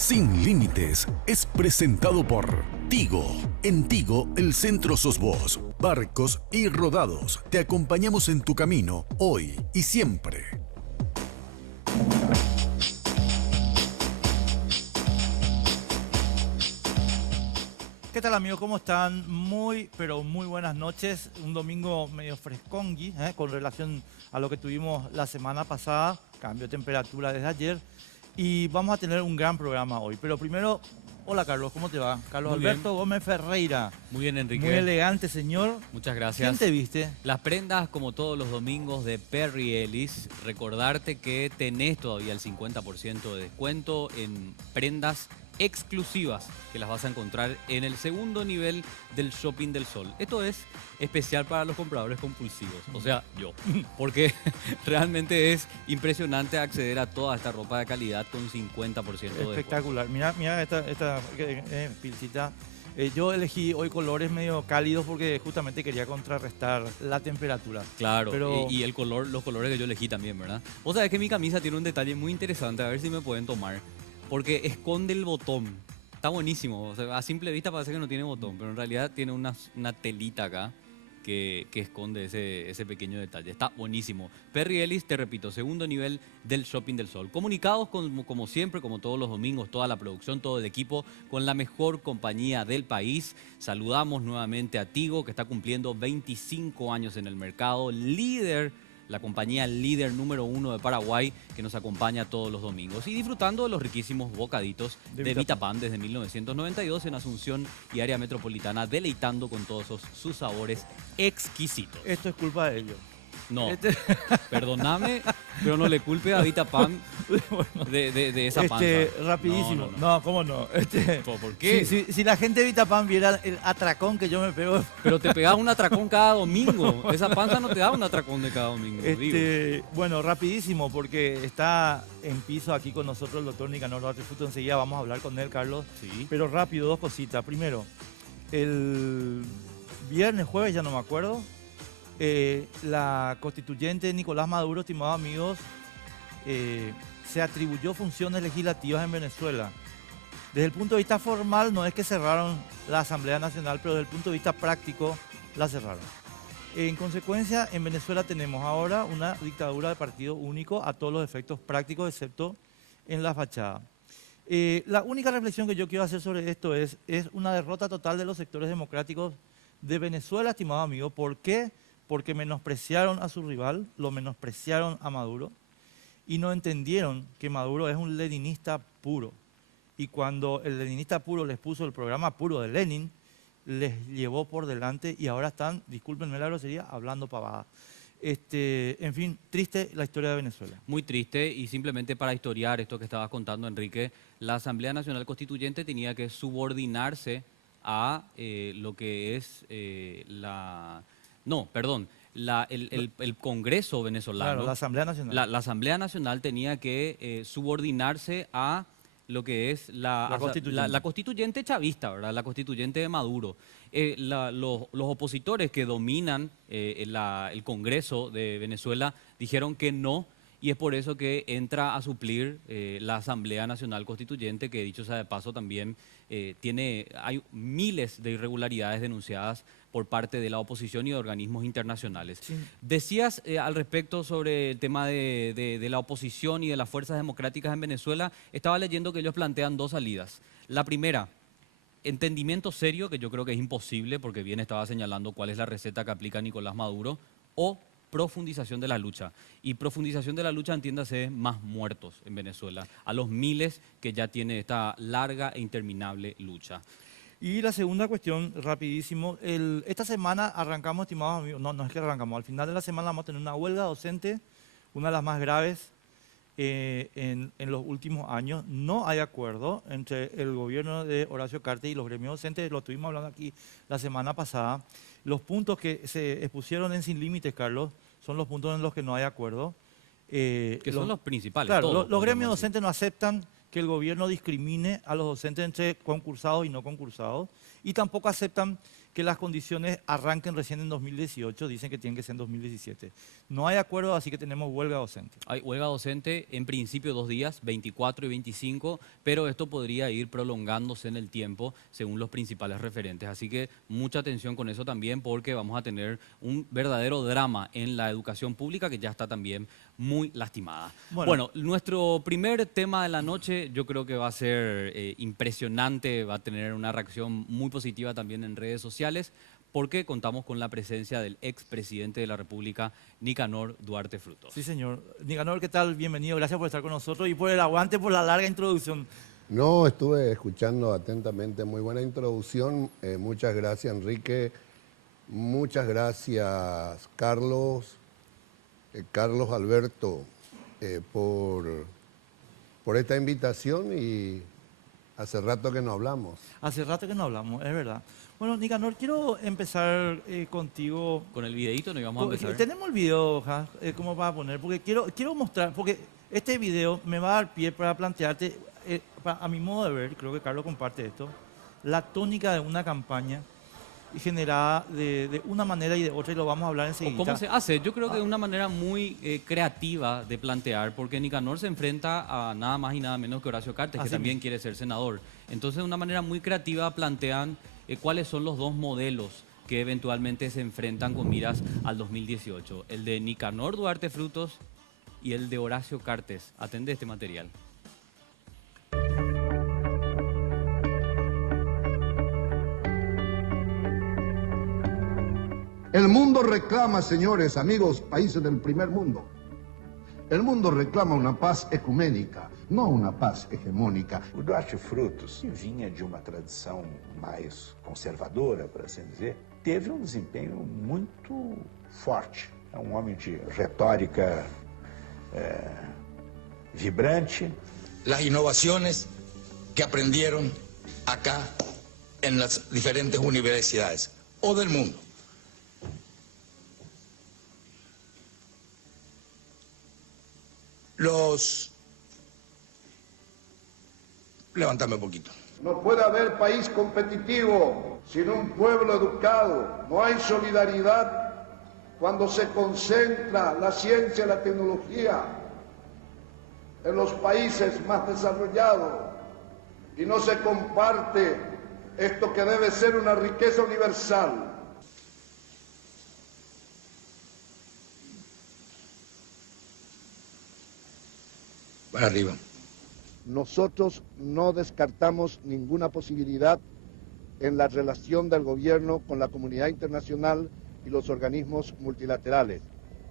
Sin Límites es presentado por Tigo. En Tigo, el centro sos vos. Barcos y rodados. Te acompañamos en tu camino, hoy y siempre. ¿Qué tal, amigos? ¿Cómo están? Pero muy buenas noches. Un domingo medio frescongui, con relación a lo que tuvimos la semana pasada. Cambio de temperatura desde ayer. Y vamos a tener un gran programa hoy. Pero primero, hola Carlos, ¿cómo te va? Carlos Muy Alberto bien. Gómez Ferreira. Muy bien, Enrique. Muy elegante, señor. Muchas gracias. ¿Quién te viste? Las prendas, como todos los domingos, de Perry Ellis. Recordarte que tenés todavía el 50% de descuento en prendas exclusivas que las vas a encontrar en el segundo nivel del Shopping del Sol. Esto es especial para los compradores compulsivos, o sea, yo. Porque realmente es impresionante acceder a toda esta ropa de calidad con 50% de descuento. Espectacular. Mira esta pilcita. Yo elegí hoy colores medio cálidos porque justamente quería contrarrestar la temperatura. Claro, pero... y el color, los colores que yo elegí también, ¿verdad? Vos sabés que mi camisa tiene un detalle muy interesante, a ver si me pueden tomar. Porque esconde el botón. Está buenísimo. O sea, a simple vista parece que no tiene botón, pero en realidad tiene una telita acá que esconde ese pequeño detalle. Está buenísimo. Perry Ellis, te repito, segundo nivel del Shopping del Sol. Comunicados como siempre, como todos los domingos, toda la producción, todo el equipo, con la mejor compañía del país. Saludamos nuevamente a Tigo, que está cumpliendo 25 años en el mercado, la compañía líder número 1 de Paraguay, que nos acompaña todos los domingos. Y disfrutando de los riquísimos bocaditos de Vitapan desde 1992 en Asunción y área metropolitana, deleitando con todos sus sabores exquisitos. Esto es culpa de ellos. No, perdóname, pero no le culpe a Vitapan de esa panza. Rapidísimo. No, ¿cómo no? ¿Por qué? Si la gente de Vitapan viera el atracón que yo me pego. Pero te pegaba un atracón cada domingo. Esa panza no te da un atracón de cada domingo. Bueno, rapidísimo, porque está en piso aquí con nosotros el doctor Nicanor Batefuto. Enseguida vamos a hablar con él, Carlos. Sí. Pero rápido, dos cositas. Primero, el viernes, jueves, ya no me acuerdo. La constituyente Nicolás Maduro, estimados amigos, se atribuyó funciones legislativas en Venezuela. Desde el punto de vista formal no es que cerraron la Asamblea Nacional, pero desde el punto de vista práctico la cerraron. En consecuencia, en Venezuela tenemos ahora una dictadura de partido único a todos los efectos prácticos, excepto en la fachada. La única reflexión que yo quiero hacer sobre esto es una derrota total de los sectores democráticos de Venezuela, estimados amigos. ¿Por qué? Porque menospreciaron a su rival, lo menospreciaron a Maduro y no entendieron que Maduro es un leninista puro. Y cuando el leninista puro les puso el programa puro de Lenin, les llevó por delante y ahora están, discúlpenme la grosería, hablando pavada. En fin, triste la historia de Venezuela. Muy triste, y simplemente para historiar esto que estabas contando, Enrique, la Asamblea Nacional Constituyente tenía que subordinarse a lo que es el Congreso venezolano. Claro, la Asamblea Nacional. La Asamblea Nacional tenía que subordinarse a lo que es la constituyente chavista, ¿verdad? La constituyente de Maduro. Los opositores que dominan el Congreso de Venezuela dijeron que no, y es por eso que entra a suplir la Asamblea Nacional Constituyente, que dicho sea de paso también hay miles de irregularidades denunciadas por parte de la oposición y de organismos internacionales. Sí. Decías al respecto sobre el tema de la oposición y de las fuerzas democráticas en Venezuela. Estaba leyendo que ellos plantean dos salidas. La primera, entendimiento serio, que yo creo que es imposible, porque bien estaba señalando cuál es la receta que aplica Nicolás Maduro, o profundización de la lucha. Y profundización de la lucha, entiéndase, más muertos en Venezuela, a los miles que ya tiene esta larga e interminable lucha. Y la segunda cuestión, rapidísimo, esta semana arrancamos, estimados amigos, no es que arrancamos, al final de la semana vamos a tener una huelga docente, una de las más graves en los últimos años. No hay acuerdo entre el gobierno de Horacio Cartes y los gremios docentes, lo estuvimos hablando aquí la semana pasada. Los puntos que se expusieron en Sin Límites, Carlos, son los puntos en los que no hay acuerdo. Son los principales. Claro, los gremios docentes no aceptan que el gobierno discrimine a los docentes entre concursados y no concursados, y tampoco aceptan que las condiciones arranquen recién en 2018, dicen que tienen que ser en 2017. No hay acuerdo, así que tenemos huelga docente. Hay huelga docente, en principio 2 días, 24 y 25, pero esto podría ir prolongándose en el tiempo según los principales referentes. Así que mucha atención con eso también, porque vamos a tener un verdadero drama en la educación pública que ya está también muy lastimada. Bueno, nuestro primer tema de la noche yo creo que va a ser impresionante, va a tener una reacción muy positiva también en redes sociales, porque contamos con la presencia del expresidente de la República, Nicanor Duarte Frutos. Sí, señor. Nicanor, ¿qué tal? Bienvenido, gracias por estar con nosotros y por el aguante, por la larga introducción. No, estuve escuchando atentamente, muy buena introducción. Muchas gracias, Enrique. Muchas gracias, Carlos Alberto, por esta invitación, y hace rato que no hablamos. Hace rato que no hablamos, es verdad. Bueno, Nicanor, quiero empezar contigo. Con el videíto nos íbamos a empezar. Tenemos el video, ¿cómo vas a poner? Porque quiero mostrar, porque este video me va a dar pie para plantearte, a mi modo de ver, creo que Carlos comparte esto, la tónica de una campaña generada de una manera y de otra, y lo vamos a hablar enseguida. ¿Cómo se hace? Yo creo que de una manera muy creativa de plantear, porque Nicanor se enfrenta a nada más y nada menos que Horacio Cartes, que también quiere ser senador. Entonces, de una manera muy creativa plantean cuáles son los dos modelos que eventualmente se enfrentan con miras al 2018. El de Nicanor Duarte Frutos y el de Horacio Cartes. Atende este material. El mundo reclama, señores, amigos, países del primer mundo. El mundo reclama uma paz ecumênica, não uma paz hegemônica. O Duarte Frutos, que vinha de uma tradição mais conservadora, por assim dizer, teve um desempenho muito forte. É um homem de retórica vibrante. Las innovaciones que aprendieron acá en las diferentes universidades o del mundo. Levántame un poquito. No puede haber país competitivo sin un pueblo educado. No hay solidaridad cuando se concentra la ciencia y la tecnología en los países más desarrollados y no se comparte esto que debe ser una riqueza universal. Para arriba. Nosotros no descartamos ninguna posibilidad en la relación del gobierno con la comunidad internacional y los organismos multilaterales,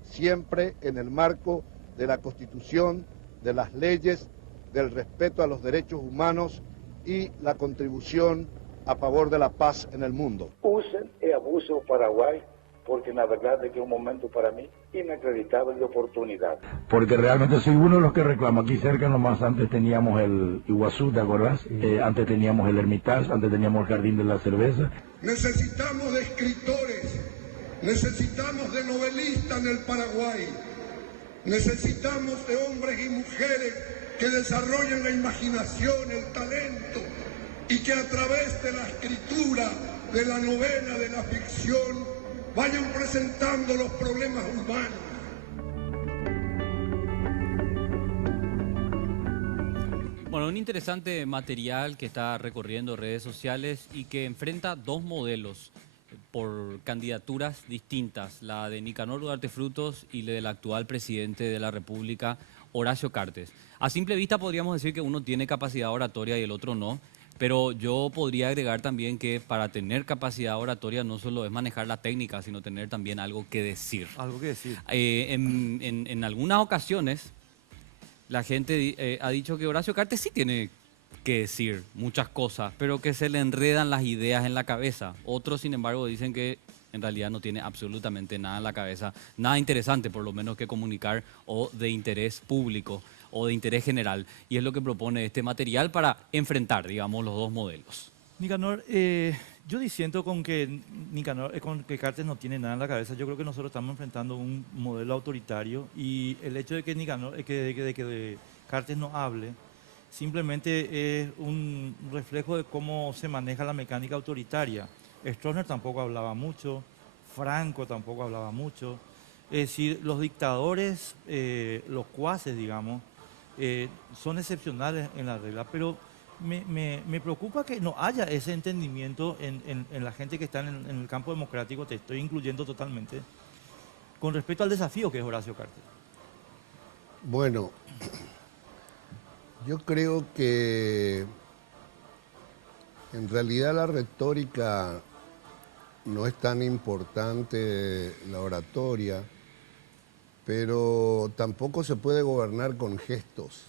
siempre en el marco de la Constitución, de las leyes, del respeto a los derechos humanos y la contribución a favor de la paz en el mundo. Usen y abusen el Paraguay, porque la verdad es que es un momento para mí inacreditable de oportunidad. Porque realmente soy uno de los que reclamo. Aquí cerca nomás antes teníamos el Iguazú, ¿te acordás? Antes teníamos el Hermitage, antes teníamos el Jardín de la Cerveza. Necesitamos de escritores, necesitamos de novelistas en el Paraguay, necesitamos de hombres y mujeres que desarrollen la imaginación, el talento, y que a través de la escritura, de la novela, de la ficción, vayan presentando los problemas humanos. Bueno, un interesante material que está recorriendo redes sociales y que enfrenta dos modelos por candidaturas distintas, la de Nicanor Duarte Frutos y la del actual presidente de la República, Horacio Cartes. A simple vista podríamos decir que uno tiene capacidad oratoria y el otro no, pero yo podría agregar también que para tener capacidad oratoria no solo es manejar la técnica, sino tener también algo que decir. Algo que decir. En algunas ocasiones la gente ha dicho que Horacio Cartes sí tiene que decir muchas cosas, pero que se le enredan las ideas en la cabeza. Otros, sin embargo, dicen que en realidad no tiene absolutamente nada en la cabeza, nada interesante por lo menos que comunicar o de interés público o de interés general. Y es lo que propone este material para enfrentar, digamos, los dos modelos. Nicanor, yo disiento con que con que Cartes no tiene nada en la cabeza. Yo creo que nosotros estamos enfrentando un modelo autoritario y el hecho de que que Cartes no hable simplemente es un reflejo de cómo se maneja la mecánica autoritaria. Stroessner tampoco hablaba mucho, Franco tampoco hablaba mucho. Es decir, los dictadores, los cuaces, digamos, son excepcionales en la regla, pero me preocupa que no haya ese entendimiento en la gente que está en el campo democrático, te estoy incluyendo totalmente, con respecto al desafío que es Horacio Cartes. Bueno, yo creo que en realidad la retórica no es tan importante, la oratoria, pero tampoco se puede gobernar con gestos.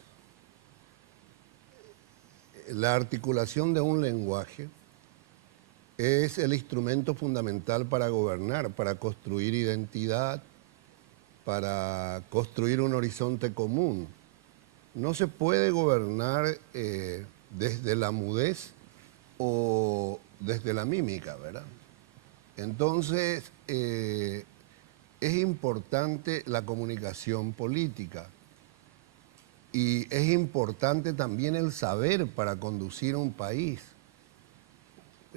La articulación de un lenguaje es el instrumento fundamental para gobernar, para construir identidad, para construir un horizonte común. No se puede gobernar desde la mudez o desde la mímica, ¿verdad? Entonces, es importante la comunicación política y es importante también el saber para conducir un país.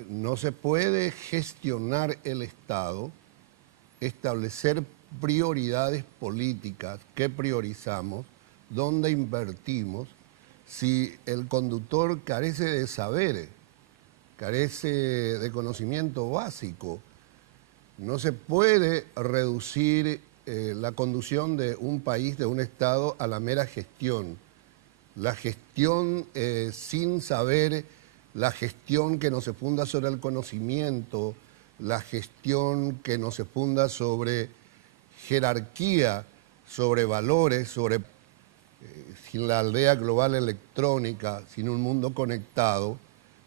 No se puede gestionar el Estado, establecer prioridades políticas, qué priorizamos, dónde invertimos, si el conductor carece de saber, carece de conocimiento básico. No se puede reducir la conducción de un país, de un Estado, a la mera gestión. La gestión sin saber, la gestión que no se funda sobre el conocimiento, la gestión que no se funda sobre jerarquía, sobre valores, sin la aldea global electrónica, sin un mundo conectado,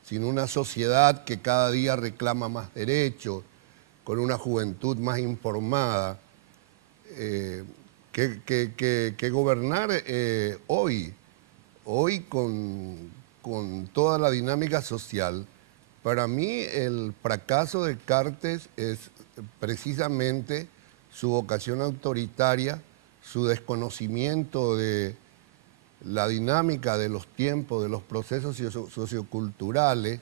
sin una sociedad que cada día reclama más derechos, con una juventud más informada, que gobernar hoy con toda la dinámica social. Para mí el fracaso de Cartes es precisamente su vocación autoritaria, su desconocimiento de la dinámica de los tiempos, de los procesos socioculturales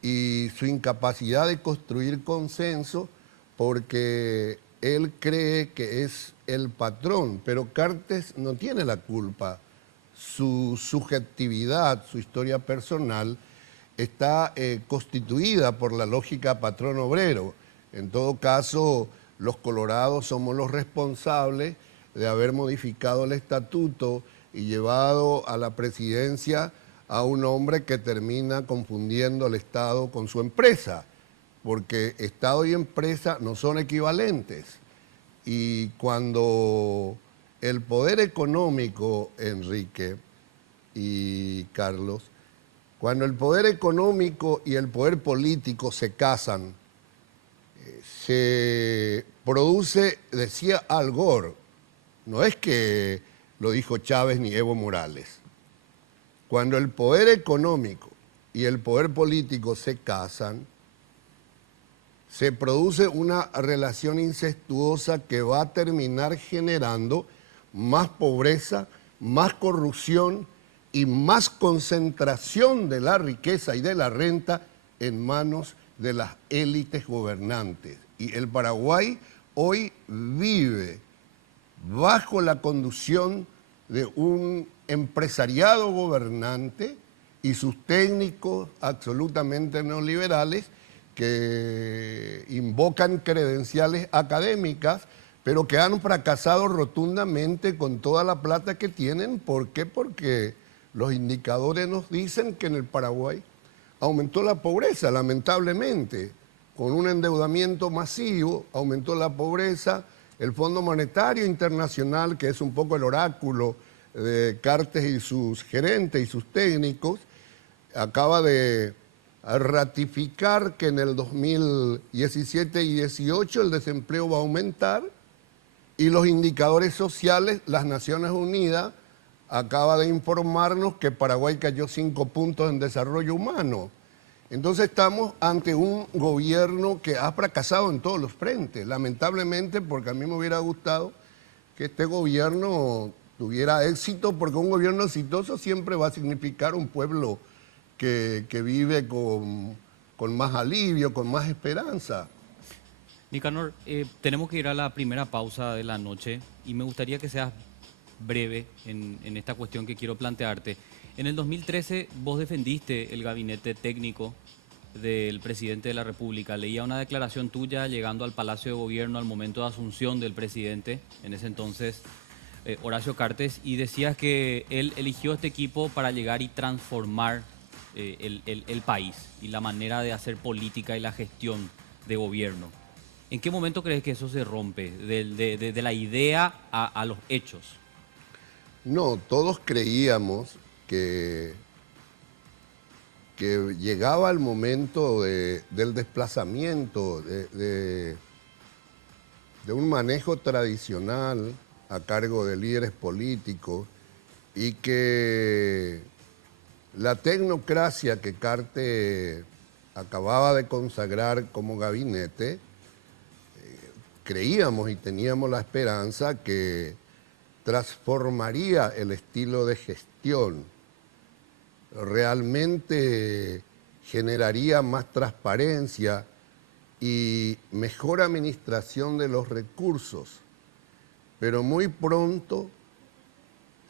y su incapacidad de construir consenso porque él cree que es el patrón, pero Cartes no tiene la culpa. Su subjetividad, su historia personal está constituida por la lógica patrón-obrero. En todo caso, los colorados somos los responsables de haber modificado el estatuto y llevado a la presidencia a un hombre que termina confundiendo al Estado con su empresa, porque Estado y empresa no son equivalentes. Y cuando el poder económico, Enrique y Carlos, cuando el poder económico y el poder político se casan, se produce, decía Al Gore, no es que lo dijo Chávez ni Evo Morales, cuando el poder económico y el poder político se casan, se produce una relación incestuosa que va a terminar generando más pobreza, más corrupción y más concentración de la riqueza y de la renta en manos de las élites gobernantes. Y el Paraguay hoy vive bajo la conducción de un empresariado gobernante y sus técnicos absolutamente neoliberales que invocan credenciales académicas, pero que han fracasado rotundamente con toda la plata que tienen. ¿Por qué? Porque los indicadores nos dicen que en el Paraguay aumentó la pobreza, lamentablemente. Con un endeudamiento masivo, aumentó la pobreza. El Fondo Monetario Internacional, que es un poco el oráculo de Cartes y sus gerentes y sus técnicos, acaba de ratificar que en el 2017 y 2018 el desempleo va a aumentar y los indicadores sociales, las Naciones Unidas acaba de informarnos que Paraguay cayó 5 puntos en desarrollo humano. Entonces estamos ante un gobierno que ha fracasado en todos los frentes, lamentablemente, porque a mí me hubiera gustado que este gobierno tuviera éxito, porque un gobierno exitoso siempre va a significar un pueblo que vive con con más alivio, con más esperanza. Nicanor, tenemos que ir a la primera pausa de la noche y me gustaría que seas breve en esta cuestión que quiero plantearte. En el 2013 vos defendiste el gabinete técnico del presidente de la República. Leía una declaración tuya llegando al Palacio de Gobierno al momento de asunción del presidente, en ese entonces Horacio Cartes, y decías que él eligió este equipo para llegar y transformar el país y la manera de hacer política y la gestión de gobierno. ¿En qué momento crees que eso se rompe, de la idea a los hechos? No, todos creíamos que llegaba el momento del desplazamiento, de un manejo tradicional a cargo de líderes políticos y que la tecnocracia que Cartes acababa de consagrar como gabinete, creíamos y teníamos la esperanza que transformaría el estilo de gestión, realmente generaría más transparencia y mejor administración de los recursos. Pero muy pronto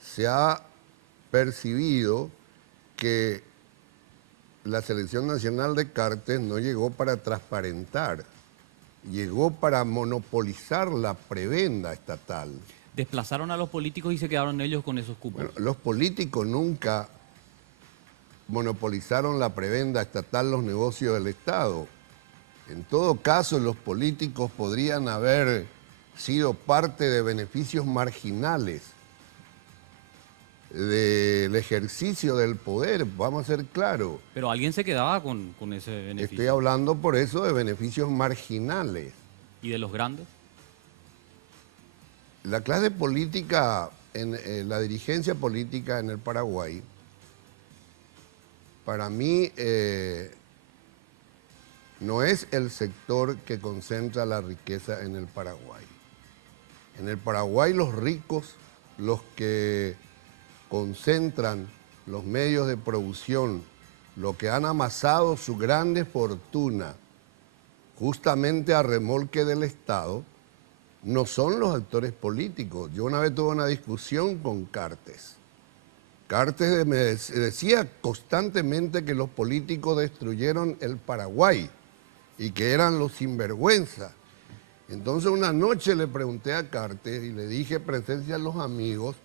se ha percibido que la selección nacional de Cartes no llegó para transparentar, llegó para monopolizar la prebenda estatal. Desplazaron a los políticos y se quedaron ellos con esos cupos. Bueno, los políticos nunca monopolizaron la prebenda estatal, los negocios del Estado. En todo caso, los políticos podrían haber sido parte de beneficios marginales del ejercicio del poder, vamos a ser claros. Pero alguien se quedaba con ese beneficio. Estoy hablando por eso de beneficios marginales. ¿Y de los grandes? La clase política, la dirigencia política en el Paraguay, para mí no es el sector que concentra la riqueza en el Paraguay. En el Paraguay los ricos, los que concentran los medios de producción, los que han amasado su grande fortuna justamente a remolque del Estado, no son los actores políticos. Yo una vez tuve una discusión con Cartes. Cartes me decía constantemente que los políticos destruyeron el Paraguay y que eran los sinvergüenza. Entonces una noche le pregunté a Cartes y le dije en presencia de los amigos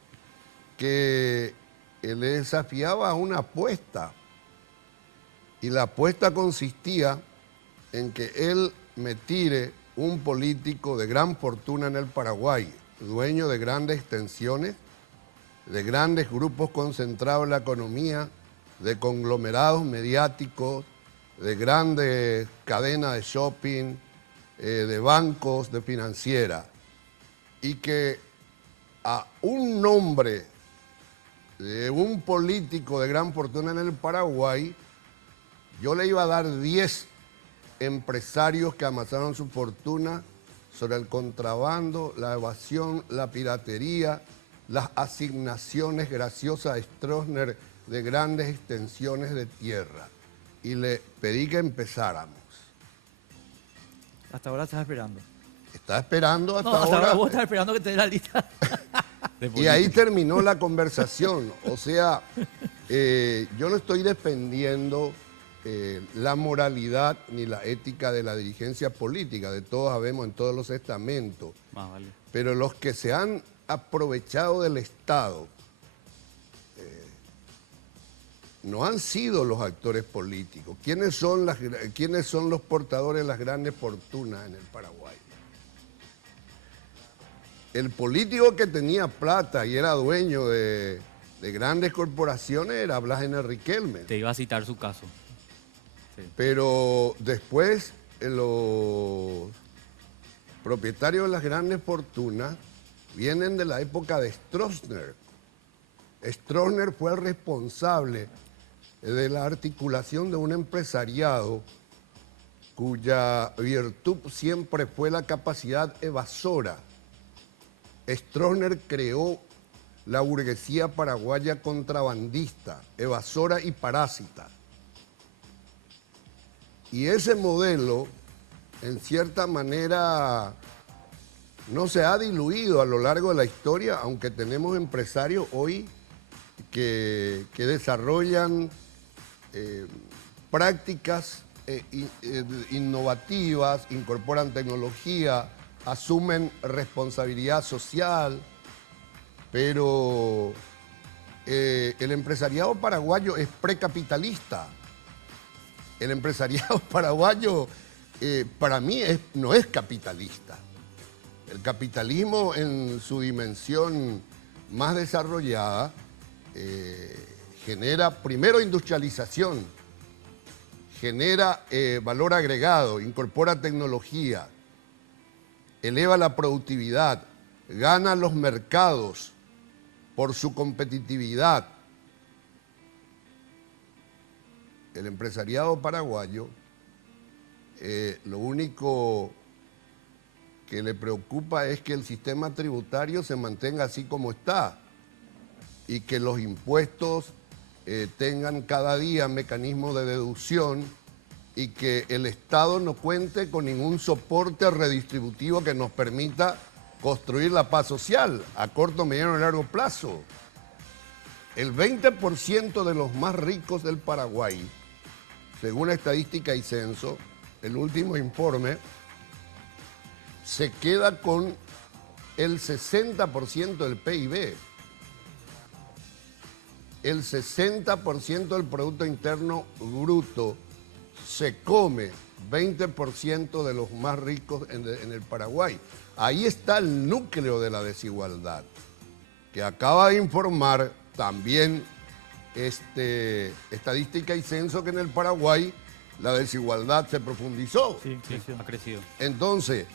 que él le desafiaba a una apuesta. Y la apuesta consistía en que él me tire un político de gran fortuna en el Paraguay, dueño de grandes extensiones, de grandes grupos concentrados en la economía, de conglomerados mediáticos, de grandes cadenas de shopping, de bancos, de financiera, y que a un nombre de un político de gran fortuna en el Paraguay, yo le iba a dar 10 empresarios que amasaron su fortuna sobre el contrabando, la evasión, la piratería, las asignaciones graciosas a Stroessner de grandes extensiones de tierra. Y le pedí que empezáramos. Hasta ahora estás esperando. Está esperando hasta no, hasta ahora. Vos estás esperando que te dé la lista. Y ahí terminó la conversación. O sea, yo no estoy defendiendo la moralidad ni la ética de la dirigencia política, de todos sabemos en todos los estamentos. Vale. Pero los que se han aprovechado del Estado no han sido los actores políticos. ¿Quiénes son los portadores de las grandes fortunas en el Paraguay? El político que tenía plata y era dueño de grandes corporaciones era Blas N. Riquelme. Te iba a citar su caso. Sí. Pero después los propietarios de las grandes fortunas vienen de la época de Stroessner. Stroessner fue el responsable de la articulación de un empresariado cuya virtud siempre fue la capacidad evasora. Stroessner creó la burguesía paraguaya contrabandista, evasora y parásita. Y ese modelo, en cierta manera, no se ha diluido a lo largo de la historia, aunque tenemos empresarios hoy que desarrollan prácticas innovativas, incorporan tecnología, asumen responsabilidad social, pero el empresariado paraguayo es precapitalista. El empresariado paraguayo, para mí, no es capitalista. El capitalismo en su dimensión más desarrollada genera primero industrialización, genera valor agregado, incorpora tecnología, eleva la productividad, gana los mercados por su competitividad. El empresariado paraguayo, lo único que le preocupa es que el sistema tributario se mantenga así como está y que los impuestos tengan cada día mecanismos de deducción y que el Estado no cuente con ningún soporte redistributivo que nos permita construir la paz social a corto, mediano y largo plazo. El 20% de los más ricos del Paraguay, según Estadística y Censo, el último informe, se queda con el 60% del PIB. El 60% del Producto Interno Bruto se come 20% de los más ricos en el Paraguay. Ahí está el núcleo de la desigualdad, que acaba de informar también Estadística y Censo que en el Paraguay la desigualdad se profundizó. Sí, ha crecido. Entonces,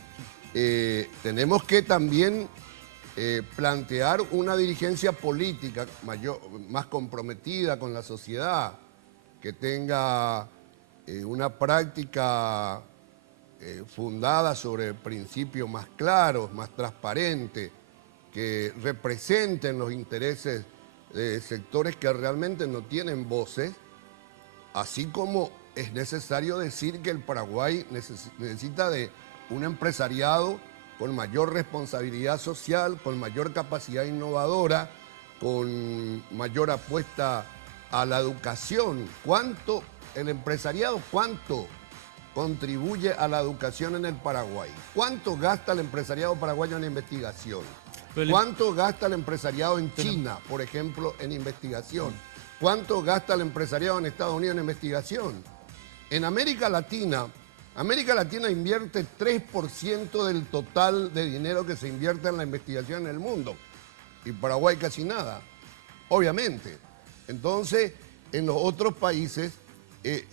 tenemos que también plantear una dirigencia política más comprometida con la sociedad, que tenga una práctica fundada sobre principios más claros, más transparentes, que representen los intereses de sectores que realmente no tienen voces, así como es necesario decir que el Paraguay necesita de un empresariado con mayor responsabilidad social, con mayor capacidad innovadora, con mayor apuesta a la educación. ¿Cuánto el empresariado, cuánto contribuye a la educación en el Paraguay? ¿Cuánto gasta el empresariado paraguayo en investigación? ¿Cuánto gasta el empresariado en China, por ejemplo, en investigación? ¿Cuánto gasta el empresariado en Estados Unidos en investigación? En América Latina invierte 3% del total de dinero que se invierte en la investigación en el mundo. Y Paraguay casi nada, obviamente. Entonces, en los otros países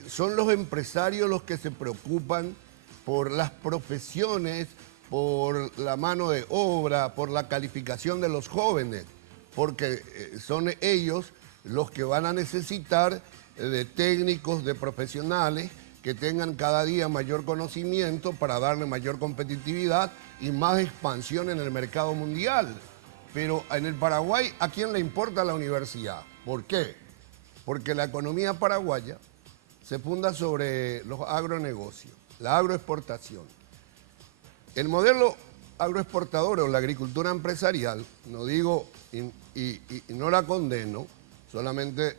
son los empresarios los que se preocupan por las profesiones, por la mano de obra, por la calificación de los jóvenes, porque son ellos los que van a necesitar de técnicos, de profesionales que tengan cada día mayor conocimiento para darle mayor competitividad y más expansión en el mercado mundial. Pero en el Paraguay, ¿a quién le importa la universidad? ¿Por qué? Porque la economía paraguaya se funda sobre los agronegocios, la agroexportación. El modelo agroexportador o la agricultura empresarial, no digo y no la condeno, solamente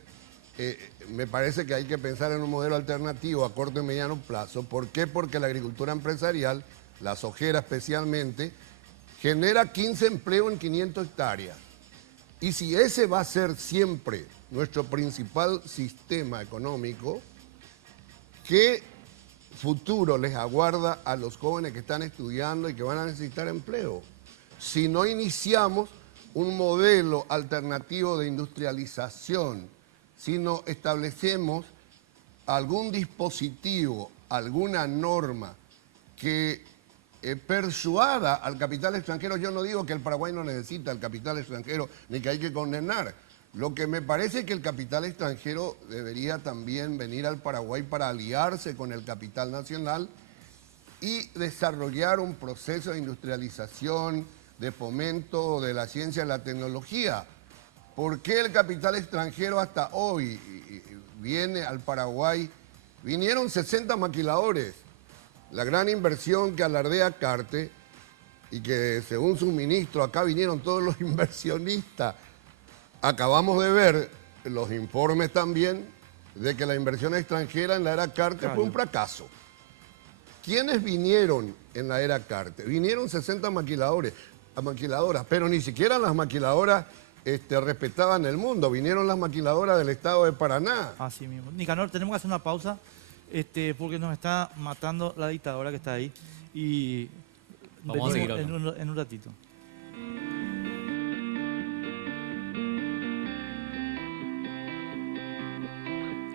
me parece que hay que pensar en un modelo alternativo a corto y mediano plazo. ¿Por qué? Porque la agricultura empresarial, la sojera especialmente, genera 15 empleos en 500 hectáreas. Y si ese va a ser siempre nuestro principal sistema económico, ¿qué futuro les aguarda a los jóvenes que están estudiando y que van a necesitar empleo? Si no iniciamos un modelo alternativo de industrialización, si no establecemos algún dispositivo, alguna norma que persuada al capital extranjero. Yo no digo que el Paraguay no necesita el capital extranjero ni que hay que condenar. Lo que me parece es que el capital extranjero debería también venir al Paraguay para aliarse con el capital nacional y desarrollar un proceso de industrialización, de fomento de la ciencia y la tecnología. ¿Por qué el capital extranjero hasta hoy viene al Paraguay Vinieron 60 maquiladores. La gran inversión que alardea Carte y que según su ministro acá vinieron todos los inversionistas. Acabamos de ver los informes también de que la inversión extranjera en la era Carte fue un fracaso. ¿Quiénes vinieron en la era Carte? Vinieron 60 maquiladoras, pero ni siquiera las maquiladoras respetaban el mundo. Vinieron las maquiladoras del estado de Paraná. Así mismo. Nicanor, tenemos que hacer una pausa porque nos está matando la dictadura que está ahí. Y vamos a seguir en un ratito.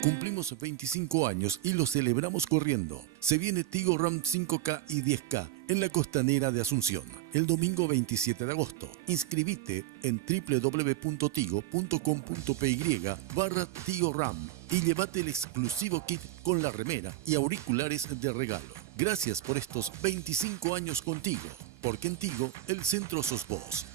Cumplimos 25 años y lo celebramos corriendo. Se viene Tigo Ram 5K y 10K en la costanera de Asunción, el domingo 27 de agosto. Inscribite en www.tigo.com.py/Tigo Ram y llévate el exclusivo kit con la remera y auriculares de regalo. Gracias por estos 25 años contigo, porque en Tigo el centro sos vos.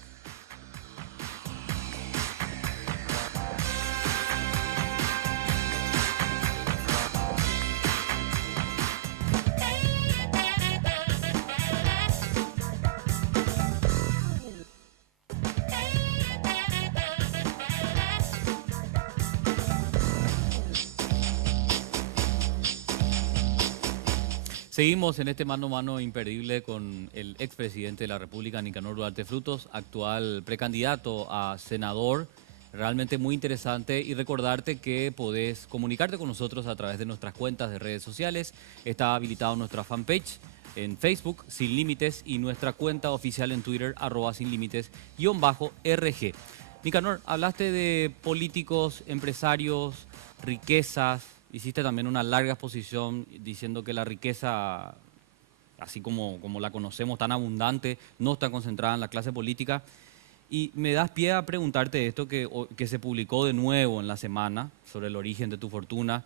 Seguimos en este mano a mano imperdible con el expresidente de la República, Nicanor Duarte Frutos, actual precandidato a senador. Realmente muy interesante, y recordarte que podés comunicarte con nosotros a través de nuestras cuentas de redes sociales. Está habilitado nuestra fanpage en Facebook, Sin Límites, y nuestra cuenta oficial en Twitter, @sinlímites_RG. Nicanor, hablaste de políticos, empresarios, riquezas. Hiciste también una larga exposición diciendo que la riqueza, así como la conocemos, tan abundante, no está concentrada en la clase política. Y me das pie a preguntarte esto que se publicó de nuevo en la semana, sobre el origen de tu fortuna,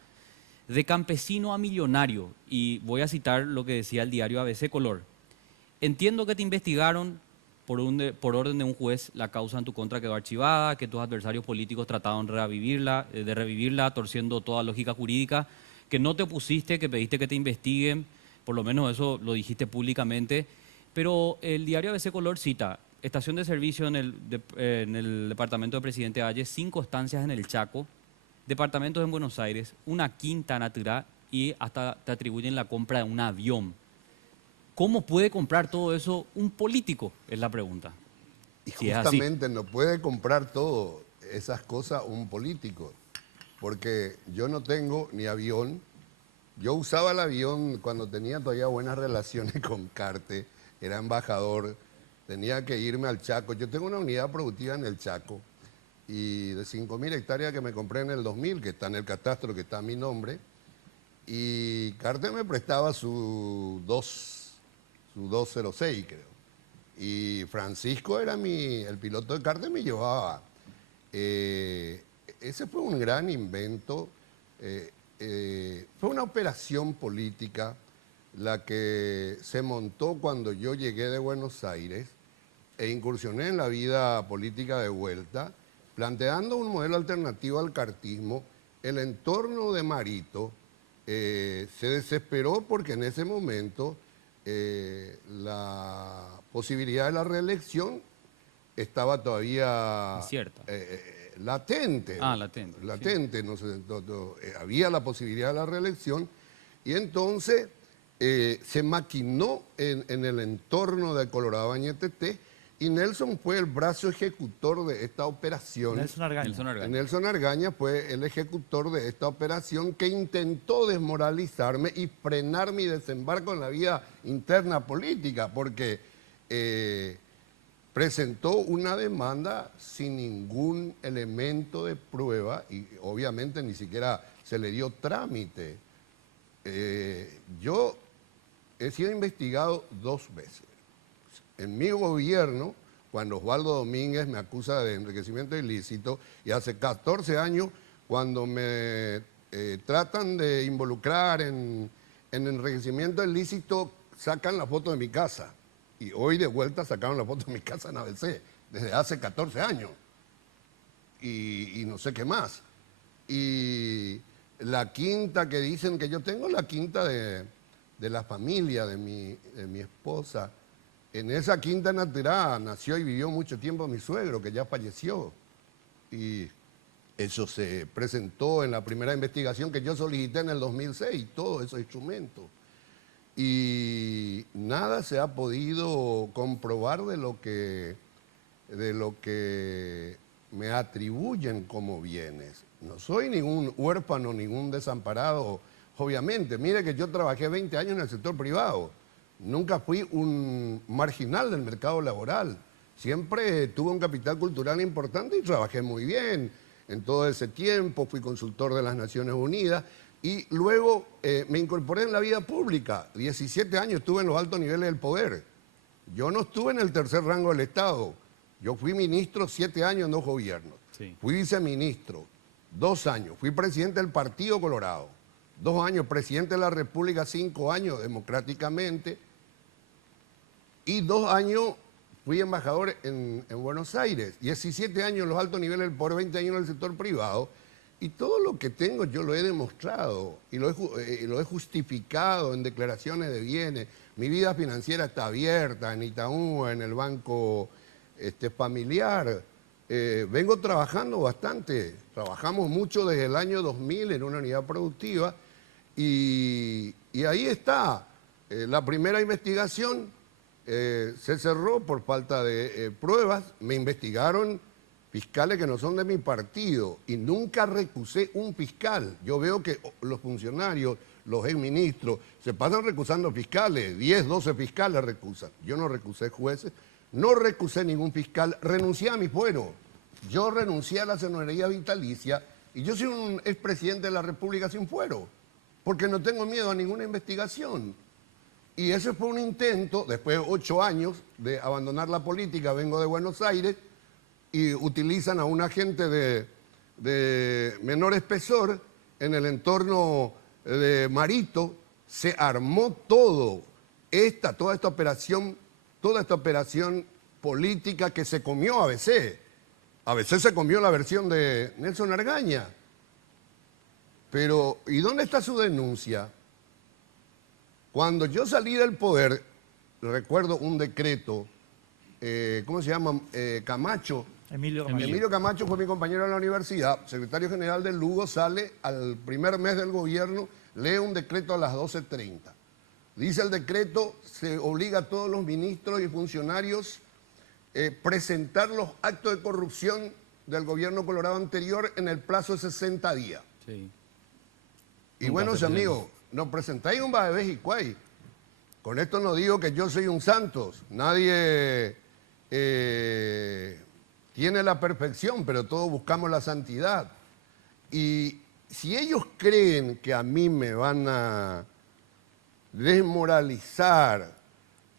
de campesino a millonario. Y voy a citar lo que decía el diario ABC Color. Entiendo que te investigaron por orden de un juez, la causa en tu contra quedó archivada, que tus adversarios políticos trataron de revivirla, torciendo toda lógica jurídica, que no te opusiste, que pediste que te investiguen, por lo menos eso lo dijiste públicamente, pero el diario ABC Color cita: estación de servicio en el departamento de Presidente Valle, 5 estancias en el Chaco, departamentos en Buenos Aires, una quinta en Atirá, y hasta te atribuyen la compra de un avión. ¿Cómo puede comprar todo eso un político? Es la pregunta. Y justamente no puede comprar todo esas cosas un político, porque yo no tengo ni avión. Yo usaba el avión cuando tenía todavía buenas relaciones con Carte, era embajador, tenía que irme al Chaco. Yo tengo una unidad productiva en el Chaco y de 5.000 hectáreas que me compré en el 2000, que está en el catastro, que está a mi nombre, y Carte me prestaba su 206, creo. Y Francisco era el piloto de Carte, me llevaba. Ese fue un gran invento. Fue una operación política la que se montó cuando yo llegué de Buenos Aires e incursioné en la vida política de vuelta, planteando un modelo alternativo al cartismo. El entorno de Marito se desesperó porque en ese momento la posibilidad de la reelección estaba todavía latente. Latente, sí. No sé, había la posibilidad de la reelección, y entonces se maquinó en el entorno de Colorado Bañetete, y Nelson fue el brazo ejecutor de esta operación. Nelson Argaña fue el ejecutor de esta operación que intentó desmoralizarme y frenar mi desembarco en la vida interna política, porque presentó una demanda sin ningún elemento de prueba y obviamente ni siquiera se le dio trámite. Yo he sido investigado 2 veces. En mi gobierno, cuando Osvaldo Domínguez me acusa de enriquecimiento ilícito, y hace 14 años, cuando me tratan de involucrar en enriquecimiento ilícito, sacan la foto de mi casa. Y hoy de vuelta sacaron la foto de mi casa en ABC, desde hace 14 años. Y no sé qué más. la quinta que dicen que yo tengo, la quinta de la familia de mi esposa. En esa quinta natural nació y vivió mucho tiempo mi suegro, que ya falleció. Y eso se presentó en la primera investigación que yo solicité en el 2006, todos esos instrumentos. Y nada se ha podido comprobar de lo que me atribuyen como bienes. No soy ningún huérfano, ningún desamparado, obviamente. Mire que yo trabajé 20 años en el sector privado. Nunca fui un marginal del mercado laboral. Siempre tuve un capital cultural importante y trabajé muy bien. En todo ese tiempo fui consultor de las Naciones Unidas y luego me incorporé en la vida pública. 17 años estuve en los altos niveles del poder. Yo no estuve en el tercer rango del Estado. Yo fui ministro 7 años en 2 gobiernos. Sí. Fui viceministro 2 años. Fui presidente del Partido Colorado. 2 años presidente de la República, 5 años democráticamente. Y 2 años fui embajador en Buenos Aires. 17 años en los altos niveles del poder, 20 años en el sector privado. Y todo lo que tengo yo lo he demostrado y lo he justificado en declaraciones de bienes. Mi vida financiera está abierta en Itaú, en el banco familiar. Vengo trabajando bastante. Trabajamos mucho desde el año 2000 en una unidad productiva y ahí está. La primera investigación se cerró por falta de pruebas. Me investigaron fiscales que no son de mi partido y nunca recusé un fiscal. Yo veo que los funcionarios, los exministros, se pasan recusando fiscales, 10, 12 fiscales recusan. Yo no recusé jueces, no recusé ningún fiscal, renuncié a mi fuero. Yo renuncié a la señoría vitalicia y yo soy un expresidente de la República sin fuero, porque no tengo miedo a ninguna investigación. Y ese fue un intento, después de 8 años de abandonar la política, vengo de Buenos Aires, y utilizan a un agente de menor espesor en el entorno de Marito. Se armó toda esta operación política que se comió ABC. ABC se comió la versión de Nelson Argaña. Pero, ¿y dónde está su denuncia? Cuando yo salí del poder, recuerdo un decreto, ¿cómo se llama? Camacho. Emilio Camacho fue mi compañero en la universidad, secretario general del Lugo, sale al primer mes del gobierno, lee un decreto a las 12:30. Dice el decreto, se obliga a todos los ministros y funcionarios presentar los actos de corrupción del gobierno colorado anterior en el plazo de 60 días. Sí. Y bueno, amigos, nos presentáis un Baebés y Cuay. Con esto no digo que yo soy un santos, nadie tiene la perfección, pero todos buscamos la santidad. Y si ellos creen que a mí me van a desmoralizar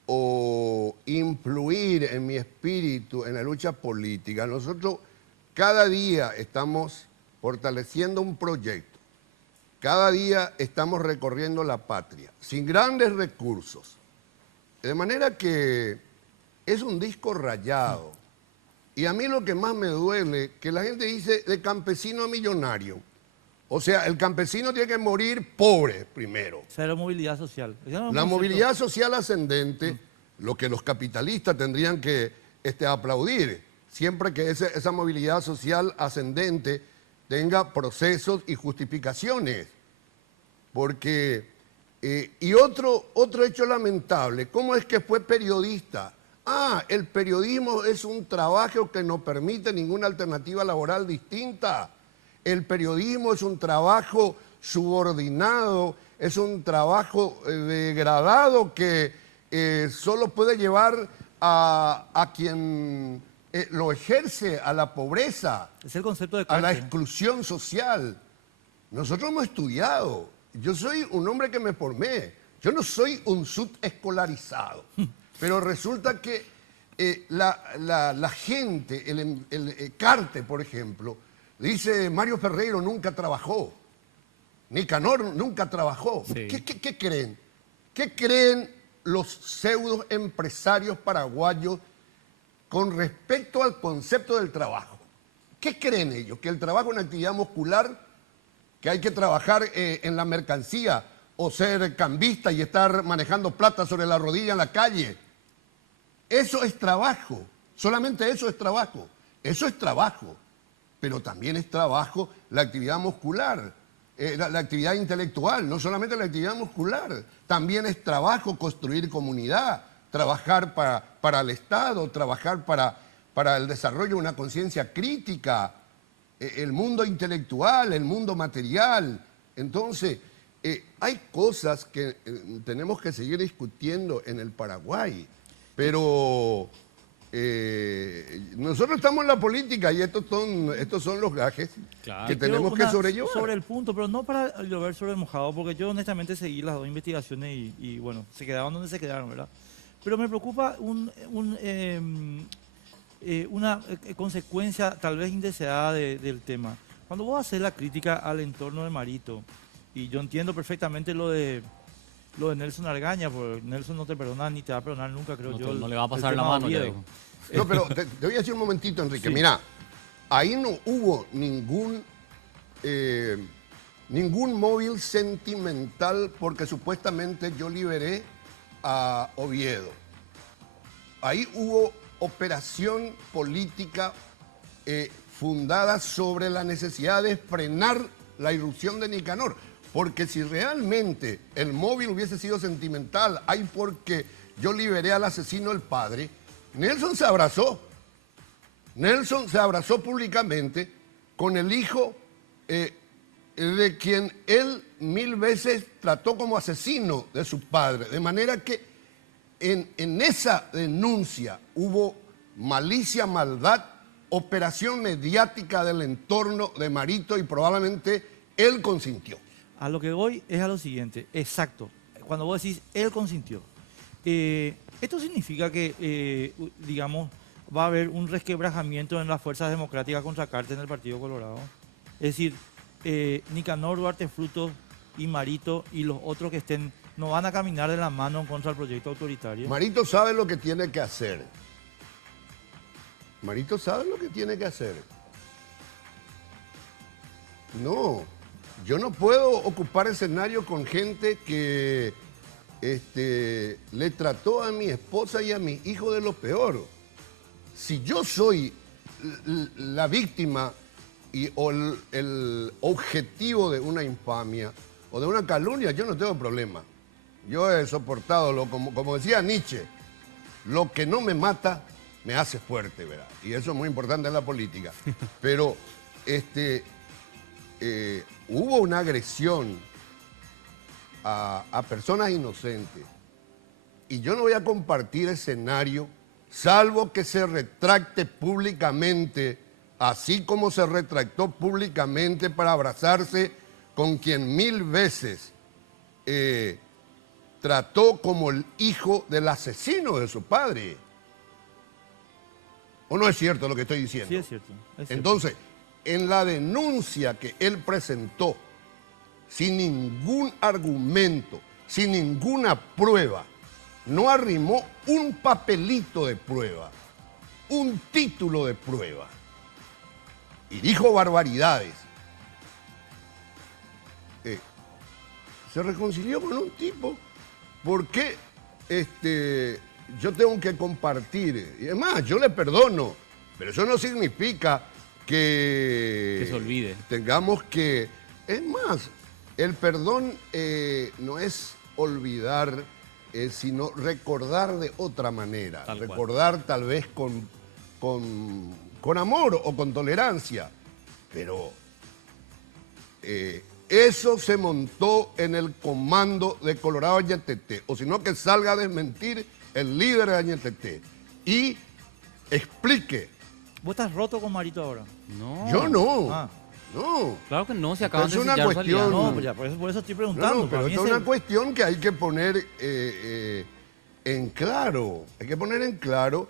o influir en mi espíritu en la lucha política, nosotros cada día estamos fortaleciendo un proyecto. Cada día estamos recorriendo la patria, sin grandes recursos. De manera que es un disco rayado. Y a mí lo que más me duele, que la gente dice de campesino a millonario. O sea, el campesino tiene que morir pobre primero. Cero movilidad social. La movilidad social ascendente, lo que los capitalistas tendrían que aplaudir, siempre que esa movilidad social ascendente tenga procesos y justificaciones. Porque, y otro hecho lamentable, ¿cómo es que fue periodista? El periodismo es un trabajo que no permite ninguna alternativa laboral distinta. El periodismo es un trabajo subordinado, es un trabajo degradado que solo puede llevar a quien lo ejerce a la pobreza, es el concepto de a la exclusión social. Nosotros hemos estudiado. Yo soy un hombre que me formé. Yo no soy un subescolarizado. Pero resulta que la gente, el Carte, por ejemplo, dice Mario Ferreiro nunca trabajó, Nicanor nunca trabajó. Sí. ¿Qué creen? ¿Qué creen los pseudo empresarios paraguayos con respecto al concepto del trabajo? ¿Qué creen ellos? ¿Que el trabajo es una actividad muscular? que hay que trabajar en la mercancía o ser cambista y estar manejando plata sobre la rodilla en la calle. Eso es trabajo, solamente eso es trabajo. Eso es trabajo, pero también es trabajo la actividad muscular, la actividad intelectual, no solamente la actividad muscular. También es trabajo construir comunidad, trabajar para el Estado, trabajar para el desarrollo de una conciencia crítica, el mundo intelectual, el mundo material. Entonces, hay cosas que tenemos que seguir discutiendo en el Paraguay, pero nosotros estamos en la política y estos son los gajes que tenemos que sobrellevar. Sobre el punto, pero no para llover sobre el mojado, porque yo honestamente seguí las dos investigaciones y bueno, se quedaron donde se quedaron, ¿verdad? Pero me preocupa una consecuencia tal vez indeseada del tema. Cuando vos haces la crítica al entorno de Marito, y yo entiendo perfectamente lo de Nelson Argaña, porque Nelson no te perdona ni te va a perdonar nunca, creo yo. No le va a pasar la mano, ya digo. No, pero te voy a decir un momentito, Enrique. Sí. Mira, ahí no hubo ningún móvil sentimental porque supuestamente yo liberé a Oviedo. Ahí hubo operación política fundada sobre la necesidad de frenar la irrupción de Nicanor. Porque si realmente el móvil hubiese sido sentimental, hay porque yo liberé al asesino del padre, Nelson se abrazó. Nelson se abrazó públicamente con el hijo de quien él 1000 veces trató como asesino de su padre. De manera que en esa denuncia hubo malicia, maldad, operación mediática del entorno de Marito y probablemente él consintió. A lo que voy es a lo siguiente, exacto. Cuando vos decís él consintió, esto significa que, digamos, va a haber un resquebrajamiento en las fuerzas democráticas contra Cartes en el Partido Colorado. Es decir, Nicanor, Duarte Frutos y Marito y los otros que estén no van a caminar de la mano contra el proyecto autoritario. Marito sabe lo que tiene que hacer. Marito sabe lo que tiene que hacer. No, yo no puedo ocupar escenario con gente que le trató a mi esposa y a mi hijo de lo peor. Si yo soy la víctima o el objetivo de una infamia o de una calumnia, yo no tengo problema. Yo he soportado, como decía Nietzsche, lo que no me mata me hace fuerte, ¿verdad? Y eso es muy importante en la política. Pero hubo una agresión a personas inocentes y yo no voy a compartir escenario salvo que se retracte públicamente, así como se retractó públicamente para abrazarse con quien 1000 veces trató como el hijo del asesino de su padre. ¿O no es cierto lo que estoy diciendo? Sí, es cierto. Es cierto. Entonces, en la denuncia que él presentó, sin ningún argumento, sin ninguna prueba, no arrimó un papelito de prueba, un título de prueba, y dijo barbaridades. Se reconcilió con un tipo. ¿Por qué yo tengo que compartir? Y además, yo le perdono, pero eso no significa que se olvide. Tengamos que... Es más, el perdón no es olvidar, sino recordar de otra manera. Recordar tal vez con amor o con tolerancia. Pero eso se montó en el comando de Colorado Añetete. O sino que salga a desmentir el líder de Añetete y explique. ¿Vos estás roto con Marito ahora? No. Yo no. No. Claro que no, se acaban de Es una cuestión. No, pues ya, por eso estoy preguntando. No, pero es una cuestión que hay que poner en claro. Hay que poner en claro.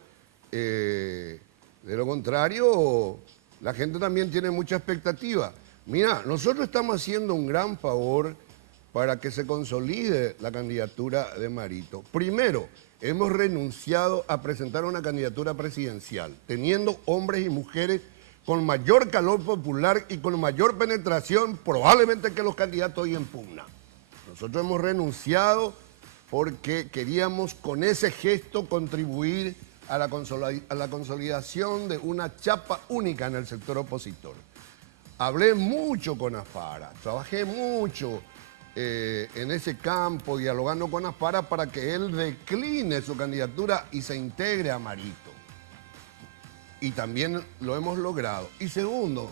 De lo contrario, la gente también tiene mucha expectativa. Mira, nosotros estamos haciendo un gran favor para que se consolide la candidatura de Marito. Primero, hemos renunciado a presentar una candidatura presidencial, teniendo hombres y mujeres con mayor calor popular y con mayor penetración probablemente que los candidatos hoy en pugna. Nosotros hemos renunciado porque queríamos con ese gesto contribuir a la consolidación de una chapa única en el sector opositor. Hablé mucho con Afara, trabajé mucho en ese campo, dialogando con Afara para que él decline su candidatura y se integre a Marito. Y también lo hemos logrado. Y segundo,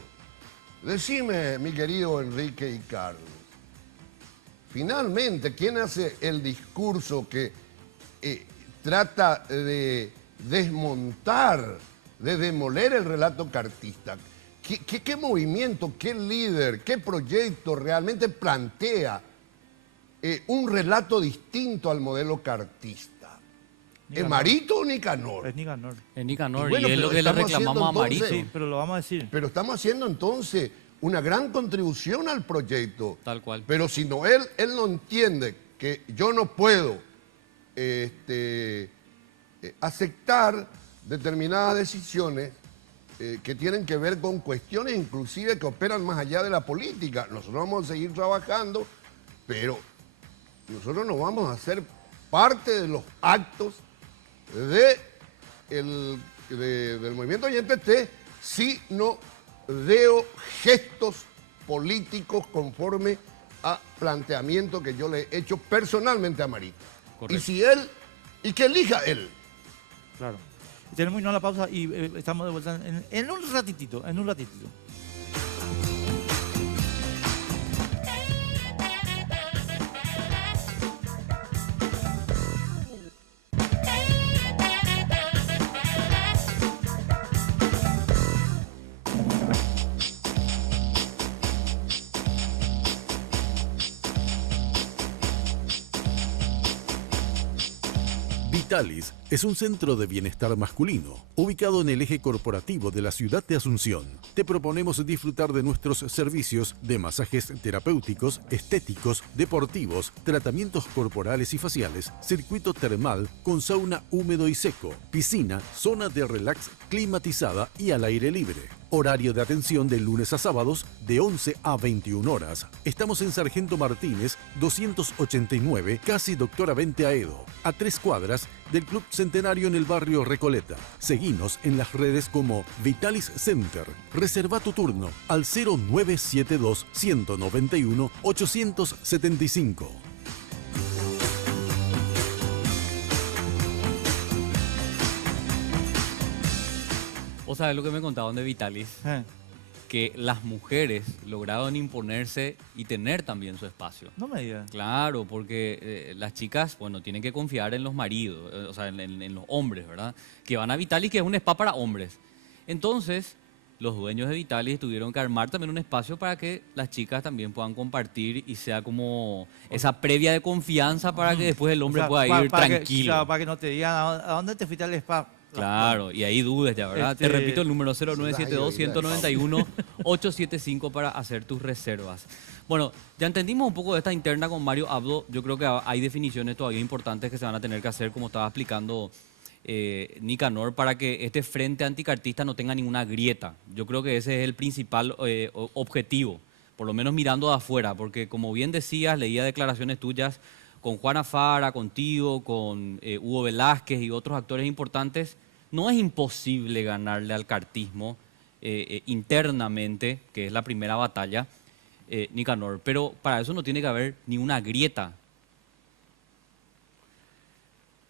decime, mi querido Enrique y Carlos, finalmente, ¿quién hace el discurso que trata de desmontar, de demoler el relato cartista? ¿Qué movimiento, qué líder, qué proyecto realmente plantea un relato distinto al modelo cartista? ¿Es Marito o Nicanor? Es Nicanor. Es Nicanor, Bueno, y es lo que le reclamamos a Marito. Sí, pero lo vamos a decir. Pero estamos haciendo entonces una gran contribución al proyecto. Tal cual. Pero si no, él no entiende que yo no puedo aceptar determinadas decisiones que tienen que ver con cuestiones inclusive que operan más allá de la política. Nosotros vamos a seguir trabajando, pero nosotros no vamos a hacer parte de los actos del movimiento INTT si no veo gestos políticos conforme a planteamiento que yo le he hecho personalmente a Marito. Correcto. Y que elija él. Claro. Tenemos que irnos a la pausa y estamos de vuelta en un ratitito, Vitalis es un centro de bienestar masculino, ubicado en el eje corporativo de la ciudad de Asunción. Te proponemos disfrutar de nuestros servicios de masajes terapéuticos, estéticos, deportivos, tratamientos corporales y faciales, circuito termal con sauna húmedo y seco, piscina, zona de relax climatizada y al aire libre. Horario de atención de lunes a sábados de 11 a 21 horas. Estamos en Sargento Martínez 289, casi Doctora Vente Aedo, a 3 cuadras del Club Centenario en el barrio Recoleta. Seguinos en las redes como Vitalis Center. Reserva tu turno al 0972 191 875. ¿Vos sabés lo que me contaban de Vitalis? Que las mujeres lograron imponerse y tener también su espacio. No me digas. Claro, porque las chicas, bueno, tienen que confiar en los maridos, o sea, en los hombres, ¿verdad? Que van a Vitalis, que es un spa para hombres. Entonces, los dueños de Vitalis tuvieron que armar también un espacio para que las chicas también puedan compartir y sea como esa previa de confianza para que después el hombre pueda ir tranquilo. Para que no te digan, ¿a dónde te fuiste al spa? Claro, y ahí dudes ya, ¿verdad? Te repito el número 0972-191-875 para hacer tus reservas. Bueno, ya entendimos un poco de esta interna con Mario Abdo. Yo creo que hay definiciones todavía importantes que se van a tener que hacer, como estaba explicando Nicanor, para que este frente anticartista no tenga ninguna grieta. Yo creo que ese es el principal objetivo, por lo menos mirando de afuera, porque como bien decías, leía declaraciones tuyas con Juana Fara, contigo, con Hugo Velázquez y otros actores importantes. No es imposible ganarle al cartismo internamente, que es la primera batalla, Nicanor, pero para eso no tiene que haber ni una grieta.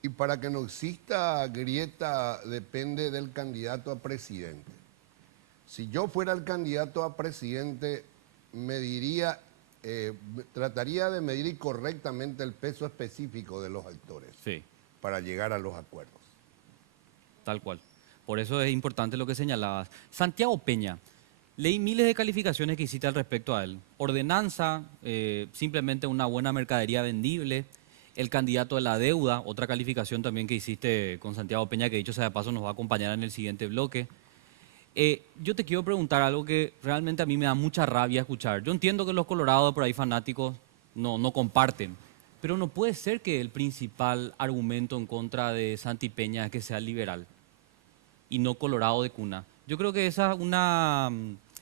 Y para que no exista grieta depende del candidato a presidente. Si yo fuera el candidato a presidente, trataría de medir correctamente el peso específico de los actores para llegar a los acuerdos. Tal cual. Por eso es importante lo que señalabas. Santiago Peña, leí miles de calificaciones que hiciste al respecto a él. Ordenanza, simplemente una buena mercadería vendible. El candidato de la deuda, otra calificación también que hiciste con Santiago Peña, que dicho sea de paso nos va a acompañar en el siguiente bloque. Yo te quiero preguntar algo que realmente a mí me da mucha rabia escuchar. Yo entiendo que los colorados por ahí fanáticos no comparten, pero no puede ser que el principal argumento en contra de Santi Peña es que sea liberal y no colorado de cuna. Yo creo que esa es una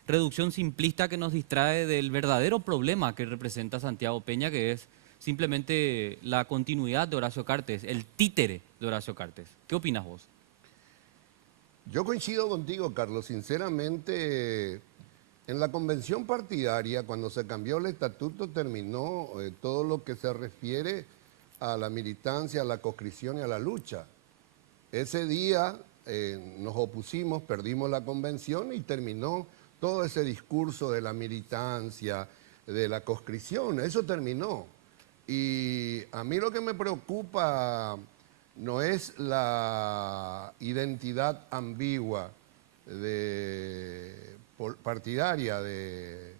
reducción simplista que nos distrae del verdadero problema que representa Santiago Peña, que es simplemente la continuidad de Horacio Cartes, el títere de Horacio Cartes. ¿Qué opinas vos? Yo coincido contigo, Carlos. Sinceramente, en la convención partidaria, cuando se cambió el estatuto, terminó todo lo que se refiere a la militancia, a la conscripción y a la lucha. Ese día nos opusimos, perdimos la convención y terminó todo ese discurso de la militancia, de la conscripción. Eso terminó. Y a mí lo que me preocupa no es la identidad ambigua partidaria de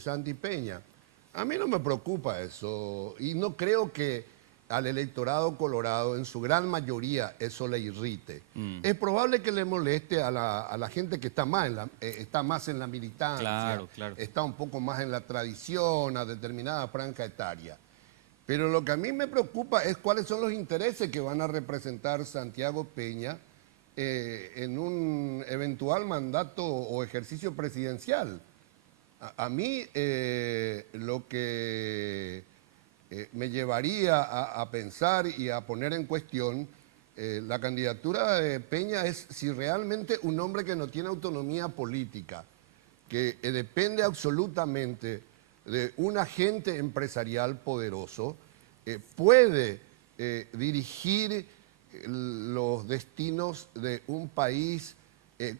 Santi Peña. A mí no me preocupa eso y no creo que al electorado colorado en su gran mayoría eso le irrite. Es probable que le moleste a la gente que está más en la militancia, Claro, claro. está un poco más en la tradición, a determinada franja etaria. Pero lo que a mí me preocupa es cuáles son los intereses que van a representar Santiago Peña en un eventual mandato o ejercicio presidencial. A mí lo que me llevaría a pensar y a poner en cuestión la candidatura de Peña es si realmente un hombre que no tiene autonomía política, que depende absolutamente de un agente empresarial poderoso, puede dirigir los destinos de un país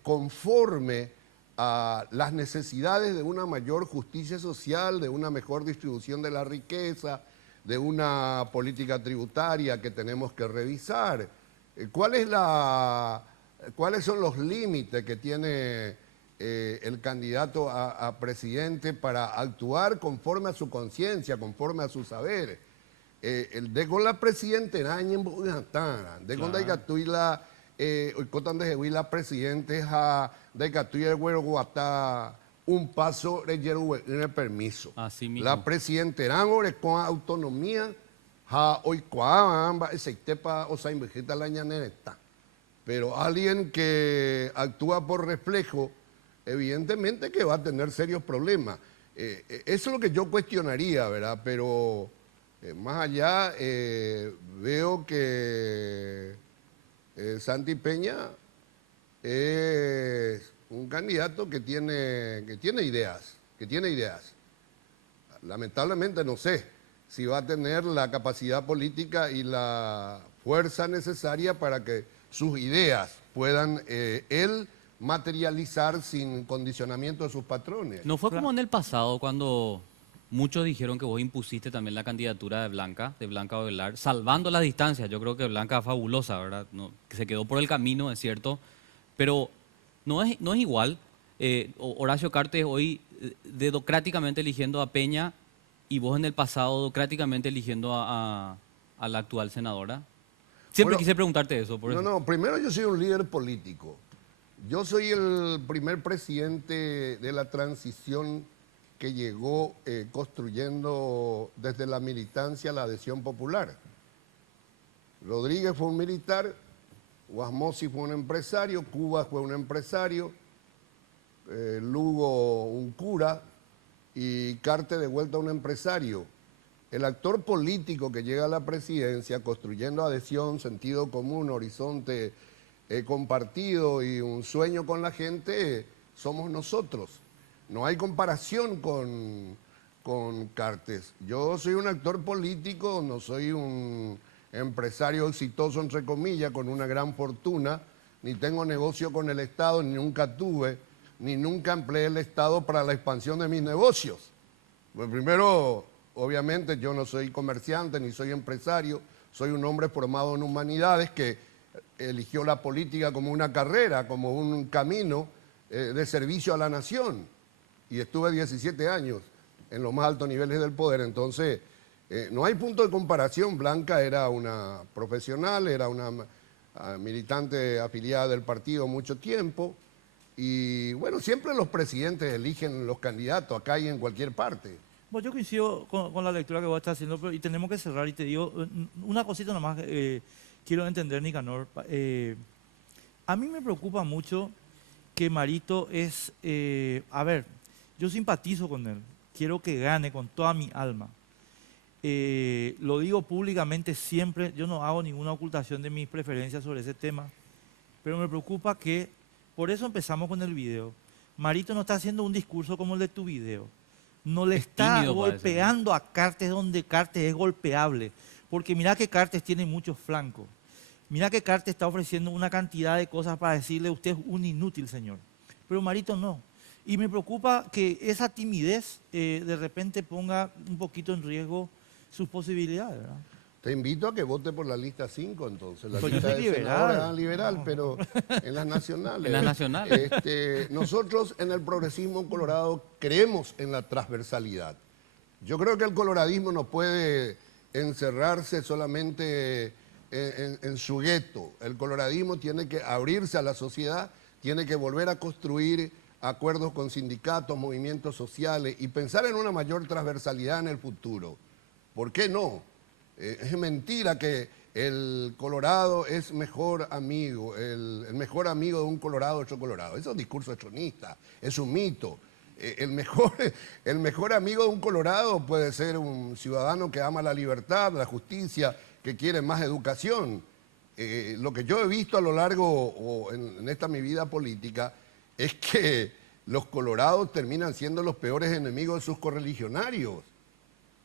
conforme a las necesidades de una mayor justicia social, de una mejor distribución de la riqueza, de una política tributaria que tenemos que revisar. ¿Cuáles son los límites que tiene el candidato a presidente para actuar conforme a su conciencia, conforme a su saber? El de con la presidente en Bogotá, de con la cotan de la presidente de Catuya el Guatá un paso de en el permiso. Así mismo. La presidente era con autonomía hoy cuamba ese tepa o sea invejita la ñaneta. Pero alguien que actúa por reflejo, evidentemente que va a tener serios problemas. Eso es lo que yo cuestionaría, ¿verdad? Pero más allá veo que Santi Peña es un candidato que tiene ideas. Lamentablemente no sé si va a tener la capacidad política y la fuerza necesaria para que sus ideas puedan él materializar sin condicionamiento de sus patrones. ¿No fue como en el pasado cuando muchos dijeron que vos impusiste también la candidatura de Blanca Ovelar, salvando las distancias? Yo creo que Blanca es fabulosa, ¿verdad? No, que se quedó por el camino, es cierto, pero no es igual. Horacio Cartes hoy dedocráticamente eligiendo a Peña y vos en el pasado dedocráticamente eligiendo a la actual senadora. Siempre quise preguntarte eso. Por eso. No, primero yo soy un líder político. Yo soy el primer presidente de la transición que llegó construyendo desde la militancia la adhesión popular. Rodríguez fue un militar, Guasmosi fue un empresario, Cubas fue un empresario, Lugo un cura y Cartes de vuelta un empresario. El actor político que llega a la presidencia construyendo adhesión, sentido común, horizonte compartido y un sueño con la gente, somos nosotros. No hay comparación con Cartes. Yo soy un actor político, no soy un empresario exitoso, entre comillas, con una gran fortuna, ni tengo negocio con el Estado, ni nunca tuve, ni nunca empleé el Estado para la expansión de mis negocios. Pues primero, obviamente, yo no soy comerciante, ni soy empresario, soy un hombre formado en humanidades que eligió la política como una carrera, como un camino de servicio a la nación. Y estuve 17 años en los más altos niveles del poder, entonces no hay punto de comparación. Blanca era una profesional, era una militante afiliada del partido mucho tiempo, y bueno, siempre los presidentes eligen los candidatos acá y en cualquier parte. Bueno, yo coincido con la lectura que vos estás haciendo, pero y tenemos que cerrar y te digo una cosita nomás, quiero entender, Nicanor. A mí me preocupa mucho que Marito es, a ver, yo simpatizo con él, quiero que gane con toda mi alma. Lo digo públicamente siempre, yo no hago ninguna ocultación de mis preferencias sobre ese tema, pero me preocupa que, por eso empezamos con el video, Marito no está haciendo un discurso como el de tu video, no le está golpeando a Cartes donde Cartes es golpeable, porque mira que Cartes tiene muchos flancos, mira que Cartes está ofreciendo una cantidad de cosas para decirle usted es un inútil, señor, pero Marito no. Y me preocupa que esa timidez de repente ponga un poquito en riesgo sus posibilidades, ¿verdad? Te invito a que vote por la lista 5, entonces. La pues lista yo soy liberal. Liberal, pero en las nacionales. En las nacionales. Nosotros en el progresismo colorado creemos en la transversalidad. Yo creo que el coloradismo no puede encerrarse solamente en su gueto. El coloradismo tiene que abrirse a la sociedad, tiene que volver a construir acuerdos con sindicatos, movimientos sociales y pensar en una mayor transversalidad en el futuro. ¿Por qué no? Es mentira que el colorado es mejor amigo, el mejor amigo de un colorado es otro colorado. Eso es un discurso chronista, es un mito. El mejor amigo de un colorado puede ser un ciudadano que ama la libertad, la justicia, que quiere más educación. Lo que yo he visto a lo largo en esta mi vida política es que los colorados terminan siendo los peores enemigos de sus correligionarios.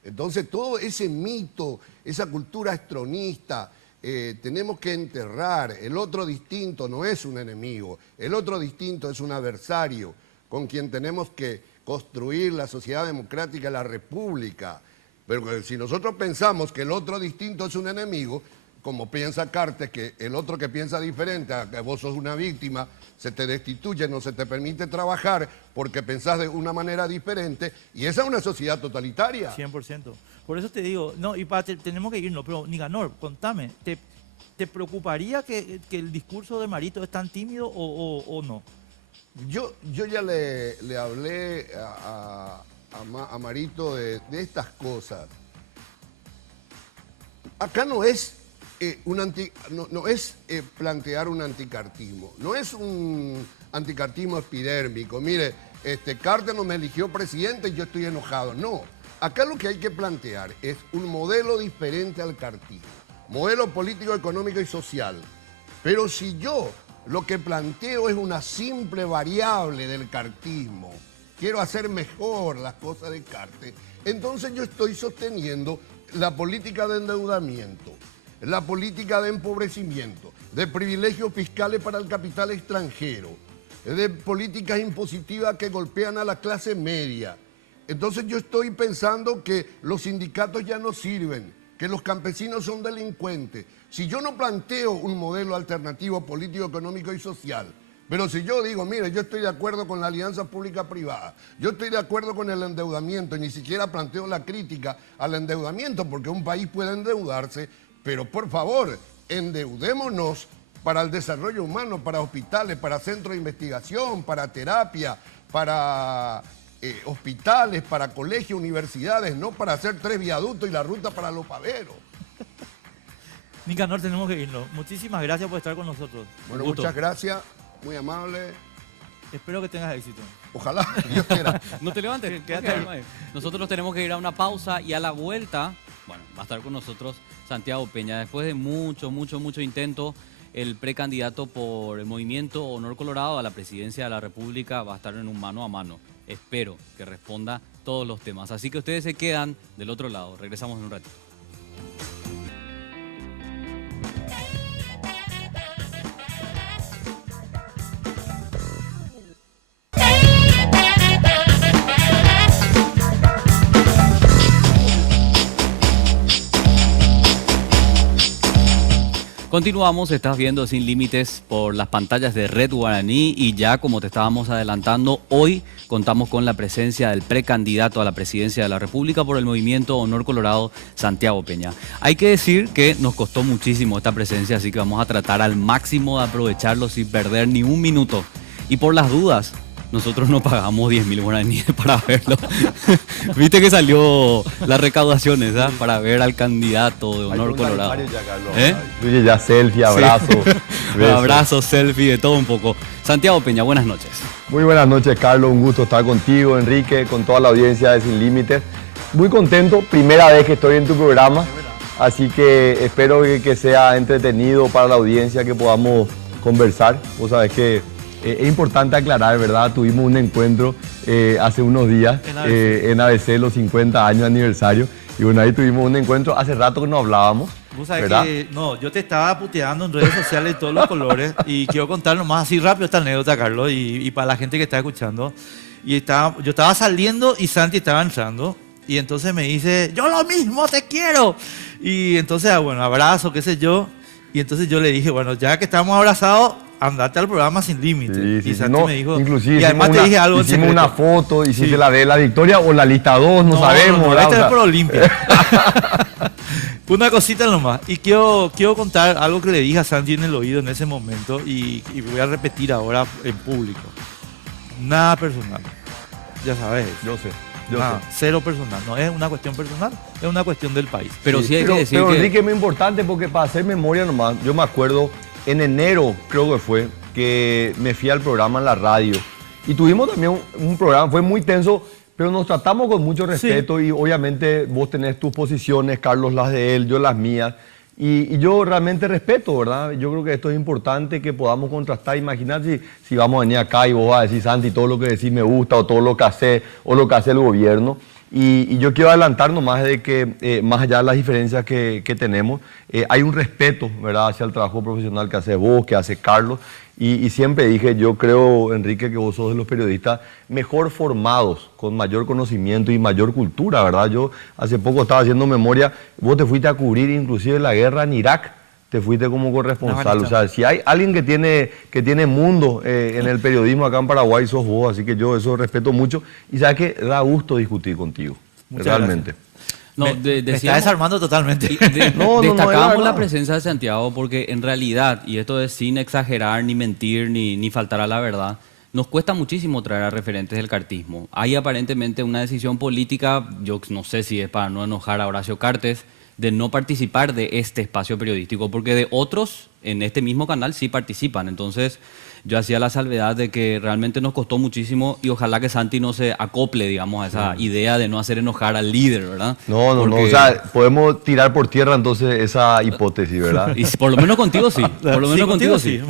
Entonces todo ese mito, esa cultura estronista, tenemos que enterrar. El otro distinto no es un enemigo, el otro distinto es un adversario con quien tenemos que construir la sociedad democrática, la república. Pero si nosotros pensamos que el otro distinto es un enemigo, como piensa Cartes, que el otro que piensa diferente, que vos sos una víctima, se te destituye, no se te permite trabajar porque pensás de una manera diferente, y esa es una sociedad totalitaria. 100%. Por eso te digo, no, y tenemos que irnos, pero Nicanor, contame, ¿te preocuparía que el discurso de Marito es tan tímido o no? Yo ya le hablé a Marito de estas cosas. Acá no es plantear un anticartismo, no es un anticartismo epidérmico. Mire, Cartes no me eligió presidente y yo estoy enojado. No, acá lo que hay que plantear es un modelo diferente al cartismo, modelo político, económico y social. Pero si yo lo que planteo es una simple variable del cartismo, quiero hacer mejor las cosas de Cartes, entonces yo estoy sosteniendo la política de endeudamiento, la política de empobrecimiento, de privilegios fiscales para el capital extranjero, de políticas impositivas que golpean a la clase media. Entonces yo estoy pensando que los sindicatos ya no sirven, que los campesinos son delincuentes. Si yo no planteo un modelo alternativo político, económico y social, pero si yo digo, mire, yo estoy de acuerdo con la alianza pública-privada, yo estoy de acuerdo con el endeudamiento y ni siquiera planteo la crítica al endeudamiento, porque un país puede endeudarse, pero por favor, endeudémonos para el desarrollo humano, para hospitales, para centros de investigación, para terapia, para hospitales, para colegios, universidades, no para hacer 3 viaductos y la ruta para los paveros. Nicanor, tenemos que irnos. Muchísimas gracias por estar con nosotros. Bueno, muchas gracias, muy amable. Espero que tengas éxito. Ojalá, Dios quiera. No te levantes, quédate ahí. Nosotros tenemos que ir a una pausa y a la vuelta, bueno, va a estar con nosotros Santiago Peña. Después de mucho intento, el precandidato por el Movimiento Honor Colorado a la presidencia de la República va a estar en un mano a mano. Espero que responda todos los temas. Así que ustedes se quedan del otro lado. Regresamos en un ratito. Continuamos, estás viendo Sin Límites por las pantallas de Red Guaraní y ya como te estábamos adelantando, hoy contamos con la presencia del precandidato a la presidencia de la República por el Movimiento Honor Colorado, Santiago Peña. Hay que decir que nos costó muchísimo esta presencia, así que vamos a tratar al máximo de aprovecharlo sin perder ni un minuto. Y por las dudas, nosotros no pagamos 10.000 guaraníes para verlo. Viste que salió la recaudación esa para ver al candidato de Honor Colorado. Incluye ya selfie, abrazo. Sí. Abrazo, selfie, de todo un poco. Santiago Peña, buenas noches. Muy buenas noches, Carlos. Un gusto estar contigo, Enrique, con toda la audiencia de Sin Límites. Muy contento, primera vez que estoy en tu programa. Así que espero que sea entretenido para la audiencia, que podamos conversar. Vos sabés que es importante aclarar, ¿verdad? Tuvimos un encuentro hace unos días en ABC, los 50 años de aniversario. Y bueno, ahí tuvimos un encuentro. Hace rato que no hablábamos. Vos sabés que, no, yo te estaba puteando en redes sociales de todos los colores. Y quiero contar nomás así rápido esta anécdota, Carlos, y para la gente que está escuchando. Yo estaba saliendo y Santi estaba entrando. Y entonces me dice, yo lo mismo te quiero. Y entonces, bueno, abrazo, qué sé yo. Y entonces yo le dije, bueno, ya que estamos abrazados, andate al programa Sin Límites. Sí, y Santi me dijo, inclusive y además te dije algo en secreto. Hicimos una foto, hiciste la de la victoria o la lista 2, no sabemos. No, esta es por Olimpia. Una cosita nomás. Y quiero contar algo que le dije a Santi en el oído en ese momento y voy a repetir ahora en público. Nada personal. Ya sabes. Yo sé. Cero personal, no es una cuestión personal, es una cuestión del país. Pero sí hay que decir pero que... Enrique, es muy importante porque para hacer memoria nomás, yo me acuerdo en enero, creo que fue, que me fui al programa en la radio y tuvimos también un programa, fue muy tenso, pero nos tratamos con mucho respeto y obviamente vos tenés tus posiciones, Carlos las de él, yo las mías. Y yo realmente respeto, ¿verdad? Yo creo que esto es importante que podamos contrastar. Imagínate si vamos a venir acá y vos vas a decir, Santi, todo lo que decís me gusta o todo lo que hace o lo que hace el gobierno. Y yo quiero adelantar nomás de que, más allá de las diferencias que tenemos, hay un respeto, ¿verdad?, hacia el trabajo profesional que hace vos, que hace Carlos. Y siempre dije, yo creo, Enrique, que vos sos de los periodistas mejor formados, con mayor conocimiento y mayor cultura, ¿verdad? Yo hace poco estaba haciendo memoria, vos te fuiste a cubrir inclusive la guerra en Irak, te fuiste como corresponsal. O sea, si hay alguien que tiene mundo en el periodismo acá en Paraguay, sos vos, así que yo eso respeto mucho. Y sabes que da gusto discutir contigo, realmente. Gracias. No, me está desarmando totalmente. Destacamos la presencia de Santiago porque en realidad, y esto es sin exagerar, ni mentir, ni faltar a la verdad, nos cuesta muchísimo traer a referentes del cartismo. Hay aparentemente una decisión política, yo no sé si es para no enojar a Horacio Cartes, de no participar de este espacio periodístico, porque de otros en este mismo canal sí participan. Entonces yo hacía la salvedad de que realmente nos costó muchísimo y ojalá que Santi no se acople, digamos, a esa idea de no hacer enojar al líder, ¿verdad? No, o sea, podemos tirar por tierra entonces esa hipótesis, ¿verdad? Y por lo menos contigo sí, por lo menos contigo sí.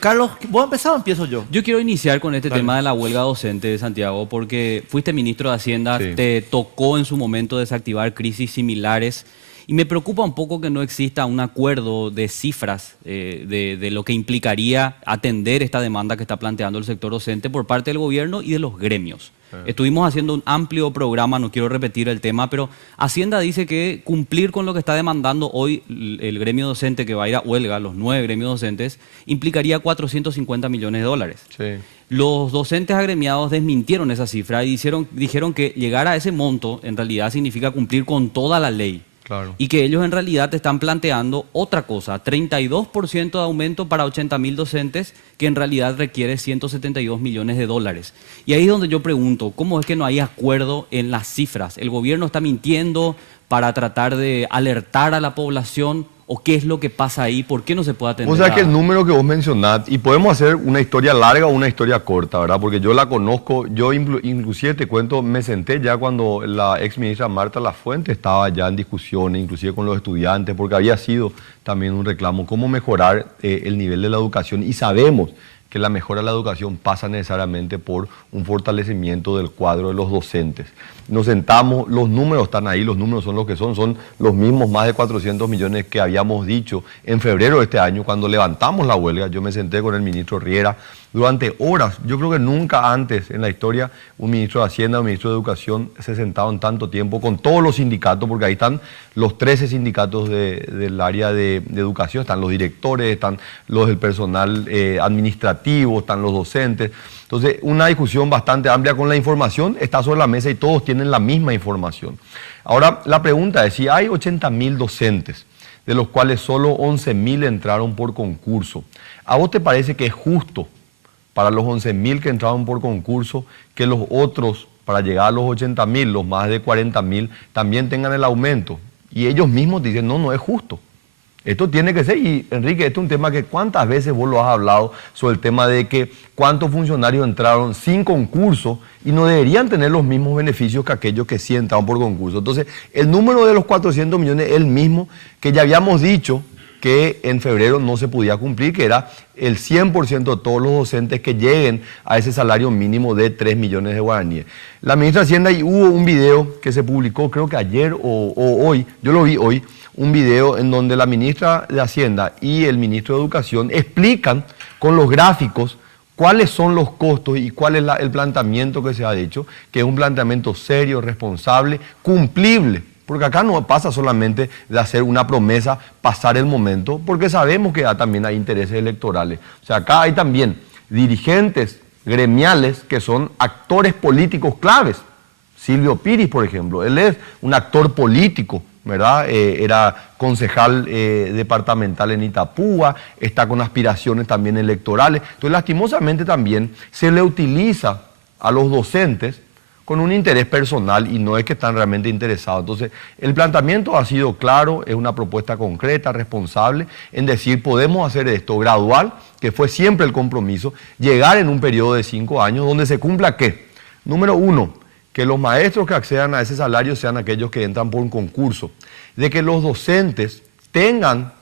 Carlos, ¿vos empezás o empiezo yo? Yo quiero iniciar con este tema de la huelga docente de Santiago, porque fuiste ministro de Hacienda, te tocó en su momento desactivar crisis similares. Y me preocupa un poco que no exista un acuerdo de cifras de lo que implicaría atender esta demanda que está planteando el sector docente por parte del gobierno y de los gremios. Estuvimos haciendo un amplio programa, no quiero repetir el tema, pero Hacienda dice que cumplir con lo que está demandando hoy el gremio docente que va a ir a huelga, los 9 gremios docentes, implicaría 450 millones de dólares. Sí. Los docentes agremiados desmintieron esa cifra y dijeron que llegar a ese monto en realidad significa cumplir con toda la ley. Claro. Y que ellos en realidad te están planteando otra cosa, 32% de aumento para 80.000 docentes, que en realidad requiere 172 millones de dólares. Y ahí es donde yo pregunto, ¿cómo es que no hay acuerdo en las cifras? ¿El gobierno está mintiendo para tratar de alertar a la población? ¿O qué es lo que pasa ahí? ¿Por qué no se puede atender? O sea que el número que vos mencionás, y podemos hacer una historia larga o una historia corta, ¿verdad? Porque yo la conozco, yo inclusive te cuento, me senté ya cuando la ex ministra Marta Lafuente estaba ya en discusión, inclusive con los estudiantes, porque había sido también un reclamo, cómo mejorar el nivel de la educación. Y sabemos que la mejora de la educación pasa necesariamente por un fortalecimiento del cuadro de los docentes. Nos sentamos, los números están ahí, los números son los que son los mismos más de 400 millones que habíamos dicho en febrero de este año cuando levantamos la huelga. Yo me senté con el ministro Riera durante horas. Yo creo que nunca antes en la historia un ministro de Hacienda, un ministro de Educación se sentaron tanto tiempo con todos los sindicatos, porque ahí están los 13 sindicatos del área de educación, están los directores, están los del personal administrativo, están los docentes. Entonces, una discusión bastante amplia con la información, está sobre la mesa y todos tienen la misma información. Ahora, la pregunta es, si hay 80.000 docentes, de los cuales solo 11.000 entraron por concurso, ¿a vos te parece que es justo para los 11.000 que entraron por concurso, que los otros, para llegar a los 80.000, los más de 40.000, también tengan el aumento. Y ellos mismos dicen, no, no es justo. Esto tiene que ser, y Enrique, esto es un tema que cuántas veces vos lo has hablado sobre el tema de que cuántos funcionarios entraron sin concurso y no deberían tener los mismos beneficios que aquellos que sí entraron por concurso. Entonces, el número de los 400 millones es el mismo que ya habíamos dicho que en febrero no se podía cumplir, que era el 100% de todos los docentes que lleguen a ese salario mínimo de 3 millones de guaraníes. La ministra de Hacienda, y hubo un video que se publicó, creo que ayer o hoy, yo lo vi hoy, un video en donde la ministra de Hacienda y el ministro de Educación explican con los gráficos cuáles son los costos y cuál es el planteamiento que se ha hecho, que es un planteamiento serio, responsable, cumplible. Porque acá no pasa solamente de hacer una promesa, pasar el momento, porque sabemos que también hay intereses electorales. O sea, acá hay también dirigentes gremiales que son actores políticos claves. Silvio Piris, por ejemplo, él es un actor político, ¿verdad? Era concejal departamental en Itapúa, está con aspiraciones también electorales. Entonces, lastimosamente también se le utiliza a los docentes con un interés personal y no es que están realmente interesados. Entonces, el planteamiento ha sido claro, es una propuesta concreta, responsable, en decir, podemos hacer esto gradual, que fue siempre el compromiso, llegar en un periodo de 5 años donde se cumpla ¿qué? Número 1, que los maestros que accedan a ese salario sean aquellos que entran por un concurso, de que los docentes tengan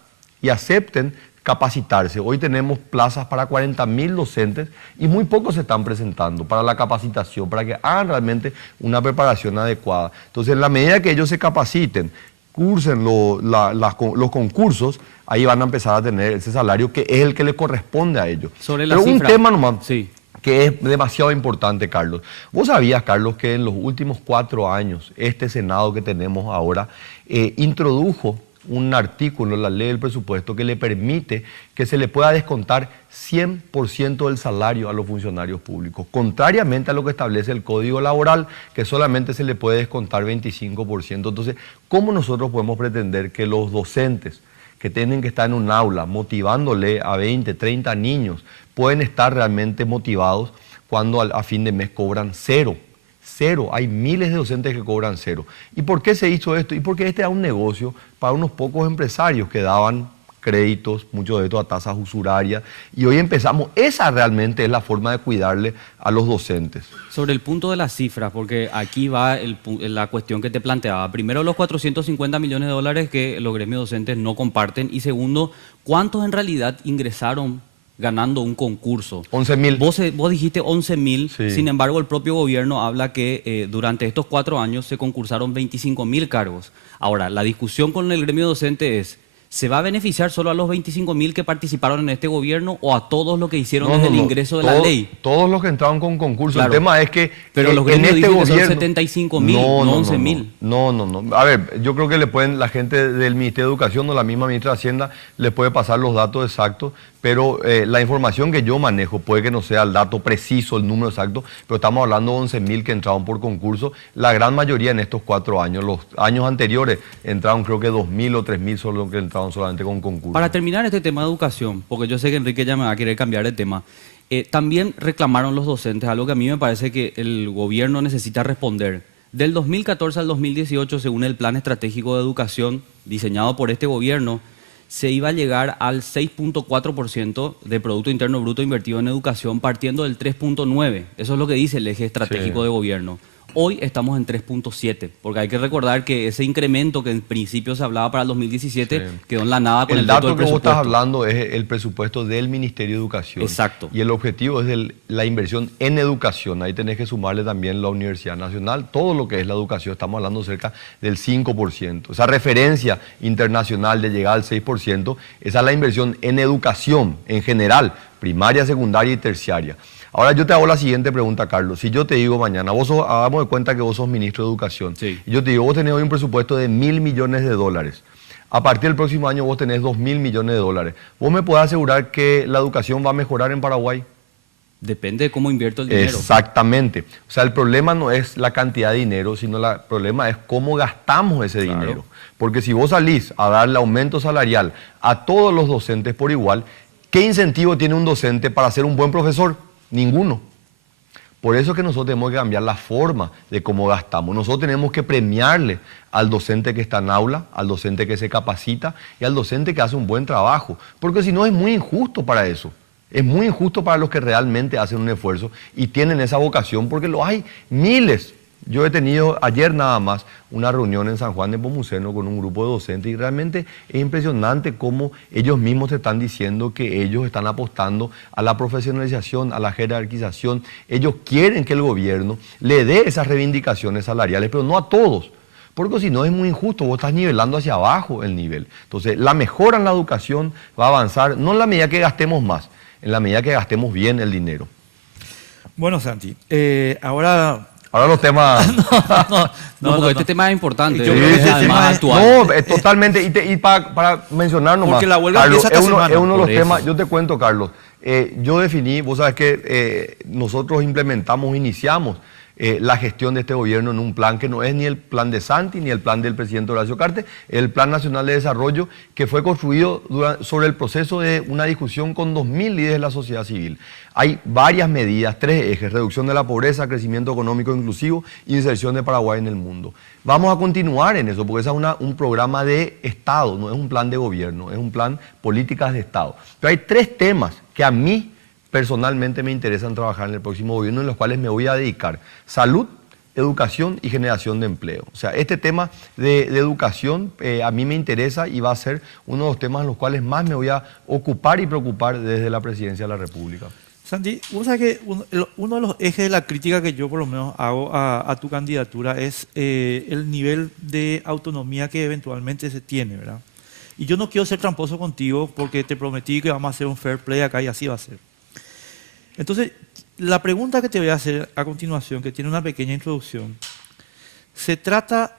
y acepten capacitarse. Hoy tenemos plazas para 40.000 docentes y muy pocos se están presentando para la capacitación, para que hagan realmente una preparación adecuada. Entonces, en la medida que ellos se capaciten, cursen los concursos, ahí van a empezar a tener ese salario que es el que le corresponde a ellos. Sobre la Pero cifra, un tema nomás, sí, que es demasiado importante, Carlos. ¿Vos sabías, Carlos, que en los últimos 4 años este Senado que tenemos ahora introdujo un artículo en la ley del presupuesto que le permite que se le pueda descontar 100% del salario a los funcionarios públicos, contrariamente a lo que establece el Código Laboral, que solamente se le puede descontar 25%. Entonces, ¿cómo nosotros podemos pretender que los docentes que tienen que estar en un aula motivándole a 20, 30 niños pueden estar realmente motivados cuando a fin de mes cobran cero? Cero, hay miles de docentes que cobran cero. ¿Y por qué se hizo esto? Y porque este era un negocio para unos pocos empresarios que daban créditos, muchos de estos a tasas usurarias, y hoy empezamos, esa realmente es la forma de cuidarle a los docentes. Sobre el punto de las cifras, porque aquí va la cuestión que te planteaba. Primero, los 450 millones de dólares que los gremios docentes no comparten, y segundo, ¿cuántos en realidad ingresaron ganando un concurso? 11.000. Vos dijiste 11.000, Sí. Sin embargo el propio gobierno habla que durante estos 4 años se concursaron 25.000 cargos. Ahora, la discusión con el gremio docente es, ¿se va a beneficiar solo a los 25.000 que participaron en este gobierno o a todos los que hicieron desde el ingreso de la ley? Todos los que entraron con concurso. Claro. El tema es que pero los en gremios este dicen que gobierno... son 75.000, no 11.000. No. A ver, yo creo que la gente del Ministerio de Educación o la misma ministra de Hacienda les puede pasar los datos exactos, pero la información que yo manejo puede que no sea el dato preciso, el número exacto, pero estamos hablando de 11.000 que entraron por concurso, la gran mayoría en estos 4 años. Los años anteriores entraron creo que 2.000 o 3.000 solo que entraron solamente con concurso. Para terminar este tema de educación, porque yo sé que Enrique ya me va a querer cambiar de tema, también reclamaron los docentes, algo que a mí me parece que el gobierno necesita responder. Del 2014 al 2018, según el Plan Estratégico de Educación diseñado por este gobierno, se iba a llegar al 6.4% de Producto Interno Bruto invertido en educación, partiendo del 3.9%. Eso es lo que dice el eje estratégico de gobierno. Hoy estamos en 3.7, porque hay que recordar que ese incremento que en principio se hablaba para el 2017 quedó en la nada con el dato que vos estás hablando es el presupuesto del Ministerio de Educación. Exacto. Y el objetivo es la inversión en educación. Ahí tenés que sumarle también la Universidad Nacional, todo lo que es la educación. Estamos hablando cerca del 5%. Esa referencia internacional de llegar al 6%, esa es la inversión en educación en general, primaria, secundaria y terciaria. Ahora yo te hago la siguiente pregunta, Carlos. Si yo te digo mañana, hagamos de cuenta que vos sos ministro de Educación, y yo te digo, vos tenés hoy un presupuesto de 1.000 millones de dólares. A partir del próximo año vos tenés 2.000 millones de dólares. ¿Vos me podés asegurar que la educación va a mejorar en Paraguay? Depende de cómo invierto el dinero. Exactamente. O sea, el problema no es la cantidad de dinero, sino el problema es cómo gastamos ese dinero. Porque si vos salís a darle aumento salarial a todos los docentes por igual, ¿qué incentivo tiene un docente para ser un buen profesor? Ninguno. Por eso es que nosotros tenemos que cambiar la forma de cómo gastamos. Nosotros tenemos que premiarle al docente que está en aula, al docente que se capacita y al docente que hace un buen trabajo. Porque si no es muy injusto para eso. Es muy injusto para los que realmente hacen un esfuerzo y tienen esa vocación, porque lo hay miles. Yo he tenido ayer nada más una reunión en San Juan de Nepomuceno con un grupo de docentes y realmente es impresionante cómo ellos mismos te están diciendo que ellos están apostando a la profesionalización, a la jerarquización. Ellos quieren que el gobierno le dé esas reivindicaciones salariales, pero no a todos. Porque si no es muy injusto, vos estás nivelando hacia abajo el nivel. Entonces, la mejora en la educación va a avanzar, no en la medida que gastemos más, en la medida que gastemos bien el dinero. Bueno, Santi, ahora los temas... No, porque este tema es importante. Yo creo que este tema es actual. No, es totalmente. Y para mencionar nomás, porque la huelga Carlos, empieza esta semana. Es uno de los Por eso. temas, yo te cuento, Carlos. Yo definí, vos sabes que nosotros iniciamos la gestión de este gobierno en un plan que no es ni el plan de Santi ni el plan del presidente Horacio Cartes, el Plan Nacional de Desarrollo que fue construido sobre el proceso de una discusión con 2.000 líderes de la sociedad civil. Hay varias medidas, 3 ejes: reducción de la pobreza, crecimiento económico inclusivo y inserción de Paraguay en el mundo. Vamos a continuar en eso, porque ese es un programa de Estado, no es un plan de gobierno, es un plan políticas de Estado. Pero hay 3 temas que a mí personalmente me interesan trabajar en el próximo gobierno, en los cuales me voy a dedicar: salud, educación y generación de empleo. O sea, este tema de educación a mí me interesa y va a ser uno de los temas en los cuales más me voy a ocupar y preocupar desde la presidencia de la República. Santi, vos sabés que uno de los ejes de la crítica que yo por lo menos hago a tu candidatura es el nivel de autonomía que eventualmente se tiene, ¿verdad? Y yo no quiero ser tramposo contigo porque te prometí que vamos a hacer un fair play acá y así va a ser. Entonces, la pregunta que te voy a hacer a continuación, que tiene una pequeña introducción, se trata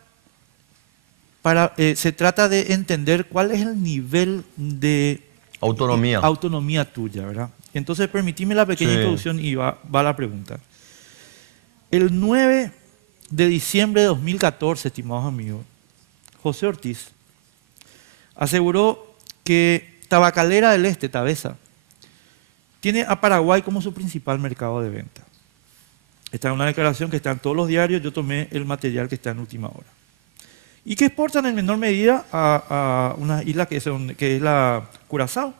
de entender cuál es el nivel de autonomía tuya, ¿verdad? Entonces, permitime la pequeña introducción y va la pregunta. El 9 de diciembre de 2014, estimados amigos, José Ortiz aseguró que Tabacalera del Este, Tabesa, tiene a Paraguay como su principal mercado de venta. Esta es una declaración que está en todos los diarios, yo tomé el material que está en última hora. Y que exportan en menor medida a una isla que es la Curazao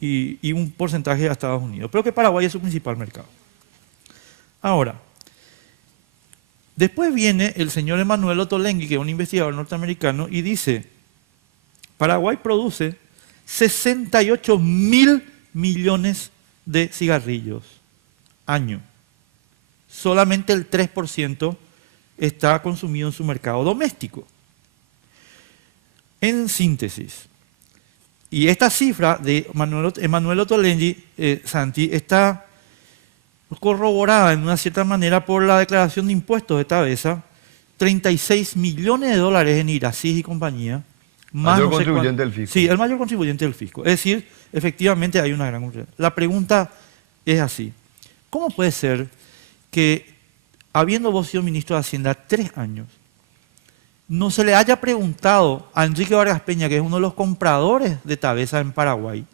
y un porcentaje a Estados Unidos, pero que Paraguay es su principal mercado. Ahora, después viene el señor Emanuel Ottolenghi, que es un investigador norteamericano, y dice: Paraguay produce 68.000 millones de cigarrillos año. Solamente el 3% está consumido en su mercado doméstico. En síntesis, y esta cifra de Emanuel Ottolenghi, Santi, está corroborada en una cierta manera por la declaración de impuestos de Tabesa: 36 millones de dólares en Irasís y compañía. Mayor contribuyente del fisco. Sí, el mayor contribuyente del fisco. Es decir, efectivamente hay una gran contribución. La pregunta es así: ¿cómo puede ser que, habiendo vos sido ministro de Hacienda 3 años, no se le haya preguntado a Enrique Vargas Peña, que es uno de los compradores de Tabesa en Paraguay,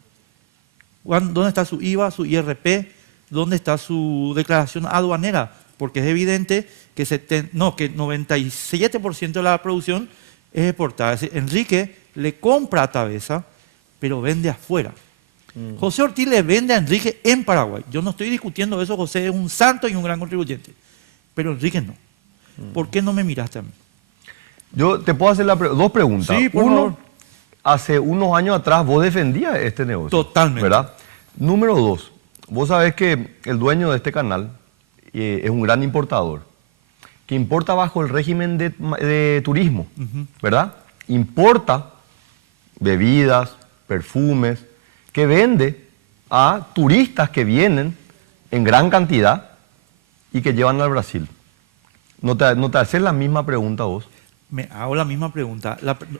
dónde está su IVA, su IRP, dónde está su declaración aduanera? Porque es evidente que 97% de la producción es exportada. Es decir, Enrique le compra a Tabesa, pero vende afuera. José Ortiz le vende a Enrique en Paraguay. Yo no estoy discutiendo eso, José es un santo y un gran contribuyente. Pero Enrique no. ¿Por qué no me miraste a mí? Yo te puedo hacer 2 preguntas. Sí, por favor. Hace unos años atrás vos defendías este negocio. Totalmente. ¿Verdad? Número 2, vos sabés que el dueño de este canal es un gran importador, que importa bajo el régimen de turismo, ¿verdad? Importa bebidas, perfumes, que vende a turistas que vienen en gran cantidad y que llevan al Brasil. ¿No te haces la misma pregunta vos? Me hago la misma pregunta.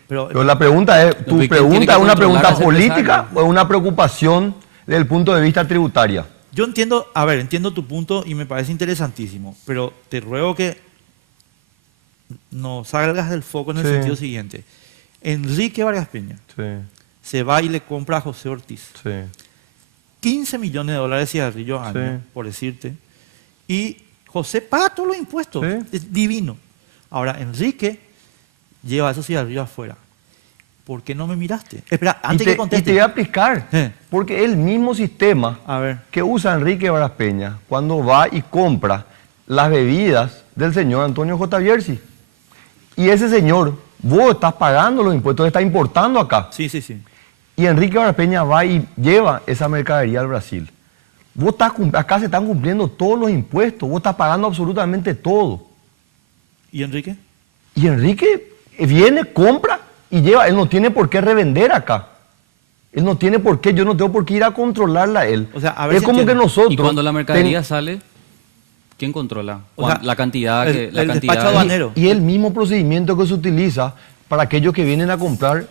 Pero la pregunta es, ¿tu pregunta es una pregunta política o es una preocupación desde el punto de vista tributaria? Yo entiendo, entiendo tu punto y me parece interesantísimo, pero te ruego que no salgas del foco en el sentido siguiente. Enrique Vargas Peña se va y le compra a José Ortiz. 15 millones de dólares de cigarrillos al año, por decirte. Y José paga todos los impuestos. Sí. Es divino. Ahora, Enrique lleva esos cigarrillos afuera. ¿Por qué no me miraste? Espera, antes que conteste. Y te voy a explicar. Porque el mismo sistema que usa Enrique Varas Peña cuando va y compra las bebidas del señor Antonio J. Bierzi. Y ese señor, vos estás pagando los impuestos, está importando acá. Sí, sí, sí. Y Enrique Varas Peña va y lleva esa mercadería al Brasil. Vos estás, acá se están cumpliendo todos los impuestos, vos estás pagando absolutamente todo. ¿Y Enrique? Y Enrique viene, compra y lleva. Él no tiene por qué revender acá. Él no tiene por qué, yo no tengo por qué ir a controlarla a él. O sea, a ver es si como entiendo. que nosotros... Y cuando la mercadería sale, ¿quién controla? O sea, la cantidad el cantidad despacho aduanero. Y el mismo procedimiento que se utiliza para aquellos que vienen a comprar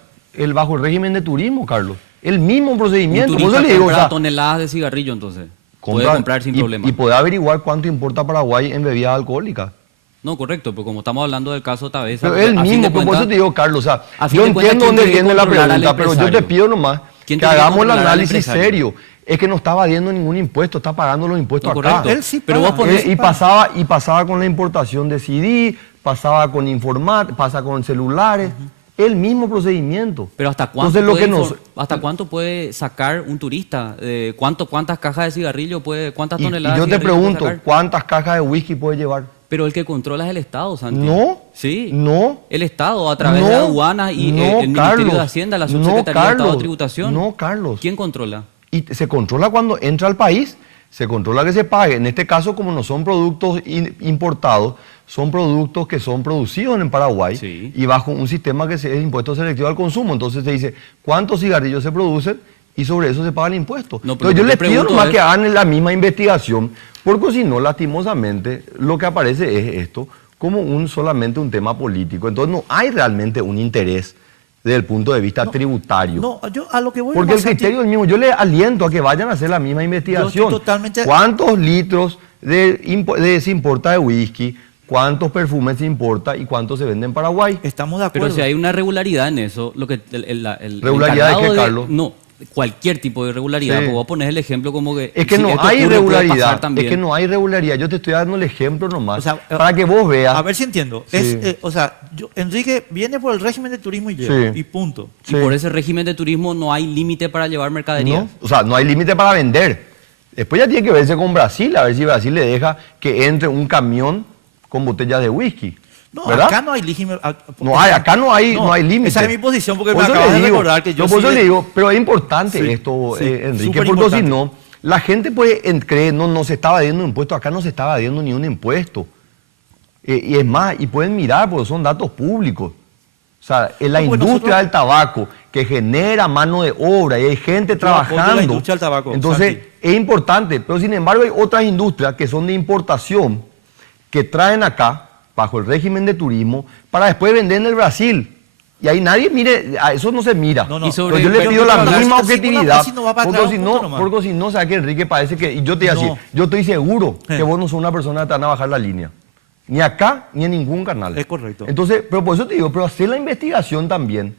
bajo el régimen de turismo, Carlos. El mismo procedimiento. Un turista compra toneladas de cigarrillo, entonces. Puede comprar sin problema. Y puede averiguar cuánto importa Paraguay en bebidas alcohólicas. No, correcto, pero como estamos hablando del caso Tavesa... Pero él mismo, por eso te digo, Carlos, o sea, yo entiendo dónde viene la pregunta, pero yo te pido nomás que hagamos el análisis serio. Es que no está evadiendo ningún impuesto, está pagando los impuestos acá. Él sí pero vos ponés... y pasaba con la importación de CD, pasaba con informática, pasa con celulares, el mismo procedimiento. Pero ¿hasta cuánto, ¿hasta cuánto puede sacar un turista? ¿Cuántas cajas de cigarrillo cuántas toneladas? Y yo te pregunto, ¿cuántas cajas de whisky puede llevar? Pero el que controla es el Estado, Santi. No. Sí. No. El Estado, a través de aduanas y el Ministerio de Hacienda, la Subsecretaría de Estado de Tributación. No, Carlos. ¿Quién controla? Y se controla cuando entra al país, se controla que se pague. En este caso, como no son productos importados, son productos que son producidos en Paraguay y bajo un sistema que es impuesto selectivo al consumo. Entonces se dice cuántos cigarrillos se producen y sobre eso se paga el impuesto. No, entonces yo les pido nomás que hagan la misma investigación, porque si no, lastimosamente, lo que aparece es esto como solamente un tema político. Entonces no hay realmente un interés desde el punto de vista tributario. No, yo a lo que voy... Porque el criterio es el mismo. Yo les aliento a que vayan a hacer la misma investigación. ¿Cuántos litros se importa de whisky? ¿Cuántos perfumes se importa y cuántos se venden en Paraguay? Estamos de acuerdo. Pero si hay una regularidad en eso, lo que ¿regularidad de qué, Carlos? No, cualquier tipo de irregularidad. Pues voy a poner el ejemplo como que... Es que no hay irregularidad. Es que no hay irregularidad. Yo te estoy dando el ejemplo nomás, o sea, para que vos veas. A ver si entiendo. Sí. O sea, Enrique viene por el régimen de turismo y lleva, y punto. Y por ese régimen de turismo no hay límite para llevar mercadería. No, o sea, no hay límite para vender. Después ya tiene que verse con Brasil, a ver si Brasil le deja que entre un camión con botellas de whisky. No, ¿verdad? acá no hay límite. Acá no hay límite. Esa es mi posición, porque me acabas de recordar que yo... Por eso le digo, pero es importante esto, Enrique, porque si no, la gente cree, no se está evadiendo un impuesto, acá no se está evadiendo ni un impuesto. Y es más, y pueden mirar, porque son datos públicos. O sea, en la industria del tabaco, que genera mano de obra y hay gente trabajando. La industria del tabaco, entonces, es importante, pero sin embargo hay otras industrias que son de importación, que traen acá, bajo el régimen de turismo, para después vender en el Brasil. Y ahí nadie mire, a eso no se mira. No, pero yo le pido la misma objetividad, porque si no, ¿sabes que Enrique parece que... Y yo te voy a decir, yo estoy seguro que vos no sos una persona que te van a bajar la línea. Ni acá, ni en ningún canal. Es correcto. Entonces, pero por eso te digo, pero hacer la investigación también.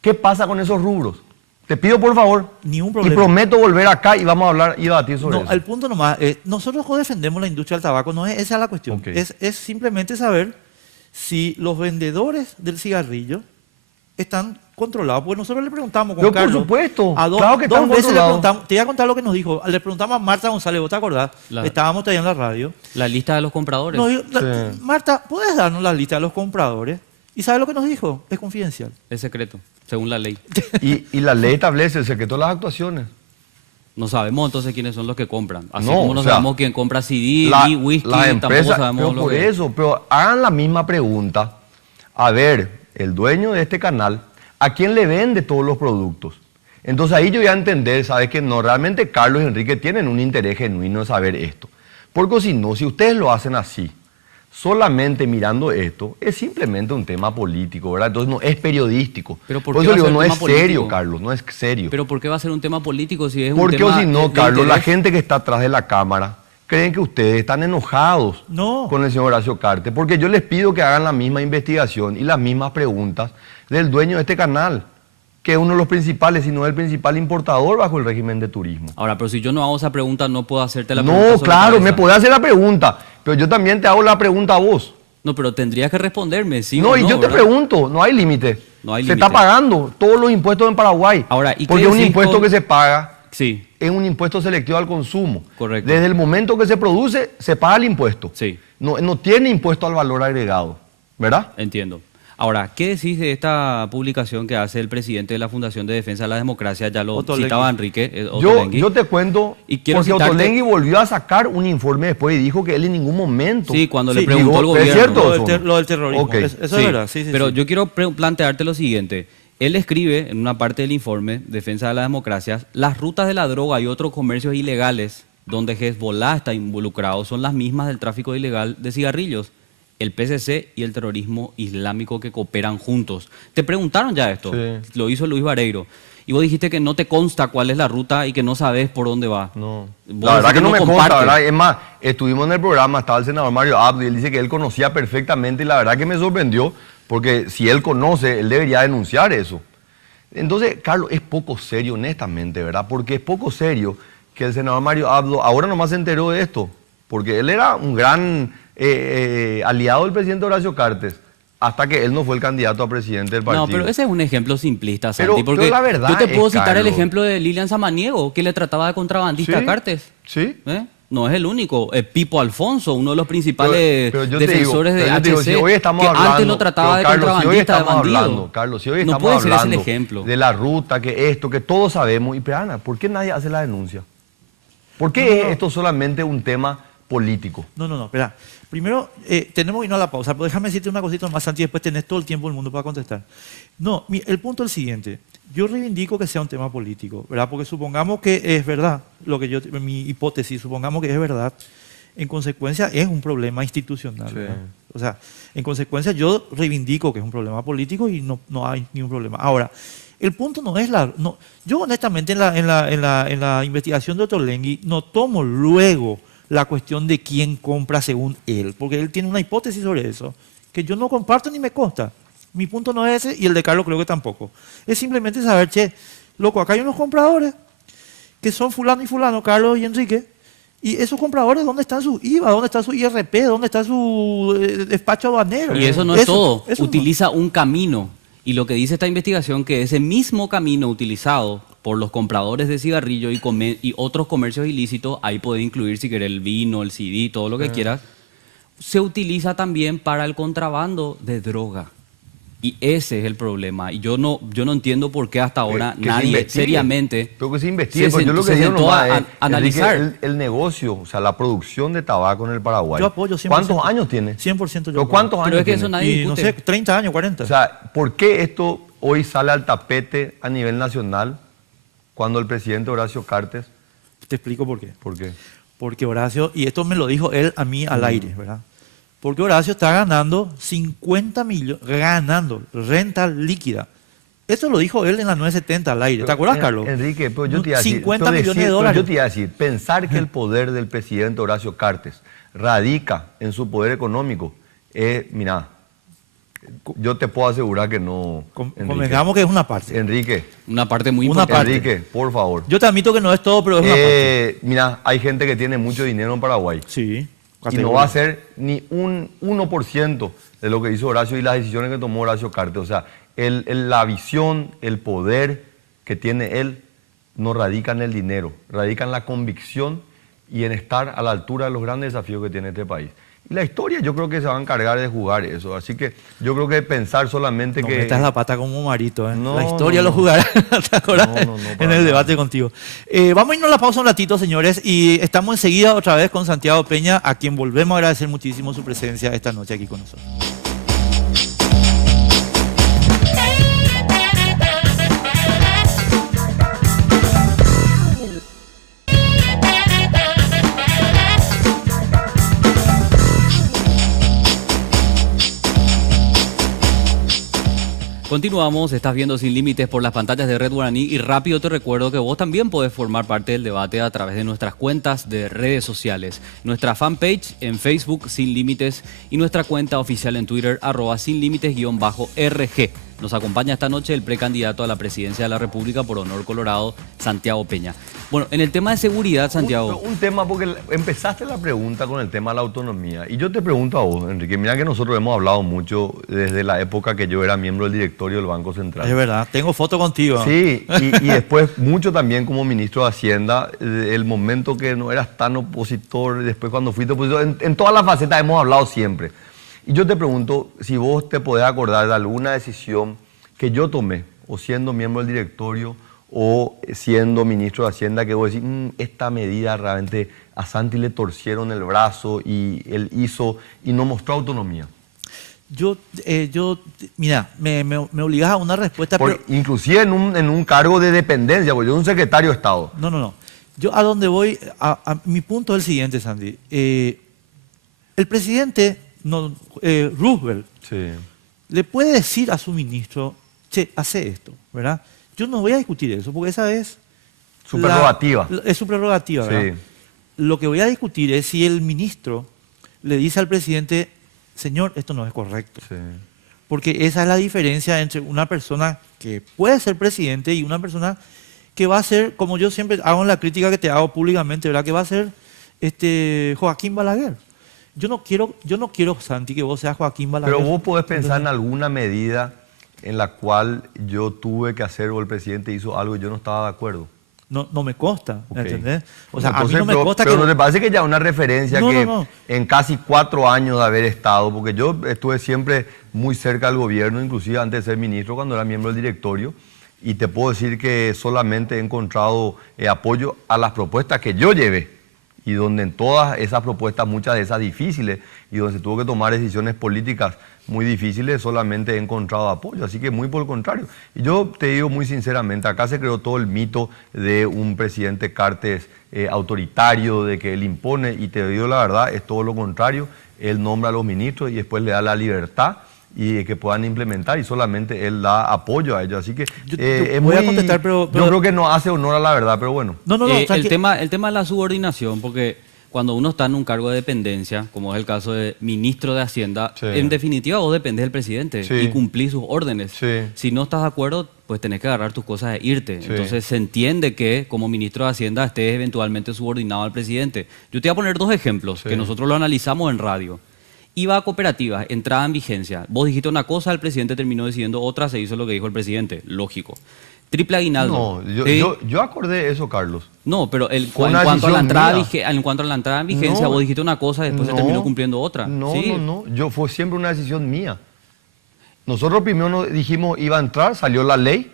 ¿Qué pasa con esos rubros? Te pido por favor, ni un problema. Y prometo volver acá y vamos a hablar y debatir sobre eso. El punto nomás, nosotros defendemos la industria del tabaco, no es esa la cuestión. Es simplemente saber si los vendedores del cigarrillo están controlados. Porque nosotros le preguntamos con Carlos. Por supuesto, claro que están controlados. Te voy a contar lo que nos dijo. Le preguntamos a Marta González, ¿vos te acordás? Estábamos todavía en la radio. La lista de los compradores. Marta, ¿puedes darnos la lista de los compradores? ¿Y sabes lo que nos dijo? Es confidencial. Es secreto, según la ley. Y la ley establece el secreto de las actuaciones. No sabemos entonces quiénes son los que compran. Así como no sabemos quién compra CD, whisky, tampoco sabemos lo que... eso, pero hagan la misma pregunta. A ver, el dueño de este canal, ¿a quién le vende todos los productos? Entonces ahí yo voy a entender, ¿sabes? Que no, realmente Carlos y Enrique tienen un interés genuino de saber esto. Porque si no, si ustedes lo hacen así, solamente mirando esto, es simplemente un tema político, ¿verdad? Entonces no es periodístico. Pero por eso digo, no es serio, Carlos, no es serio. Pero ¿por qué va a ser un tema político si es un tema... Porque o si no, Carlos, interés? La gente que está atrás de la cámara creen que ustedes están enojados con el señor Horacio Cartes, porque yo les pido que hagan la misma investigación y las mismas preguntas del dueño de este canal, que es uno de los principales, si no el principal importador bajo el régimen de turismo. Ahora, pero si yo no hago esa pregunta, no puedo hacerte la pregunta. No, claro, me podés hacer la pregunta, pero yo también te hago la pregunta a vos. No, pero tendrías que responderme, ¿sí No, o y no, yo te ¿verdad? pregunto, no hay límite. No hay Se límite. está pagando todos los impuestos en Paraguay. Ahora, ¿y qué porque es un decís impuesto con- que se paga, Sí, es un impuesto selectivo al consumo. Correcto. Desde el momento que se produce, se paga el impuesto. sí, No tiene impuesto al valor agregado, ¿verdad? entiendo. Ahora, ¿qué decís de esta publicación que hace el presidente de la Fundación de Defensa de la Democracia? Ya lo Ottolenghi. citaba Enrique Yo Ottolenghi. te cuento, Y quiero porque citarte- Ottolenghi volvió a sacar un informe después y dijo que él en ningún momento... Sí, cuando le Sí, preguntó digo, al gobierno. ¿es cierto? Lo del terrorismo. Ok. Eso Sí, es verdad. Sí, sí, pero sí. yo quiero plantearte lo siguiente. Él escribe en una parte del informe, Defensa de la Democracia, las rutas de la droga y otros comercios ilegales donde Hezbollah está involucrado son las mismas del tráfico ilegal de cigarrillos, el PCC y el terrorismo islámico que cooperan juntos. Te preguntaron ya esto, Sí. lo hizo Luis Vareiro, y vos dijiste que no te consta cuál es la ruta y que no sabes por dónde va. No. Vos La verdad decís que no me consta, comparte. ¿verdad? Es más, estuvimos en el programa, estaba el senador Mario Abdo y él dice que él conocía perfectamente y la verdad que me sorprendió porque si él conoce, él debería denunciar eso. Entonces, Carlos, es poco serio, honestamente, ¿verdad? Porque es poco serio que el senador Mario Abdo ahora nomás se enteró de esto, porque él era un gran aliado del presidente Horacio Cartes, hasta que él no fue el candidato a presidente del partido. No, pero ese es un ejemplo simplista, Pero- Santi, porque pero la verdad yo te es, puedo citar el Carlos. ejemplo de Lilian Samaniego, que le trataba de contrabandista Sí, a Cartes. Sí. ¿Eh? No es el único. Pipo Alfonso, uno de los principales Pero yo te defensores digo, de pero yo te digo, HC, si hoy estamos que hablando, antes lo trataba de pero, Carlos, si hoy contrabandista, de estamos bandido. hablando, Carlos, si hoy no estamos puede ser ese el hablando ejemplo. de la ruta, que esto, que todos sabemos, y pero Ana, ¿por qué nadie hace la denuncia? ¿Por qué es esto solamente un tema político? No, espera. Primero, tenemos que irnos a la pausa, pero déjame decirte una cosita más, Santi, y después tenés todo el tiempo del mundo para contestar. No, el punto es el siguiente. Yo reivindico que sea un tema político, ¿verdad? Porque supongamos que es verdad, mi hipótesis, supongamos que es verdad, en consecuencia es un problema institucional. Sí. ¿Verdad? O sea, en consecuencia yo reivindico que es un problema político y no hay ningún problema. Ahora, el punto no es yo honestamente en la investigación de Ottolenghi no tomo luego la cuestión de quién compra según él, porque él tiene una hipótesis sobre eso, que yo no comparto ni me consta. Mi punto no es ese y el de Carlos creo que tampoco. Es simplemente saber, che, loco, acá hay unos compradores que son fulano y fulano, Carlos y Enrique, y esos compradores, ¿dónde están sus IVA? ¿Dónde está su IRP? ¿Dónde está su despacho aduanero? Y eso no es todo. eso no. Utiliza un camino. Y lo que dice esta investigación, que ese mismo camino utilizado por los compradores de cigarrillo y otros comercios ilícitos, ahí puede incluir si querés el vino, el CD, todo lo que quieras, se utiliza también para el contrabando de droga. Y ese es el problema. Y yo no entiendo por qué hasta ahora Que se nadie investigue. seriamente Pero que se investigue, se porque yo lo que se digo sentó nomás a es, analizar. Enrique, el negocio, o sea, la producción de tabaco en el Paraguay. Yo apoyo 100%. ¿Cuántos años tiene? 100% yo ¿Pero apoyo. cuántos años Pero es que tiene? eso nadie Y no discute. sé, 30 años, 40. O sea, ¿por qué esto hoy sale al tapete a nivel nacional cuando el presidente Horacio Cartes? Te explico por qué. ¿Por qué? Porque Horacio, y esto me lo dijo él a mí al aire, ¿verdad? Porque Horacio está ganando 50 millones, ganando renta líquida. Eso lo dijo él en la 970 al aire. ¿Te acuerdas, Carlos? Enrique, pero yo te iba a decir, 50 pero millones de pero dólares. yo te iba a decir, pensar que el poder del presidente Horacio Cartes radica en su poder económico, mira, yo te puedo asegurar que no. Enrique. Convengamos que es una parte. Enrique, Una parte muy Una importante. parte. Enrique, por favor. Yo te admito que no es todo, pero es una parte. Mira, hay gente que tiene mucho dinero en Paraguay. Sí. Y no va a ser ni un 1% de lo que hizo Horacio y las decisiones que tomó Horacio Cartes. O sea, la visión, el poder que tiene él no radica en el dinero, radica en la convicción y en estar a la altura de los grandes desafíos que tiene este país. Y la historia yo creo que se va a encargar de jugar eso. Así que yo creo que pensar solamente No que... metas la pata como Marito, ¿eh? No, La historia no, lo jugará, ¿te acuerdas? No, para en el nada. debate contigo. Vamos a irnos a la pausa un ratito, señores, y estamos enseguida otra vez con Santiago Peña, a quien volvemos a agradecer muchísimo su presencia esta noche aquí con nosotros. Continuamos, estás viendo Sin Límites por las pantallas de Red Guaraní y rápido te recuerdo que vos también podés formar parte del debate a través de nuestras cuentas de redes sociales. Nuestra fanpage en Facebook Sin Límites y nuestra cuenta oficial en Twitter @sinlímites_RG. Nos acompaña esta noche el precandidato a la presidencia de la República por Honor Colorado, Santiago Peña. Bueno, en el tema de seguridad, Santiago... Un tema, porque empezaste la pregunta con el tema de la autonomía. Y yo te pregunto a vos, Enrique, mira que nosotros hemos hablado mucho desde la época que yo era miembro del directorio del Banco Central. Es verdad, tengo foto contigo. Sí, y después mucho también como ministro de Hacienda, el momento que no eras tan opositor, después cuando fuiste opositor, en todas las facetas hemos hablado siempre. Y yo te pregunto si vos te podés acordar de alguna decisión que yo tomé, o siendo miembro del directorio, o siendo ministro de Hacienda, que vos decís, esta medida realmente a Santi le torcieron el brazo y él hizo y no mostró autonomía. Mira, me obligas a una respuesta. Pero... Inclusive en un cargo de dependencia, porque yo soy un secretario de Estado. No. Yo a donde voy, mi punto es el siguiente, Sandy. El presidente Roosevelt le puede decir a su ministro, che, hace esto, ¿verdad? Yo no voy a discutir eso, porque esa es... Su prerrogativa. Es su prerrogativa, ¿verdad? Sí. Lo que voy a discutir es si el ministro le dice al presidente, señor, esto no es correcto. Sí. Porque esa es la diferencia entre una persona que puede ser presidente y una persona que va a ser, como yo siempre hago en la crítica que te hago públicamente, ¿verdad? Que va a ser Joaquín Balaguer. Yo no quiero, Santi, que vos seas Joaquín Balaguer. Pero vos podés pensar en alguna medida en la cual yo tuve que hacer o el presidente hizo algo y yo no estaba de acuerdo. No me consta, okay. ¿entendés? O sea, entonces, a mí no me consta pero que... ¿no te parece que ya una referencia en casi 4 años de haber estado, porque yo estuve siempre muy cerca del gobierno, inclusive antes de ser ministro, cuando era miembro del directorio, y te puedo decir que solamente he encontrado apoyo a las propuestas que yo llevé, y donde en todas esas propuestas, muchas de esas difíciles, y donde se tuvo que tomar decisiones políticas muy difíciles, solamente he encontrado apoyo, así que muy por el contrario. Y yo te digo muy sinceramente, acá se creó todo el mito de un presidente Cartes autoritario, de que él impone, y te digo la verdad, es todo lo contrario. Él nombra a los ministros y después le da la libertad y que puedan implementar, y solamente él da apoyo a ellos. Así que voy a contestar, pero yo creo que no hace honor a la verdad, pero bueno. El tema de la subordinación, porque cuando uno está en un cargo de dependencia, como es el caso de ministro de Hacienda, sí, en definitiva vos dependés del presidente, sí, y cumplís sus órdenes. Sí. Si no estás de acuerdo, pues tenés que agarrar tus cosas e irte. Sí. Entonces se entiende que como ministro de Hacienda estés eventualmente subordinado al presidente. Yo te voy a poner 2 ejemplos, sí, que nosotros lo analizamos en radio. IVA a cooperativas, entrada en vigencia. Vos dijiste una cosa, el presidente terminó diciendo otra, se hizo lo que dijo el presidente. Lógico. Triple aguinaldo. No, yo acordé eso, Carlos. No, pero en cuanto a la entrada en vigencia, vos dijiste una cosa y después se terminó cumpliendo otra. No. Fue siempre una decisión mía. Nosotros primero dijimos iba a entrar, salió la ley,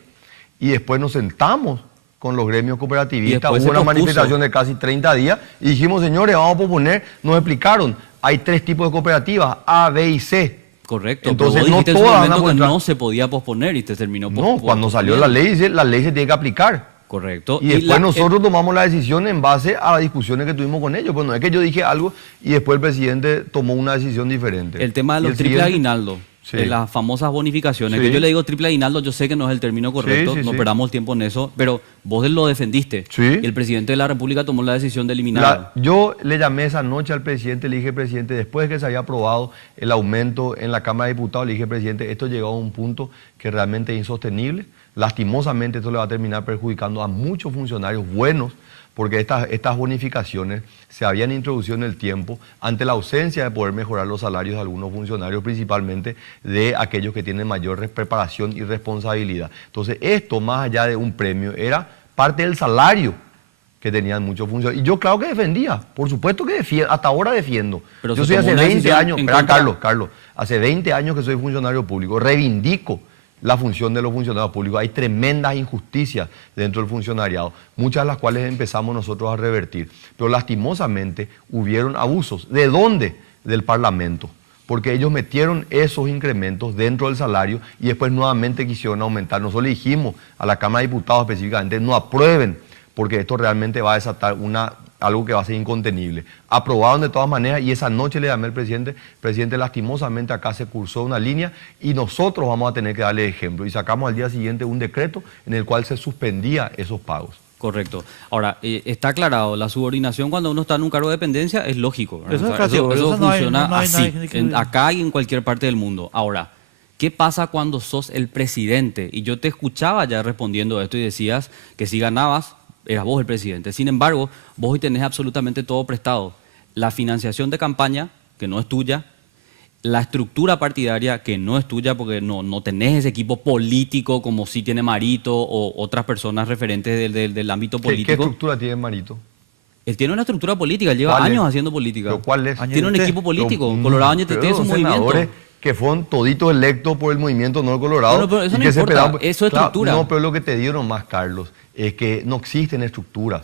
y después nos sentamos con los gremios cooperativistas. Hubo una manifestación de casi 30 días y dijimos, señores, vamos a proponer. Nos explicaron, hay 3 tipos de cooperativas, A, B y C. Correcto, entonces pero vos dijiste en su momento que no se podía posponer y te terminó No, cuando salió la ley se tiene que aplicar. Correcto. Y después nosotros tomamos la decisión en base a las discusiones que tuvimos con ellos. Pues no es que yo dije algo y después el presidente tomó una decisión diferente. El tema de los triple aguinaldo, de las famosas bonificaciones, que yo le digo triple aguinaldo, yo sé que no es el término correcto, no perdamos tiempo en eso, pero vos lo defendiste. Sí. Y el presidente de la República tomó la decisión de eliminarlo. Yo le llamé esa noche al presidente, le dije, presidente, después de que se había aprobado el aumento en la Cámara de Diputados, le dije, presidente, esto llegó a un punto que realmente es insostenible. Lastimosamente esto le va a terminar perjudicando a muchos funcionarios buenos, porque estas bonificaciones se habían introducido en el tiempo ante la ausencia de poder mejorar los salarios de algunos funcionarios, principalmente de aquellos que tienen mayor preparación y responsabilidad. Entonces esto, más allá de un premio, era parte del salario que tenían muchos funcionarios. Y yo claro que defendía, por supuesto que defiendo, hasta ahora defiendo. Pero yo soy hace 20 años, Carlos, hace 20 años que soy funcionario público, reivindico la función de los funcionarios públicos. Hay tremendas injusticias dentro del funcionariado, muchas de las cuales empezamos nosotros a revertir. Pero lastimosamente hubieron abusos. ¿De dónde? Del Parlamento. Porque ellos metieron esos incrementos dentro del salario y después nuevamente quisieron aumentar. Nosotros le dijimos a la Cámara de Diputados específicamente, no aprueben, porque esto realmente va a desatar algo que va a ser incontenible. Aprobaron de todas maneras y esa noche le llamé al presidente, lastimosamente acá se cursó una línea y nosotros vamos a tener que darle ejemplo. Y sacamos al día siguiente un decreto en el cual se suspendía esos pagos. Correcto. Ahora, está aclarado, la subordinación cuando uno está en un cargo de dependencia es lógico. Eso funciona así, acá y en cualquier parte del mundo. Ahora, ¿Qué pasa cuando sos el presidente? Y yo te escuchaba ya respondiendo esto y decías que si ganabas, eras vos el presidente. Sin embargo, vos hoy tenés absolutamente todo prestado. La financiación de campaña, que no es tuya, la estructura partidaria, que no es tuya porque no tenés ese equipo político como sí tiene Marito o otras personas referentes del ámbito político. ¿Qué estructura tiene Marito? Él tiene una estructura política, él lleva años haciendo política. ¿Pero cuál es? Tiene un equipo político, Colorado Añetete es un movimiento. Que fueron toditos electos por el movimiento No Colorado. No, pero eso no importa, eso es estructura. No, pero lo que te dieron más, Carlos, es que no existen estructuras.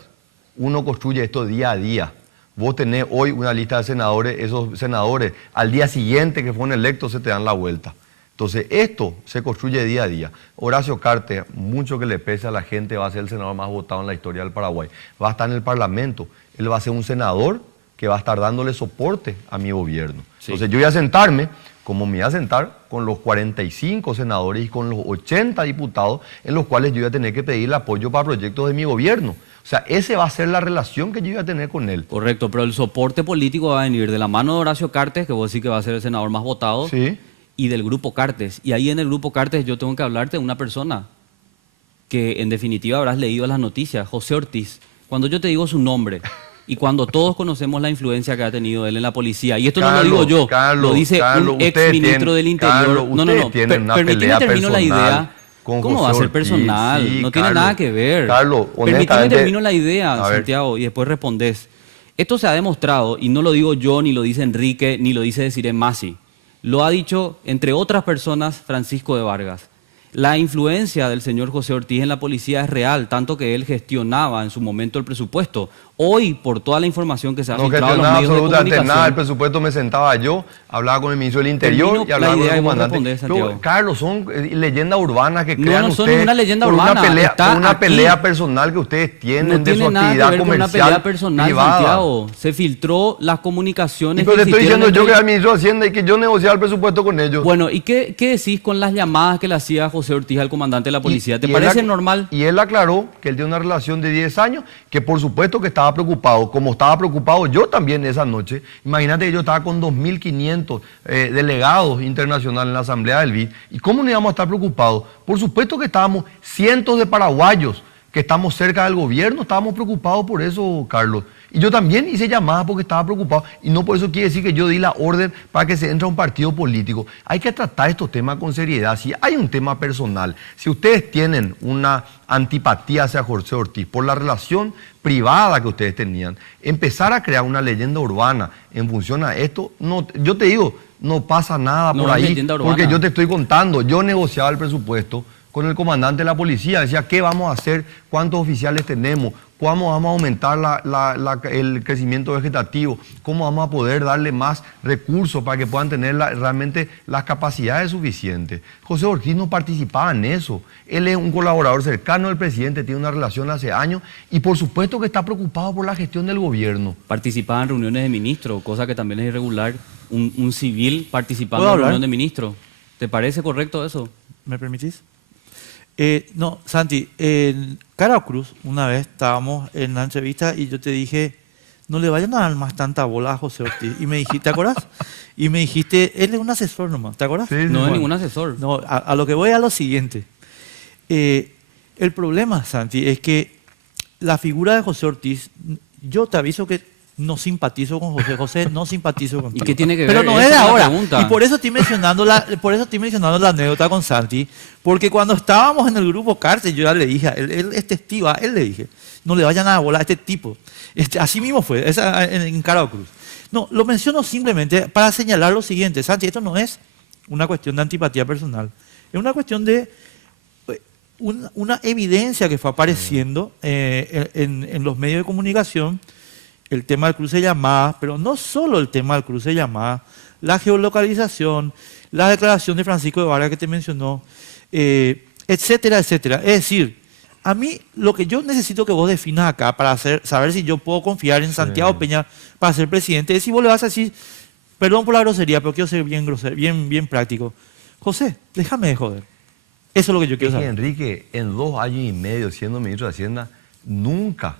Uno construye esto día a día. Vos tenés hoy una lista de senadores, esos senadores al día siguiente que fueron electos se te dan la vuelta. Entonces, esto se construye día a día. Horacio Cartes, mucho que le pese a la gente, va a ser el senador más votado en la historia del Paraguay. Va a estar en el Parlamento. Él va a ser un senador que va a estar dándole soporte a mi gobierno. Sí. Entonces, yo voy a sentarme, como me voy a sentar, con los 45 senadores y con los 80 diputados, en los cuales yo voy a tener que pedir el apoyo para proyectos de mi gobierno. O sea, esa va a ser la relación que yo voy a tener con él. Correcto, pero el soporte político va a venir de la mano de Horacio Cartes, que vos decís que va a ser el senador más votado, sí, y del Grupo Cartes. Y ahí en el Grupo Cartes yo tengo que hablarte de una persona que en definitiva habrás leído las noticias, José Ortiz. Cuando yo te digo su nombre y cuando todos conocemos la influencia que ha tenido él en la policía, y esto no lo digo yo, lo dice un ex ministro del Interior. Permíteme termino la idea. ¿Cómo va a ser personal? Sí, no tiene Carlos, nada que ver. Carlos, permíteme termino la idea, Santiago, y después respondés. Esto se ha demostrado, y no lo digo yo, ni lo dice Enrique, ni lo dice Desiree Masi. Lo ha dicho, entre otras personas, Francisco de Vargas. La influencia del señor José Ortiz en la policía es real, tanto que él gestionaba en su momento el presupuesto. Hoy, por toda la información que se ha filtrado en los medios de comunicación... No gestionaba absolutamente nada, el presupuesto me sentaba yo, hablaba con el ministro del Interior y hablaba con el comandante. Pero, Carlos, son leyendas urbanas que crean ustedes... No, son ninguna leyenda urbana. Una pelea personal que ustedes tienen de su actividad comercial privada. No tiene nada que ver con una pelea personal, Santiago. Se filtró las comunicaciones que te estoy diciendo yo que era el ministro de Hacienda y que yo negociaba el presupuesto con ellos. Bueno, ¿y qué decís con las llamadas que le hacía José Ortiz al comandante de la policía? ¿Te parece normal? Y él aclaró que él tiene una relación de 10 años, que por supuesto que estaba preocupado, como estaba preocupado yo también esa noche. Imagínate que yo estaba con 2.500 delegados internacionales en la Asamblea del BID. ¿Y cómo no íbamos a estar preocupados? Por supuesto que estábamos cientos de paraguayos que estamos cerca del gobierno, estábamos preocupados por eso, Carlos. Y yo también hice llamadas porque estaba preocupado. Y no por eso quiere decir que yo di la orden para que se entre a un partido político. Hay que tratar estos temas con seriedad. Si hay un tema personal, si ustedes tienen una antipatía hacia José Ortiz por la relación privada que ustedes tenían, empezar a crear una leyenda urbana en función a esto, no, yo te digo, no pasa nada por ahí. Porque yo te estoy contando, yo negociaba el presupuesto con el comandante de la policía, decía, ¿qué vamos a hacer? ¿Cuántos oficiales tenemos? ¿Cómo vamos a aumentar el crecimiento vegetativo? ¿Cómo vamos a poder darle más recursos para que puedan tener realmente las capacidades suficientes? José Ortiz no participaba en eso. Él es un colaborador cercano del presidente, tiene una relación hace años y por supuesto que está preocupado por la gestión del gobierno. Participaba en reuniones de ministros, cosa que también es irregular. Un civil participando en reunión de ministros. ¿Te parece correcto eso? ¿Me permitís? No, Santi, en Cara Cruz, una vez estábamos en la entrevista y yo te dije, no le vayan a dar más tanta bola a José Ortiz. Y me dijiste, ¿te acordás? Y me dijiste, él es un asesor nomás, ¿te acordás? Sí, no es ningún asesor. No, a lo que voy a lo siguiente. El problema, Santi, es que la figura de José Ortiz, yo te aviso que no simpatizo con José. José, no simpatizo con. ¿Y qué tiene que ver? Pero no es de ahora. Y por eso estoy mencionando la anécdota con Santi, porque cuando estábamos en el grupo Cartes, yo ya le dije, él es testigo, a él le dije, no le vayan a volar a este tipo. Así mismo fue, en Cara Cruz. No, lo menciono simplemente para señalar lo siguiente, Santi, esto no es una cuestión de antipatía personal, es una cuestión de una evidencia que fue apareciendo en los medios de comunicación. El tema del cruce de llamadas, pero no solo el tema del cruce de llamadas, la geolocalización, la declaración de Francisco de Vargas que te mencionó, etcétera, etcétera. Es decir, a mí lo que yo necesito que vos definas acá para saber si yo puedo confiar en Santiago Peña para ser presidente es si vos le vas a decir, perdón por la grosería, pero quiero ser bien grosero, bien práctico. José, déjame de joder. Eso es lo que yo quiero saber. Enrique, en 2 años y medio siendo ministro de Hacienda, nunca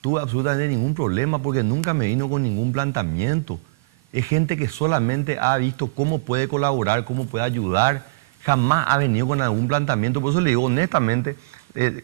tuve absolutamente ningún problema porque nunca me vino con ningún planteamiento. Es gente que solamente ha visto cómo puede colaborar, cómo puede ayudar. jamás ha venido con algún planteamiento. Por eso le digo honestamente,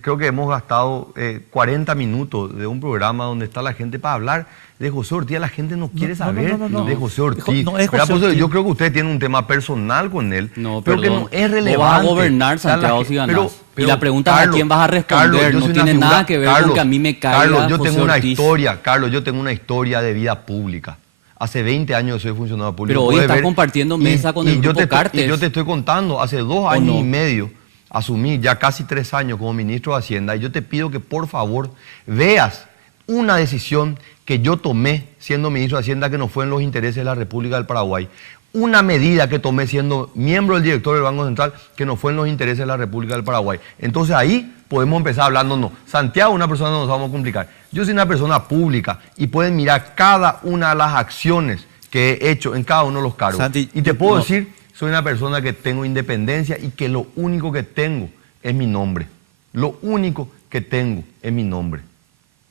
creo que hemos gastado 40 minutos de un programa donde está la gente para hablar de José Ortiz. La gente no quiere saber de José Ortiz. No es José Ortiz. Ortiz. Yo creo que usted tiene un tema personal con él, No, pero que no es relevante. Vos vas a gobernar, Santiago, si ganás. Y la pregunta es a quién vas a responder. Carlos, no tiene nada que ver con que a mí me caiga Carlos, yo José tengo una Ortiz. historia, Carlos, yo tengo una historia de vida pública. Hace 20 años soy funcionario público. Pero hoy estás compartiendo mesa con el grupo Cartes. Y yo te estoy contando, hace 2 años y medio, asumí ya casi 3 años como ministro de Hacienda, y yo te pido que por favor veas una decisión que yo tomé siendo ministro de Hacienda que no fue en los intereses de la República del Paraguay. Una medida que tomé siendo miembro del directorio del Banco Central que no fue en los intereses de la República del Paraguay. Entonces ahí podemos empezar hablando, no. Santiago es una persona, no nos vamos a complicar. Yo soy una persona pública y pueden mirar cada una de las acciones que he hecho en cada uno de los cargos. Santi, y te puedo decir, soy una persona que tengo independencia y que lo único que tengo es mi nombre. Lo único que tengo es mi nombre.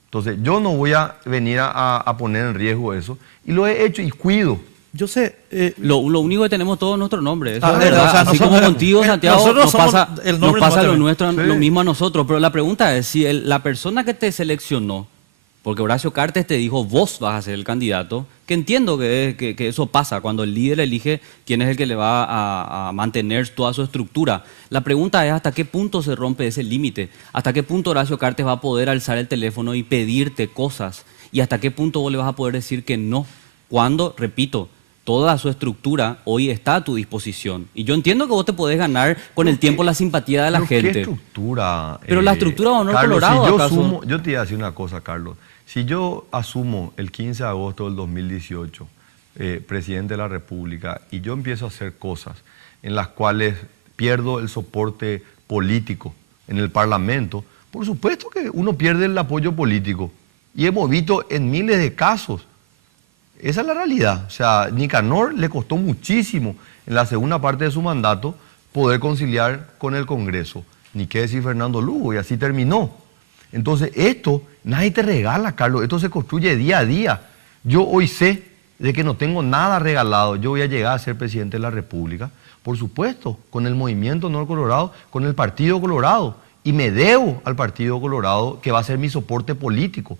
Entonces, yo no voy a venir a poner en riesgo eso. Y lo he hecho y cuido. Yo sé... Lo único que tenemos todos nuestro nombre. Eso es verdad. verdad. O sea, así como contigo, Santiago, nos pasa, el nombre nos pasa lo también. nuestro, Sí. lo mismo a nosotros. Pero la pregunta es, si la persona que te seleccionó, porque Horacio Cartes te dijo, vos vas a ser el candidato, que entiendo que eso pasa cuando el líder elige quién es el que le va a mantener toda su estructura. La pregunta es hasta qué punto se rompe ese límite, hasta qué punto Horacio Cartes va a poder alzar el teléfono y pedirte cosas, y hasta qué punto vos le vas a poder decir que no, cuando, repito, toda su estructura hoy está a tu disposición. Y yo entiendo que vos te podés ganar con el tiempo la simpatía de la gente. ¿Qué estructura? Pero la estructura de Honor Carlos, Colorado, si yo ¿acaso? yo te iba a decir una cosa, Carlos. Si yo asumo el 15 de agosto del 2018, presidente de la República, y yo empiezo a hacer cosas en las cuales pierdo el soporte político en el Parlamento, por supuesto que uno pierde el apoyo político. Y hemos visto en miles de casos. Esa es la realidad. O sea, Nicanor le costó muchísimo en la segunda parte de su mandato poder conciliar con el Congreso. Ni qué decir Fernando Lugo, y así terminó. Entonces, esto nadie te regala, Carlos. Esto se construye día a día. Yo hoy sé de que no tengo nada regalado. Yo voy a llegar a ser presidente de la República, por supuesto, con el Movimiento Honor Colorado, con el Partido Colorado. Y me debo al Partido Colorado, que va a ser mi soporte político.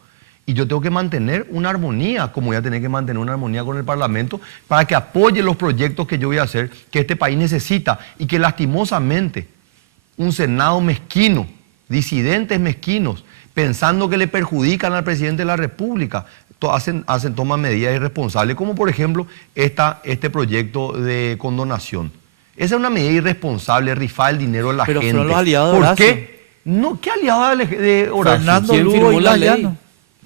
Y yo tengo que mantener una armonía, como voy a tener que mantener una armonía con el Parlamento, para que apoye los proyectos que yo voy a hacer, que este país necesita, y que lastimosamente un Senado mezquino, disidentes mezquinos, pensando que le perjudican al presidente de la República, toman medidas irresponsables, como por ejemplo este proyecto de condonación. Esa es una medida irresponsable, rifar el dinero de la gente. Pero fueron los aliados de ¿Por Horacio. qué? No, ¿qué aliados de Horacio? Fernando ¿Quién Lugo firmó y la ley? Layano.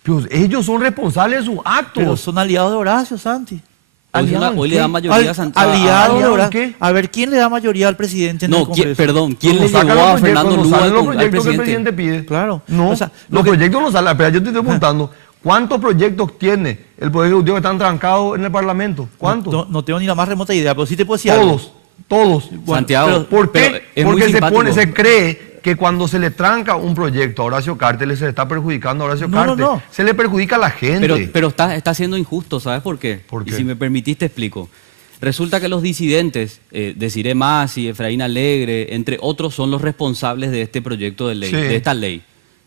Pues ellos son responsables de sus actos. Pero son aliados de Horacio, Santi. Hoy le da mayoría a Santiago. Aliados de ¿aliado Horacio. qué? A ver, ¿quién le da mayoría al presidente en el No, Congreso? perdón, ¿quién Cuando le sacan llevó los a proyectos, Fernando cuando Lugo salen los al proyectos que el presidente? presidente pide. Claro. No, O sea, los proyectos no salen. Espera, yo te estoy preguntando, ¿cuántos proyectos tiene el Poder Ejecutivo que están trancados en el Parlamento? ¿Cuántos? No tengo ni la más remota idea, pero sí te puedo decir algo. Todos. Santiago, ¿Por pero qué? es muy Porque simpático. se cree que cuando se le tranca un proyecto a Horacio Cartes, se le está perjudicando a Horacio Cartes. No. Se le perjudica a la gente. Pero está siendo injusto, ¿sabes por qué? ¿Por qué? Y si me permitís te explico. Resulta que los disidentes, Desiree Masi, Efraín Alegre, entre otros, son los responsables de este proyecto de ley, Sí. de esta ley.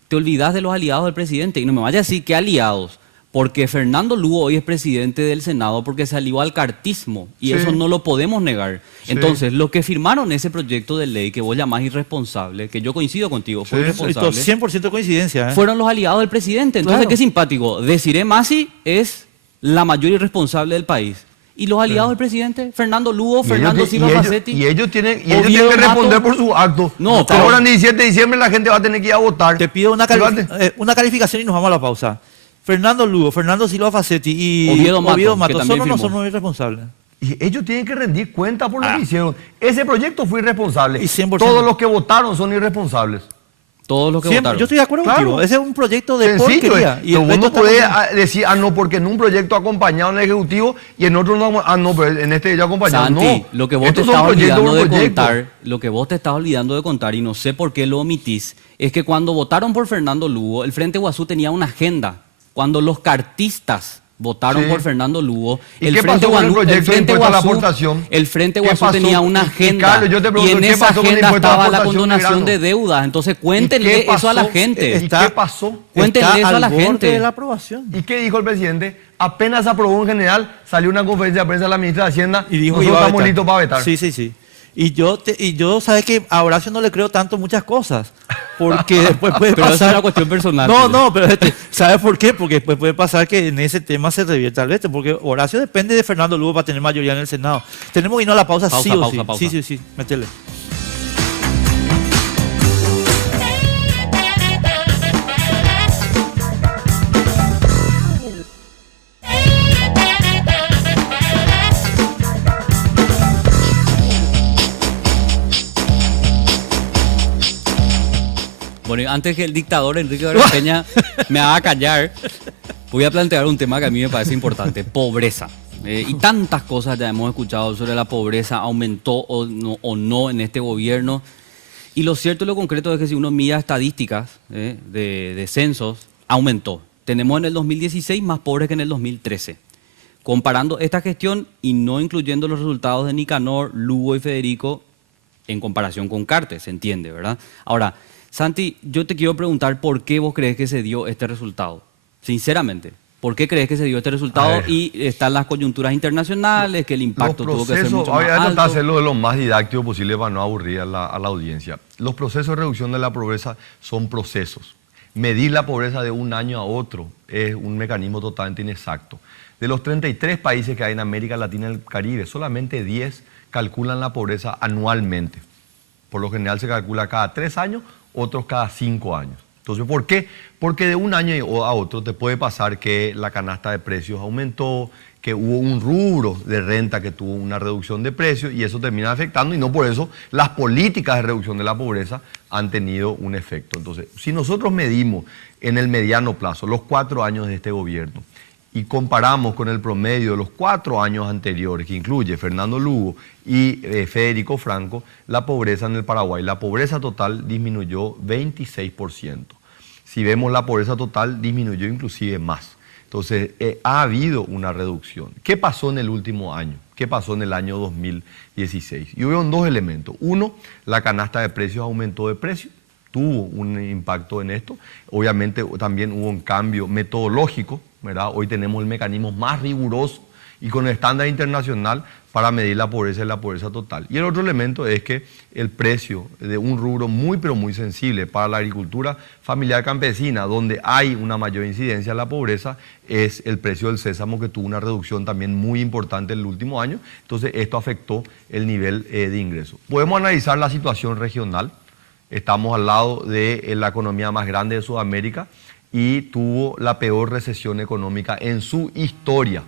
Te olvidás de los aliados del presidente y no me vayas a decir que aliados, porque Fernando Lugo hoy es presidente del Senado porque salió al cartismo y Sí. eso no lo podemos negar. Sí. Entonces, los que firmaron ese proyecto de ley que vos llamás irresponsable, que yo coincido contigo, fue Sí. irresponsable, 100% coincidencia. ¿eh? fueron los aliados del presidente. Entonces, Claro. qué simpático. Desiree Masi es la mayor irresponsable del país. ¿Y los aliados del presidente? Fernando Lugo, Fernando Silva Facetti. Y ellos tienen Oviedo que responder Mato. por sus actos. No, pero ahora en 17 de diciembre la gente va a tener que ir a votar. Te pido una Fíjate. calificación y nos vamos a la pausa. Fernando Lugo, Fernando Silva Facetti y Oviedo Mato, que Mato también solo no firmó. son muy irresponsables. Y ellos tienen que rendir cuenta por lo que hicieron. Ese proyecto fue irresponsable. Y 100%. Todos los que votaron son irresponsables. Todos los que Siempre, votaron. yo estoy de acuerdo Claro. contigo. Ese es un proyecto de Sencillo. porquería. Pero el vos no resto podés está decir, no, porque en un proyecto acompañado en el Ejecutivo y en otro no, no, pero en este ya acompañado. Santi, no. lo que vos te Estos son estás proyectos olvidando por de proyecto. contar, lo que vos te estás olvidando de contar, y no sé por qué lo omitís, es que cuando votaron por Fernando Lugo, el Frente Guazú tenía una agenda. Cuando los cartistas votaron por Fernando Lugo. ¿Y qué pasó con el proyecto de impuesto a la aportación? El Frente Guazú tenía una agenda. Carlos, yo te pregunto, y en esa agenda estaba la condonación de deudas. Entonces cuéntenle eso a la gente. ¿Y qué pasó? Cuéntenle eso a la gente. De la aprobación. ¿Y qué dijo el presidente? Apenas se aprobó en general, salió una conferencia de prensa de la ministra de Hacienda y dijo nosotros estamos listos para vetar. Sí. Y yo sabes que a Horacio no le creo tanto muchas cosas, porque después puede pero pasar... eso es una cuestión personal. Pero ¿sabes por qué? Porque después puede pasar que en ese tema se revierta el veto, porque Horacio depende de Fernando Lugo para tener mayoría en el Senado. Tenemos que irnos a la pausa, sí o sí. Pausa. Sí, métele. Bueno, antes que el dictador Enrique Peña me haga callar, voy a plantear un tema que a mí me parece importante: pobreza. Y tantas cosas ya hemos escuchado sobre la pobreza, aumentó o no en este gobierno. Y lo cierto y lo concreto es que si uno mira estadísticas de censos, aumentó. Tenemos en el 2016 más pobres que en el 2013. Comparando esta gestión y no incluyendo los resultados de Nicanor, Lugo y Federico en comparación con Cartes, se entiende, ¿verdad? Ahora, Santi, yo te quiero preguntar por qué vos crees que se dio este resultado. Sinceramente, ¿por qué crees que se dio este resultado? Y están las coyunturas internacionales, que el impacto tuvo que ser mucho más alto. Voy a tratar de hacerlo de lo más didáctico posible para no aburrir a la audiencia. Los procesos de reducción de la pobreza son procesos. Medir la pobreza de un año a otro es un mecanismo totalmente inexacto. De los 33 países que hay en América Latina y el Caribe, solamente 10 calculan la pobreza anualmente. Por lo general se calcula cada 3 años, otros cada 5 años. Entonces, ¿por qué? Porque de un año a otro te puede pasar que la canasta de precios aumentó, que hubo un rubro de renta que tuvo una reducción de precios y eso termina afectando, y no por eso las políticas de reducción de la pobreza han tenido un efecto. Entonces, si nosotros medimos en el mediano plazo los 4 años de este gobierno y comparamos con el promedio de los 4 años anteriores, que incluye Fernando Lugo y Federico Franco, la pobreza en el Paraguay, la pobreza total disminuyó 26%. Si vemos la pobreza total, disminuyó inclusive más. Entonces, ha habido una reducción. ¿Qué pasó en el último año? ¿Qué pasó en el año 2016? Y hubo 2 elementos. Uno, la canasta de precios aumentó de precio, tuvo un impacto en esto. Obviamente también hubo un cambio metodológico, ¿verdad? Hoy tenemos el mecanismo más riguroso y con el estándar internacional para medir la pobreza y la pobreza total. Y el otro elemento es que el precio de un rubro muy pero muy sensible para la agricultura familiar campesina, donde hay una mayor incidencia de la pobreza, es el precio del sésamo, que tuvo una reducción también muy importante en el último año. Entonces esto afectó el nivel de ingresos. Podemos analizar la situación regional. Estamos al lado de la economía más grande de Sudamérica y tuvo la peor recesión económica en su historia.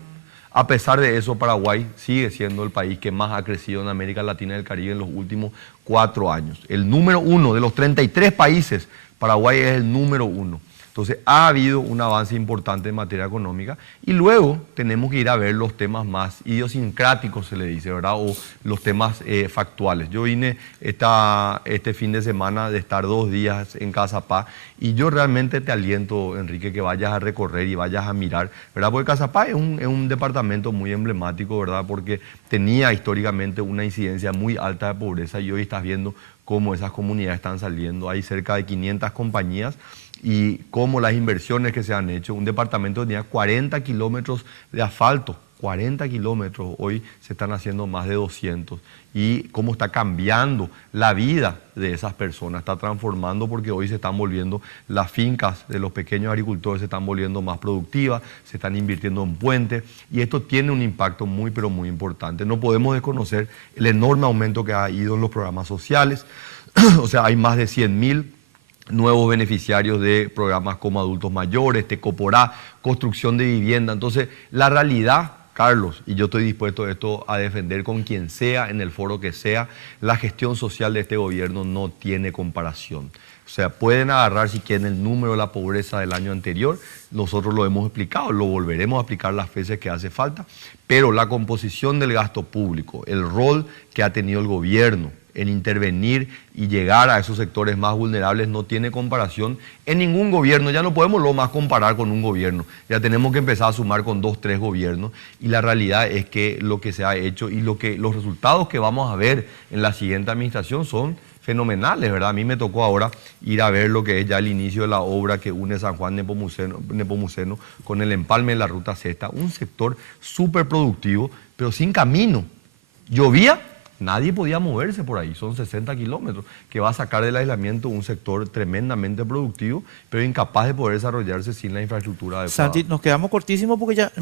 A pesar de eso, Paraguay sigue siendo el país que más ha crecido en América Latina y el Caribe en los últimos 4 años. El número 1 de los 33 países, Paraguay es el número 1. Entonces, ha habido un avance importante en materia económica y luego tenemos que ir a ver los temas más idiosincráticos, se le dice, ¿verdad? O los temas factuales. Yo vine este fin de semana de estar 2 días en Cazapá y yo realmente te aliento, Enrique, que vayas a recorrer y vayas a mirar, ¿verdad? Porque Cazapá es un departamento muy emblemático, ¿verdad? Porque tenía históricamente una incidencia muy alta de pobreza y hoy estás viendo cómo esas comunidades están saliendo. Hay cerca de 500 compañías y cómo las inversiones que se han hecho. Un departamento tenía 40 kilómetros de asfalto, 40 kilómetros, hoy se están haciendo más de 200. Y cómo está cambiando la vida de esas personas, está transformando, porque hoy se están volviendo las fincas de los pequeños agricultores, se están volviendo más productivas, se están invirtiendo en puentes y esto tiene un impacto muy pero muy importante. No podemos desconocer el enorme aumento que ha ido en los programas sociales, o sea, hay más de 100.000 nuevos beneficiarios de programas como adultos mayores, Tecoporá, construcción de vivienda. Entonces, la realidad, Carlos, y yo estoy dispuesto a defender con quien sea, en el foro que sea, la gestión social de este gobierno no tiene comparación. O sea, pueden agarrar si quieren el número de la pobreza del año anterior, nosotros lo hemos explicado, lo volveremos a explicar las veces que hace falta, pero la composición del gasto público, el rol que ha tenido el gobierno en intervenir y llegar a esos sectores más vulnerables no tiene comparación en ningún gobierno. Ya no podemos lo más comparar con un gobierno. Ya tenemos que empezar a sumar con 2, 3 gobiernos. Y la realidad es que lo que se ha hecho y los resultados que vamos a ver en la siguiente administración son fenomenales, ¿verdad? A mí me tocó ahora ir a ver lo que es ya el inicio de la obra que une San Juan Nepomuceno con el empalme de la Ruta Sexta, un sector súper productivo, pero sin camino. Llovía, nadie podía moverse por ahí, son 60 kilómetros, que va a sacar del aislamiento un sector tremendamente productivo, pero incapaz de poder desarrollarse sin la infraestructura adecuada. Santi, nos quedamos cortísimos porque ya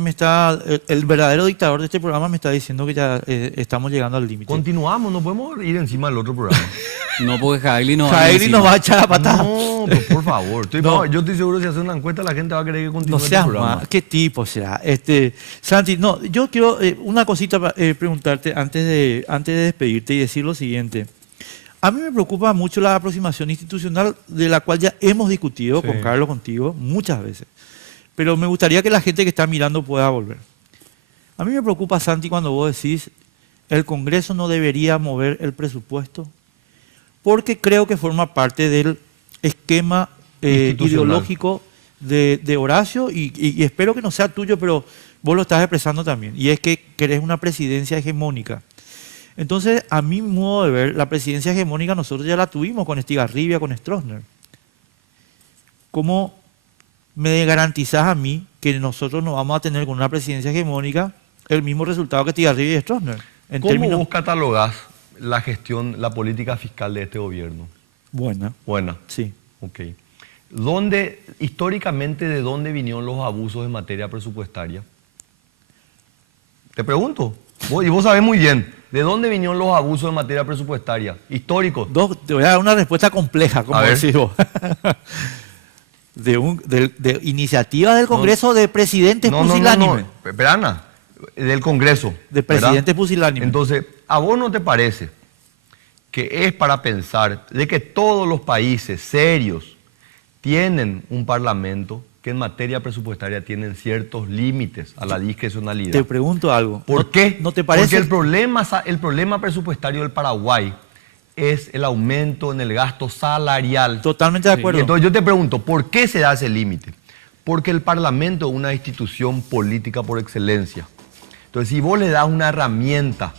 el verdadero dictador de este programa me está diciendo que ya estamos llegando al límite. Continuamos, no podemos ir encima del otro programa. No, porque Jaegli nos va a echar la patada. No, pero por favor, yo estoy seguro que si hace una encuesta la gente va a querer que continúe no seas este programa. ¿Qué tipo será? Santi, no, yo quiero una cosita preguntarte antes de despedirte y decir lo siguiente. A mí me preocupa mucho la aproximación institucional de la cual ya hemos discutido con Carlos, contigo, muchas veces. Pero me gustaría que la gente que está mirando pueda volver. A mí me preocupa, Santi, cuando vos decís el Congreso no debería mover el presupuesto, porque creo que forma parte del esquema ideológico de Horacio y espero que no sea tuyo, pero vos lo estás expresando también. Y es que querés una presidencia hegemónica. Entonces, a mi modo de ver, la presidencia hegemónica nosotros ya la tuvimos con Estigarribia, con Stroessner. ¿Cómo me garantizás a mí que nosotros no vamos a tener con una presidencia hegemónica el mismo resultado que Estigarribia y Stroessner? ¿Cómo vos catalogás la gestión, la política fiscal de este gobierno? Buena. Buena. Sí. Ok. Históricamente, ¿de dónde vinieron los abusos en materia presupuestaria? Te pregunto. Y vos sabés muy bien. ¿De dónde vinieron los abusos en materia presupuestaria? Históricos. Te voy a dar una respuesta compleja, como decís vos. De iniciativa del Congreso de presidentes pusilánimes. Perana, del Congreso. De presidentes pusilánimes. Entonces, ¿a vos no te parece que es para pensar de que todos los países serios tienen un parlamento que en materia presupuestaria tienen ciertos límites a la discrecionalidad? Te pregunto algo. ¿Por qué? ¿No te parece? Porque el problema presupuestario del Paraguay es el aumento en el gasto salarial. Totalmente de acuerdo. Entonces yo te pregunto, ¿por qué se da ese límite? Porque el Parlamento es una institución política por excelencia. Entonces, si vos le das una herramienta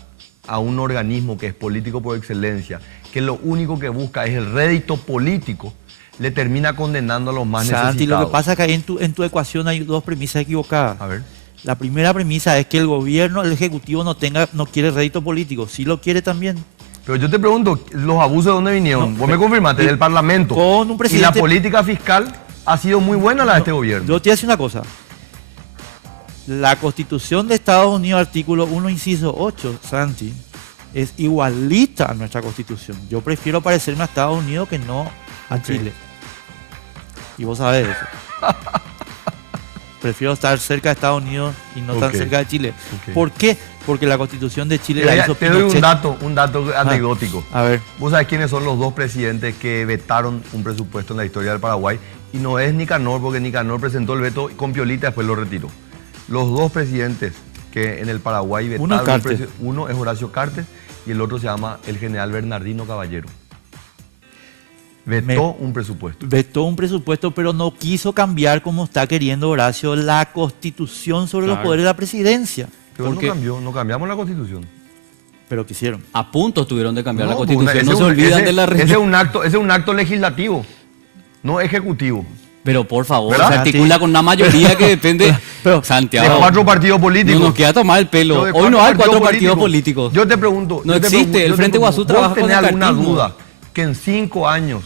a un organismo que es político por excelencia, que lo único que busca es el rédito político, le termina condenando a los más necesitados. Santi, lo que pasa es que ahí en tu ecuación hay dos premisas equivocadas. A ver. La primera premisa es que el gobierno, el ejecutivo no quiere rédito político, sí lo quiere también. Pero yo te pregunto, ¿los abusos de dónde vinieron? Vos me confirmaste, del Parlamento. Con un presidente. Y la política fiscal ha sido muy buena la de este gobierno. Yo te voy a decir una cosa. La Constitución de Estados Unidos, artículo 1, inciso 8, Santi, es igualita a nuestra Constitución. Yo prefiero parecerme a Estados Unidos que no a Chile. Y vos sabés eso. Prefiero estar cerca de Estados Unidos y no tan cerca de Chile. ¿Por qué? Porque la Constitución de Chile la hizo Te doy un dato anecdótico. A ver. Vos sabés quiénes son los dos presidentes que vetaron un presupuesto en la historia del Paraguay. Y no es Nicanor, porque Nicanor presentó el veto con Piolita y después lo retiró. Los dos presidentes que en el Paraguay vetaron uno es Horacio Cartes y el otro se llama el general Bernardino Caballero. Vetó un presupuesto. Vetó un presupuesto, pero no quiso cambiar, como está queriendo Horacio, la Constitución sobre los poderes de la presidencia. Pero no cambiamos la Constitución. Pero quisieron. A punto estuvieron de cambiar la Constitución. No se olvidan de la ese es un acto legislativo, no ejecutivo. Pero por favor, se articula con una mayoría que depende Santiago. De 4 partidos políticos. No nos queda tomar el pelo. Hoy no hay 4 partidos políticos. Yo te pregunto. No existe. El Frente Guazú trabaja con el cartismo. ¿Tenés alguna duda que en 5 años,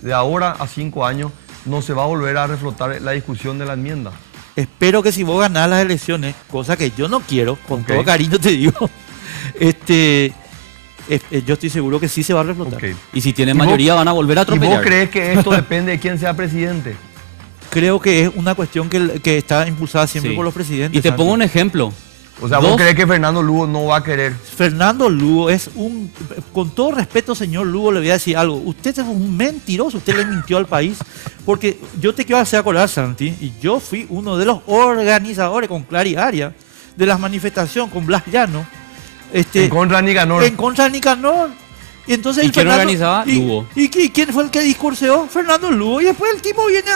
de ahora a 5 años, no se va a volver a reflotar la discusión de la enmienda? Espero que si vos ganás las elecciones, cosa que yo no quiero, con todo cariño te digo, yo estoy seguro que sí se va a reflotar. Y si tienen mayoría van a volver a atropellar. ¿Y vos crees que esto depende de quién sea presidente? Creo que es una cuestión que está impulsada siempre por los presidentes. Y te pongo un ejemplo. O sea, ¿vos crees que Fernando Lugo no va a querer? Fernando Lugo es con todo respeto, señor Lugo, le voy a decir algo. Usted es un mentiroso, usted le mintió al país. Porque yo te quiero hacer acordar, Santi, y yo fui uno de los organizadores con Clary Arias de las manifestaciones con Blas Llano. En contra de Nicanor. En contra de Nicanor. Y entonces ¿Y quién organizaba? Lugo. ¿Y quién fue el que discurseó? Fernando Lugo. Y después el tipo viene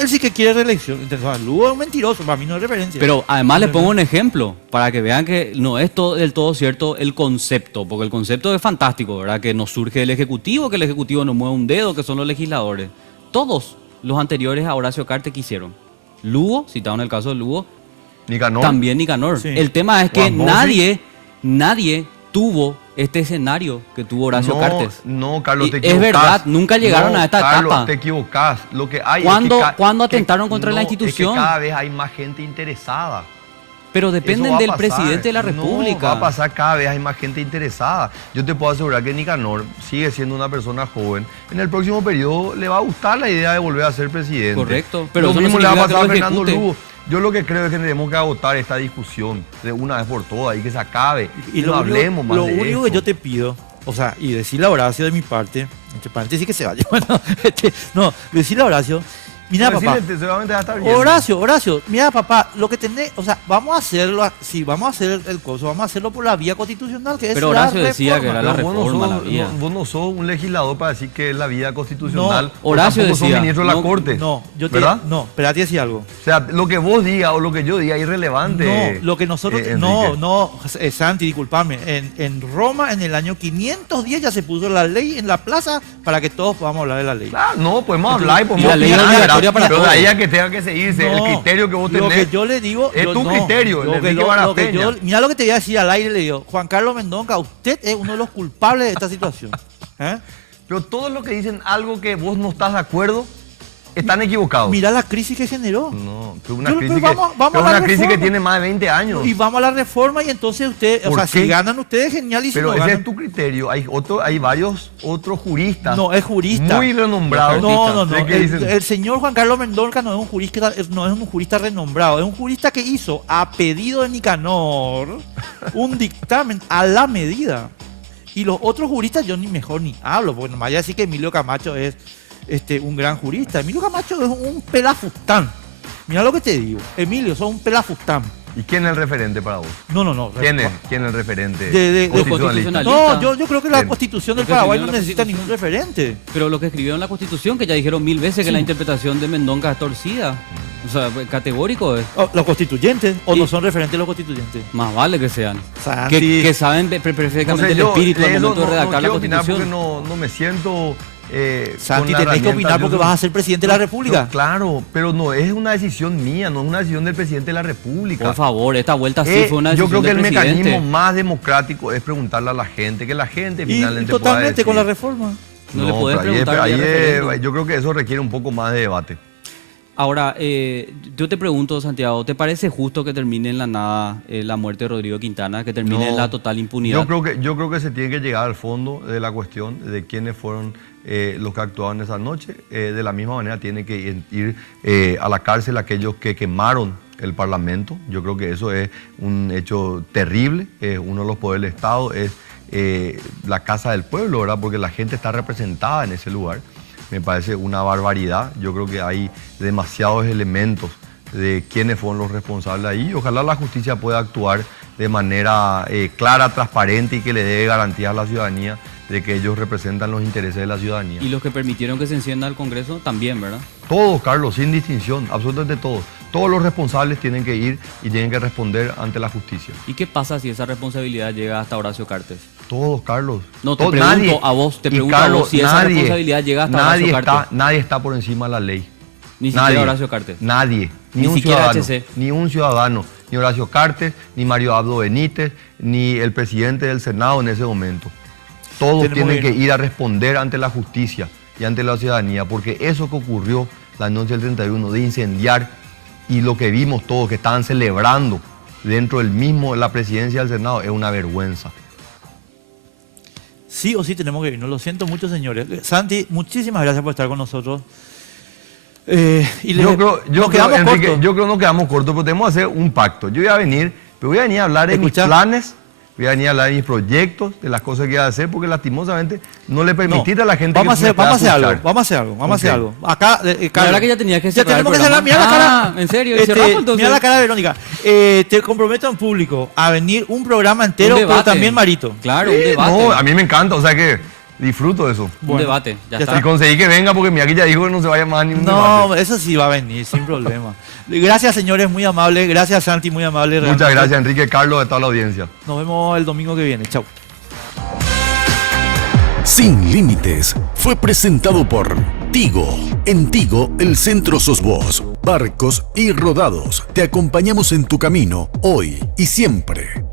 él sí que quiere reelección. Entonces, Lugo es un mentiroso, para mí no es referencia. Pero además les pongo un ejemplo para que vean que no es del todo cierto el concepto, porque el concepto es fantástico, ¿verdad? Que nos surge del Ejecutivo, que el Ejecutivo no mueve un dedo, que son los legisladores. Todos los anteriores a Horacio Cartes quisieron. Lugo, citado en el caso de Lugo, Nicanor. También Nicanor. Sí. El tema es que nadie tuvo este escenario que tuvo Horacio Cartes. No, Carlos, te equivocás. Es verdad, nunca llegaron a esta Carlos, etapa. Te equivocás. Lo que hay ¿Cuándo atentaron contra la institución? Es que cada vez hay más gente interesada. Pero dependen del presidente de la República. No, va a pasar, cada vez hay más gente interesada. Yo te puedo asegurar que Nicanor sigue siendo una persona joven. En el próximo periodo le va a gustar la idea de volver a ser presidente. Correcto. Pero lo eso mismo no le va a significa pasar a que lo Fernando ejecute. Lugo. Yo lo que creo es que tenemos que agotar esta discusión de una vez por todas y que se acabe. Y no hablemos más de Lo único eso. que yo te pido, o sea, y decirle a Horacio de mi parte, entre paréntesis que se vaya, bueno, no, decirle a Horacio, mira No, papá, decirle, seguramente va a estar bien. Horacio, mira papá, lo que tenés, o sea, vamos a hacerlo, si vamos a hacer el coso, vamos a hacerlo por la vía constitucional, que es Pero la Horacio decía que reforma. era la Pero reforma, la vía. vos no sos un legislador para decir que es la vía constitucional. No, Horacio tampoco sos decía, ministro de la no, Corte. No, yo te, ¿verdad? no, espérate decir algo. O sea, lo que vos digas o lo que yo diga es irrelevante. No, lo que nosotros, Enrique. Santi, discúlpame, en Roma en el año 510 ya se puso la ley en la plaza para que todos podamos hablar de la ley. Claro, no, podemos hablar y podemos la ley es opinar, obligatoria para pero de todos. ahí a que tenga que seguirse, No, el criterio que vos tenés. Lo que yo le digo, es tu criterio, el de Enrique Barapeña. mira lo que te voy a decir al aire, le digo, Juan Carlos Mendonca, usted es uno de los culpables de esta situación. ¿Eh? Pero todos los que dicen algo que vos no estás de acuerdo, están equivocados. Mira la crisis que generó. No, pero una Pero crisis, vamos que, a pero la una crisis que reforma. tiene más de 20 años. Y vamos a la reforma y entonces ustedes, o ¿Por sea, qué? si ganan ustedes, genial, y si Pero no ese ganan... es tu criterio. Hay varios otros juristas. No, es jurista. Muy renombrados. No. Sé que dicen- El señor Juan Carlos Mendonca no es un jurista renombrado, es un jurista que hizo a pedido de Nicanor un dictamen a la medida. Y los otros juristas yo ni mejor ni hablo, porque no me vaya a decir que Emilio Camacho es un gran jurista. Emilio Camacho es un pelafustán. Mira lo que te digo. Emilio, sos un pelafustán. ¿Y quién es el referente para vos? No. ¿Quién es el referente De constitucionalista? No, yo creo que la ¿Quién? Constitución del Lo que Paraguay no escribió en la necesita ningún referente. Pero lo que escribió en la Constitución, que ya dijeron 1000 veces que Sí. la interpretación de Mendonca es torcida. O sea, categórico es. Los constituyentes, o Y- no son referentes los constituyentes. Más vale que sean. Santi. Que saben perfectamente No sé, el yo espíritu al de eso momento de redactar la quiero opinar Constitución. porque no me siento... Santi, con la tenés que herramienta. opinar porque Yo vas a ser presidente de la República. No, claro, pero no es una decisión mía, no es una decisión del presidente de la República. Por favor, esta vuelta sí fue una Yo decisión creo que del el presidente. mecanismo más democrático es preguntarle a la gente, que la gente Y finalmente totalmente pueda con la decir. reforma. No le podés pero ahí es- preguntar ahí vía es- referéndum. yo creo que eso requiere un poco más de debate. Ahora, yo te pregunto, Santiago, ¿te parece justo que termine en la nada la muerte de Rodrigo Quintana, que termine No, en la total impunidad? Yo creo que se tiene que llegar al fondo de la cuestión de quiénes fueron los que actuaron esa noche. De la misma manera tiene que ir a la cárcel aquellos que quemaron el Parlamento. Yo creo que eso es un hecho terrible. Uno de los poderes del Estado es la Casa del Pueblo, ¿verdad? Porque la gente está representada en ese lugar. Me parece una barbaridad. Yo creo que hay demasiados elementos de quiénes fueron los responsables ahí. Ojalá la justicia pueda actuar de manera clara, transparente y que le dé garantías a la ciudadanía de que ellos representan los intereses de la ciudadanía. Y los que permitieron que se encienda el Congreso también, ¿verdad? Todos, Carlos, sin distinción, absolutamente todos. Todos los responsables tienen que ir y tienen que responder ante la justicia. ¿Y qué pasa si esa responsabilidad llega hasta Horacio Cartes? Todos, Carlos. No, te Todos, pregunto a vos, te Y, pregunto a Carlos, vos si esa responsabilidad llega hasta Horacio Cartes. Nadie está por encima de la ley. Ni siquiera Horacio Cartes. Nadie. Ni un siquiera ciudadano. HC. Ni un ciudadano. Ni Horacio Cartes, ni Mario Abdo Benítez, ni el presidente del Senado en ese momento. Todos tienen que ir a responder ante la justicia y ante la ciudadanía, porque eso que ocurrió la noche del 31 de incendiar y lo que vimos todos que estaban celebrando dentro del mismo, la presidencia del Senado, es una vergüenza. Sí o sí tenemos que irnos. Lo siento mucho, señores. Santi, muchísimas gracias por estar con nosotros. Yo creo, Enrique, yo creo que nos quedamos cortos, pero tenemos que hacer un pacto. Yo voy a venir, pero voy a venir a hablar de mis planes, voy a venir a hablar de mis proyectos, de las cosas que voy a hacer, porque lastimosamente no le permitiste a la gente vamos que a hacer algo. Acá, La verdad que ya tenía que ya cerrar tenemos el que cerrar. programa. Mira la cara. ¿En serio? ¿Y cerramos, entonces? Mira la cara de Verónica. te comprometo en público a venir un programa entero, pero también Marito. Claro, un debate. No, a mí me encanta, o sea que disfruto de eso. Un debate, ya está. Y conseguí que venga porque mi aquí ya dijo que no se vaya más a ningún debate. No, eso sí va a venir, sin problema. Gracias, señores, muy amable. Gracias, Santi, muy amable. Muchas realmente. gracias, Enrique, Carlos, de toda la audiencia. Nos vemos el domingo que viene. Chau. Sin Límites fue presentado por Tigo. En Tigo, el centro sos vos. Barcos y rodados. Te acompañamos en tu camino, hoy y siempre.